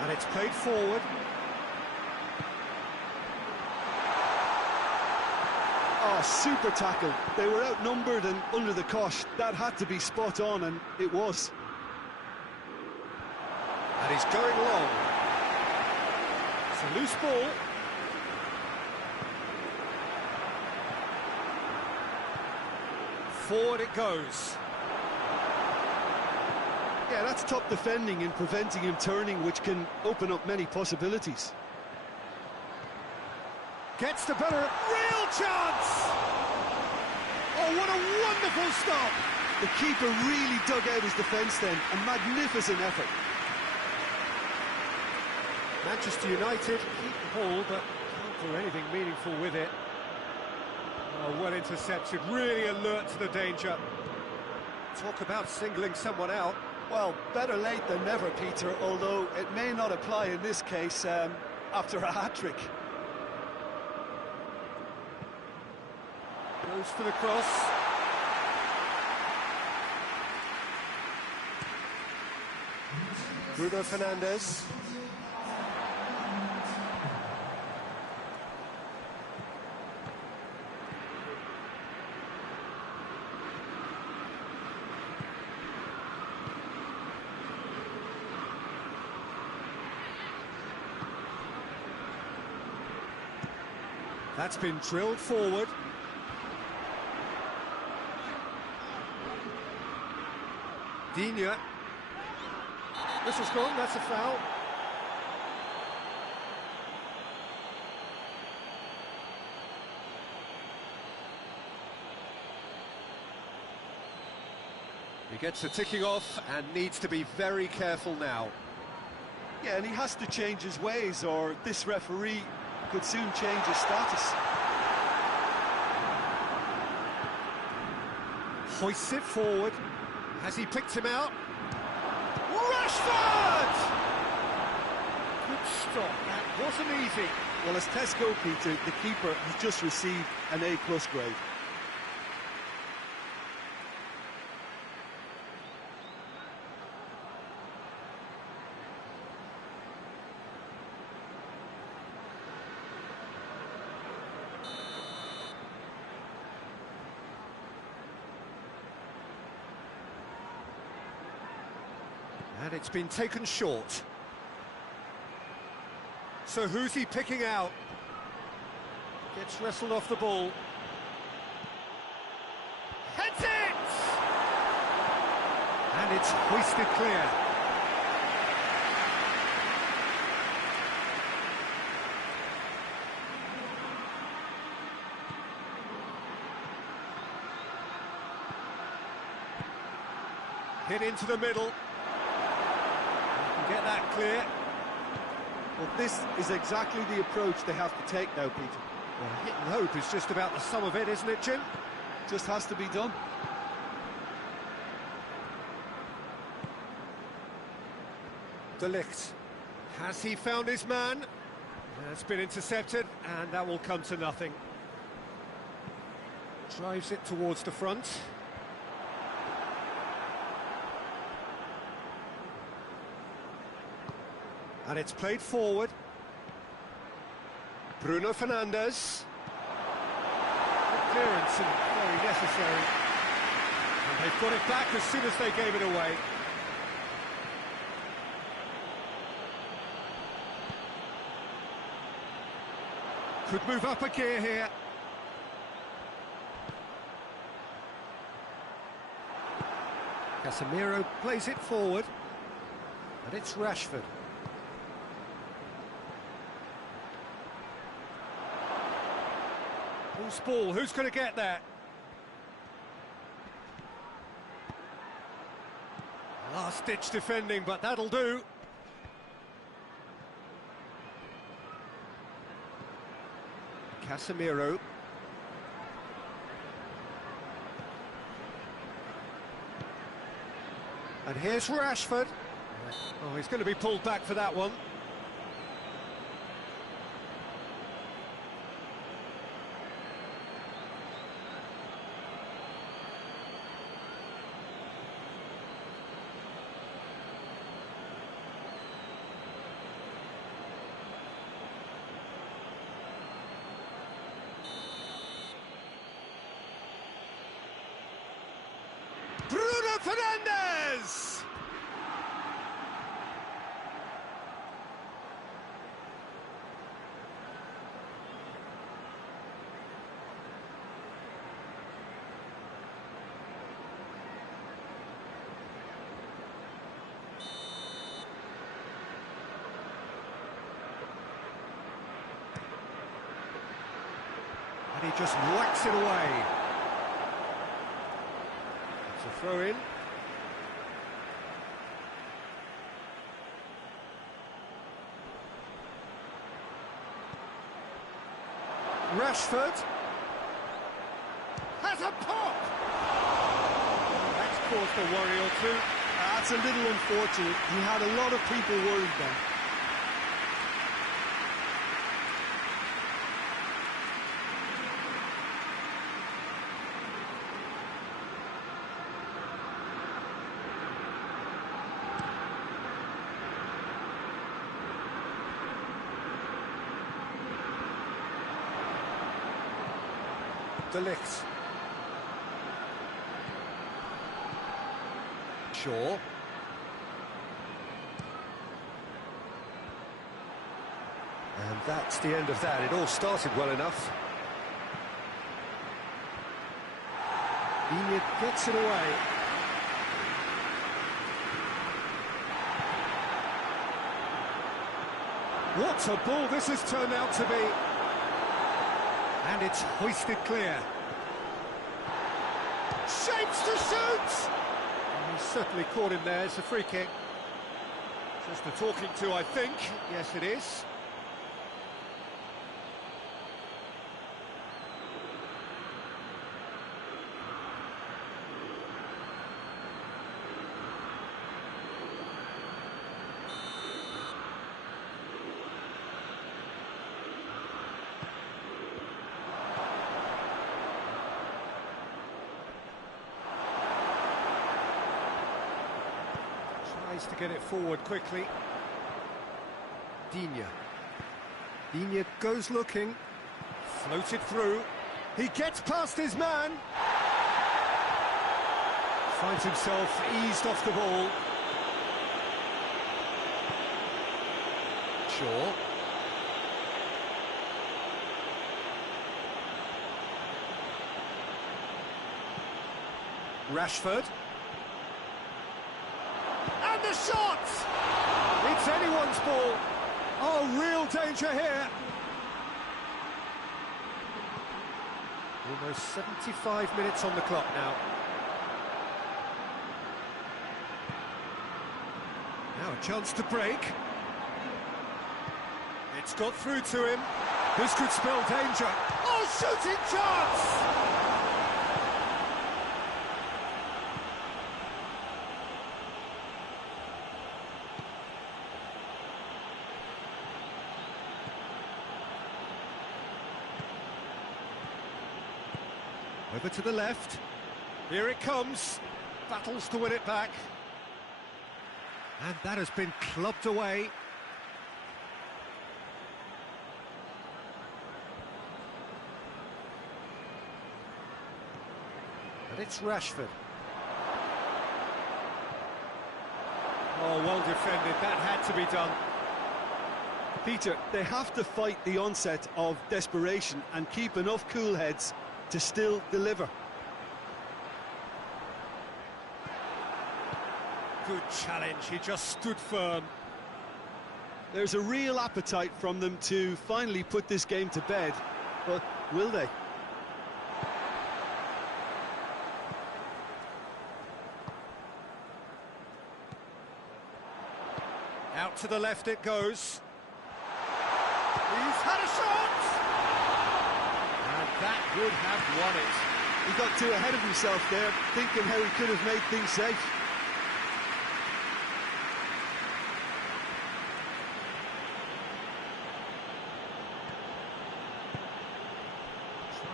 And it's played forward. Oh, super tackle. They were outnumbered and under the cosh. That had to be spot on, and it was. And he's going long. It's a loose ball. Forward it goes. Yeah, that's top defending and preventing him turning, which can open up many possibilities. Gets the better, real chance! Oh, what a wonderful stop! The keeper really dug out his defence then, a magnificent effort. Manchester United keep the ball, but can't do anything meaningful with it. Oh, well intercepted, really alert to the danger. Talk about singling someone out. Well, better late than never, Peter, although it may not apply in this case after a hat-trick. Goes for the cross. Bruno Fernandes. That's been drilled forward. Digne. This has gone, that's a foul. He gets the ticking off and needs to be very careful now. Yeah, and he has to change his ways, or this referee could soon change his status. Hoists it forward. Has he picked him out? Rashford! Good stop, that wasn't easy. Well, as tests go, Peter, the keeper has just received an A+ grade. And it's been taken short. So who's he picking out? Gets wrestled off the ball. Heads it! And it's hoisted clear. Hit into the middle. Get that clear. Well, this is exactly the approach they have to take now, Peter. Well, hit and hope is just about the sum of it, isn't it, Jim? Just has to be done. De Ligt. Has he found his man? It's been intercepted, and that will come to nothing. Drives it towards the front. And it's played forward. Bruno Fernandes. Good clearance and very necessary. And they've got it back as soon as they gave it away. Could move up a gear here. Casemiro plays it forward. And it's Rashford. Loose ball, who's going to get there? Last-ditch defending, but that'll do. Casemiro. And here's Rashford. Oh, he's going to be pulled back for that one. Bruno Fernandes! And he just whacks it away. It's a throw in. Rashford has a pop. That's caused a worry or two. That's a little unfortunate. He had a lot of people worried then. De Ligt. Shaw. And that's the end of that. It all started well enough. Digne gets it away. What a ball this has turned out to be. And it's hoisted clear. Shapes to shoot! And he's certainly caught him there. It's a free kick. Just a talking to, I think. Yes, it is. Tries to get it forward quickly. Digne. Digne goes looking. Floated through. He gets past his man. Finds himself eased off the ball. Shaw. Rashford. And the shot! It's anyone's ball. Oh, real danger here. Almost 75 minutes on the clock now. Now a chance to break. It's got through to him. This could spell danger. Oh, shooting chance! Over to the left. Here it comes. Battles to win it back. And that has been clubbed away. And it's Rashford. Oh, well defended. That had to be done. Peter, they have to fight the onset of desperation and keep enough cool heads to still deliver. Good challenge, he just stood firm. There's a real appetite from them to finally put this game to bed, but will they? Out to the left it goes. He's had a shot! And that would have won it. He got too ahead of himself there, thinking how he could have made things safe.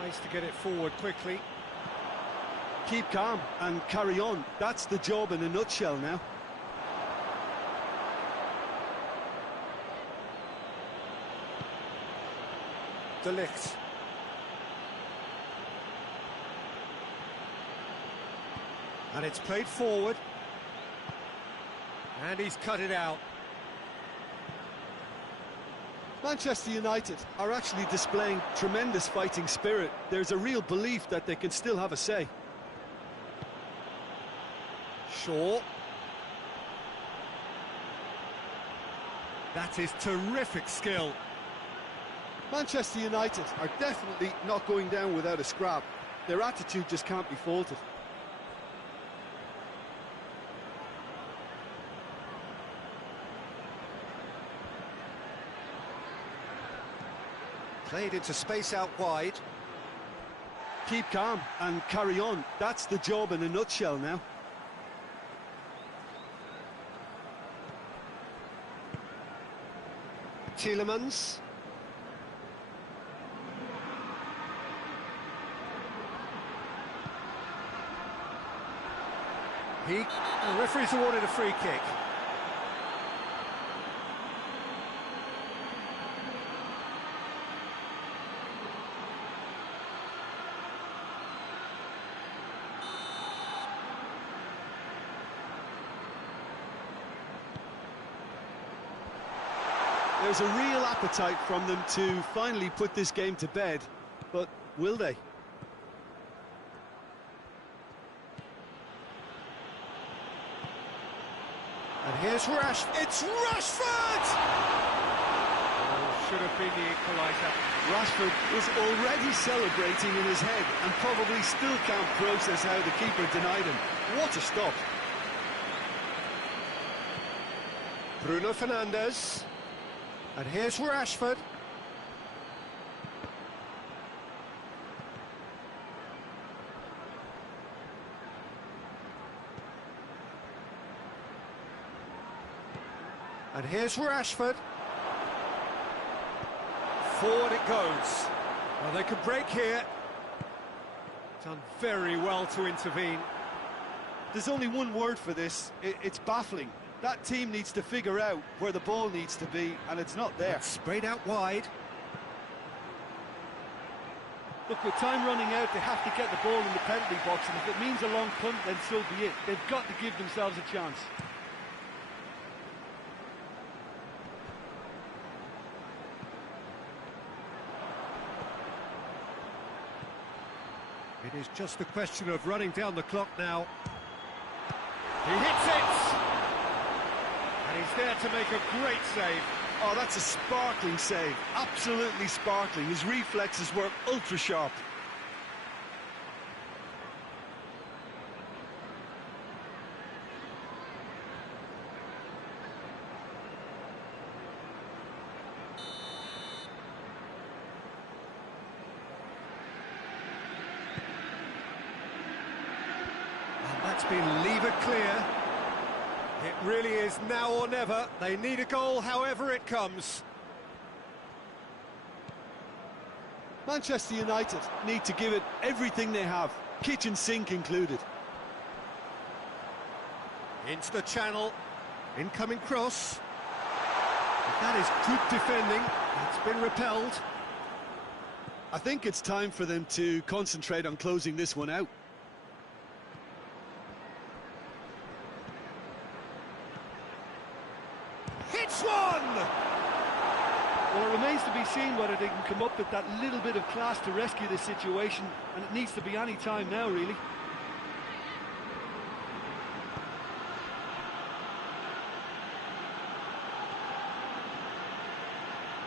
Tries to get it forward quickly. Keep calm and carry on. That's the job in a nutshell now. De Ligt. And it's played forward. And he's cut it out. Manchester United are actually displaying tremendous fighting spirit. There's a real belief that they can still have a say. Shaw. That is terrific skill. Manchester United are definitely not going down without a scrap. Their attitude just can't be faulted. Played into space out wide. Keep calm and carry on. That's the job in a nutshell now. Tielemans. The referee's awarded a free kick. There's a real appetite from them to finally put this game to bed, but will they? And here's Rashford. It's Rashford! Oh, should have been the equaliser. Rashford was already celebrating in his head and probably still can't process how the keeper denied him. What a stop. Bruno Fernandes. And here's Rashford. And here's Rashford. Forward it goes. Well, they could break here. Done very well to intervene. There's only one word for this. It's baffling. That team needs to figure out where the ball needs to be, and it's not there. It's sprayed out wide. Look, with time running out, they have to get the ball in the penalty box, and if it means a long punt, then so be it. They've got to give themselves a chance. It is just a question of running down the clock now. He hits it! And he's there to make a great save. Oh, that's a sparkling save. Absolutely sparkling. His reflexes were ultra sharp. And that's been levered clear. It really is now or never. They need a goal however it comes. Manchester United need to give it everything they have, kitchen sink included. Into the channel. Incoming cross. But that is good defending. It's been repelled. I think it's time for them to concentrate on closing this one out. Hits one! Well, it remains to be seen whether they can come up with that little bit of class to rescue this situation, and it needs to be any time now, really.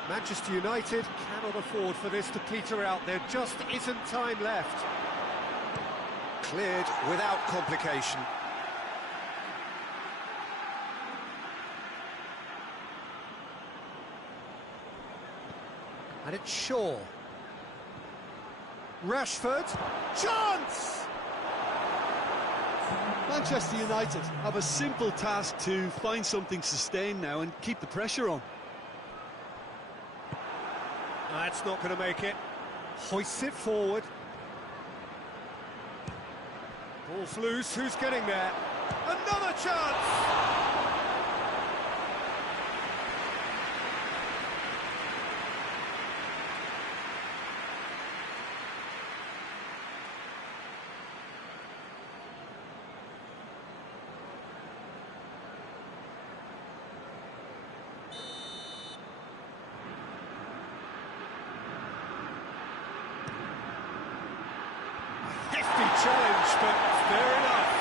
Manchester United cannot afford for this to peter out. There just isn't time left. Cleared without complication. And it's Shaw. Rashford. Chance! Manchester United have a simple task to find something sustained now and keep the pressure on. That's not going to make it. Hoists it forward. Ball's loose. Who's getting there? Another chance! Hefty challenge, but fair enough.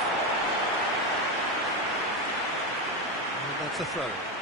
And that's a throw.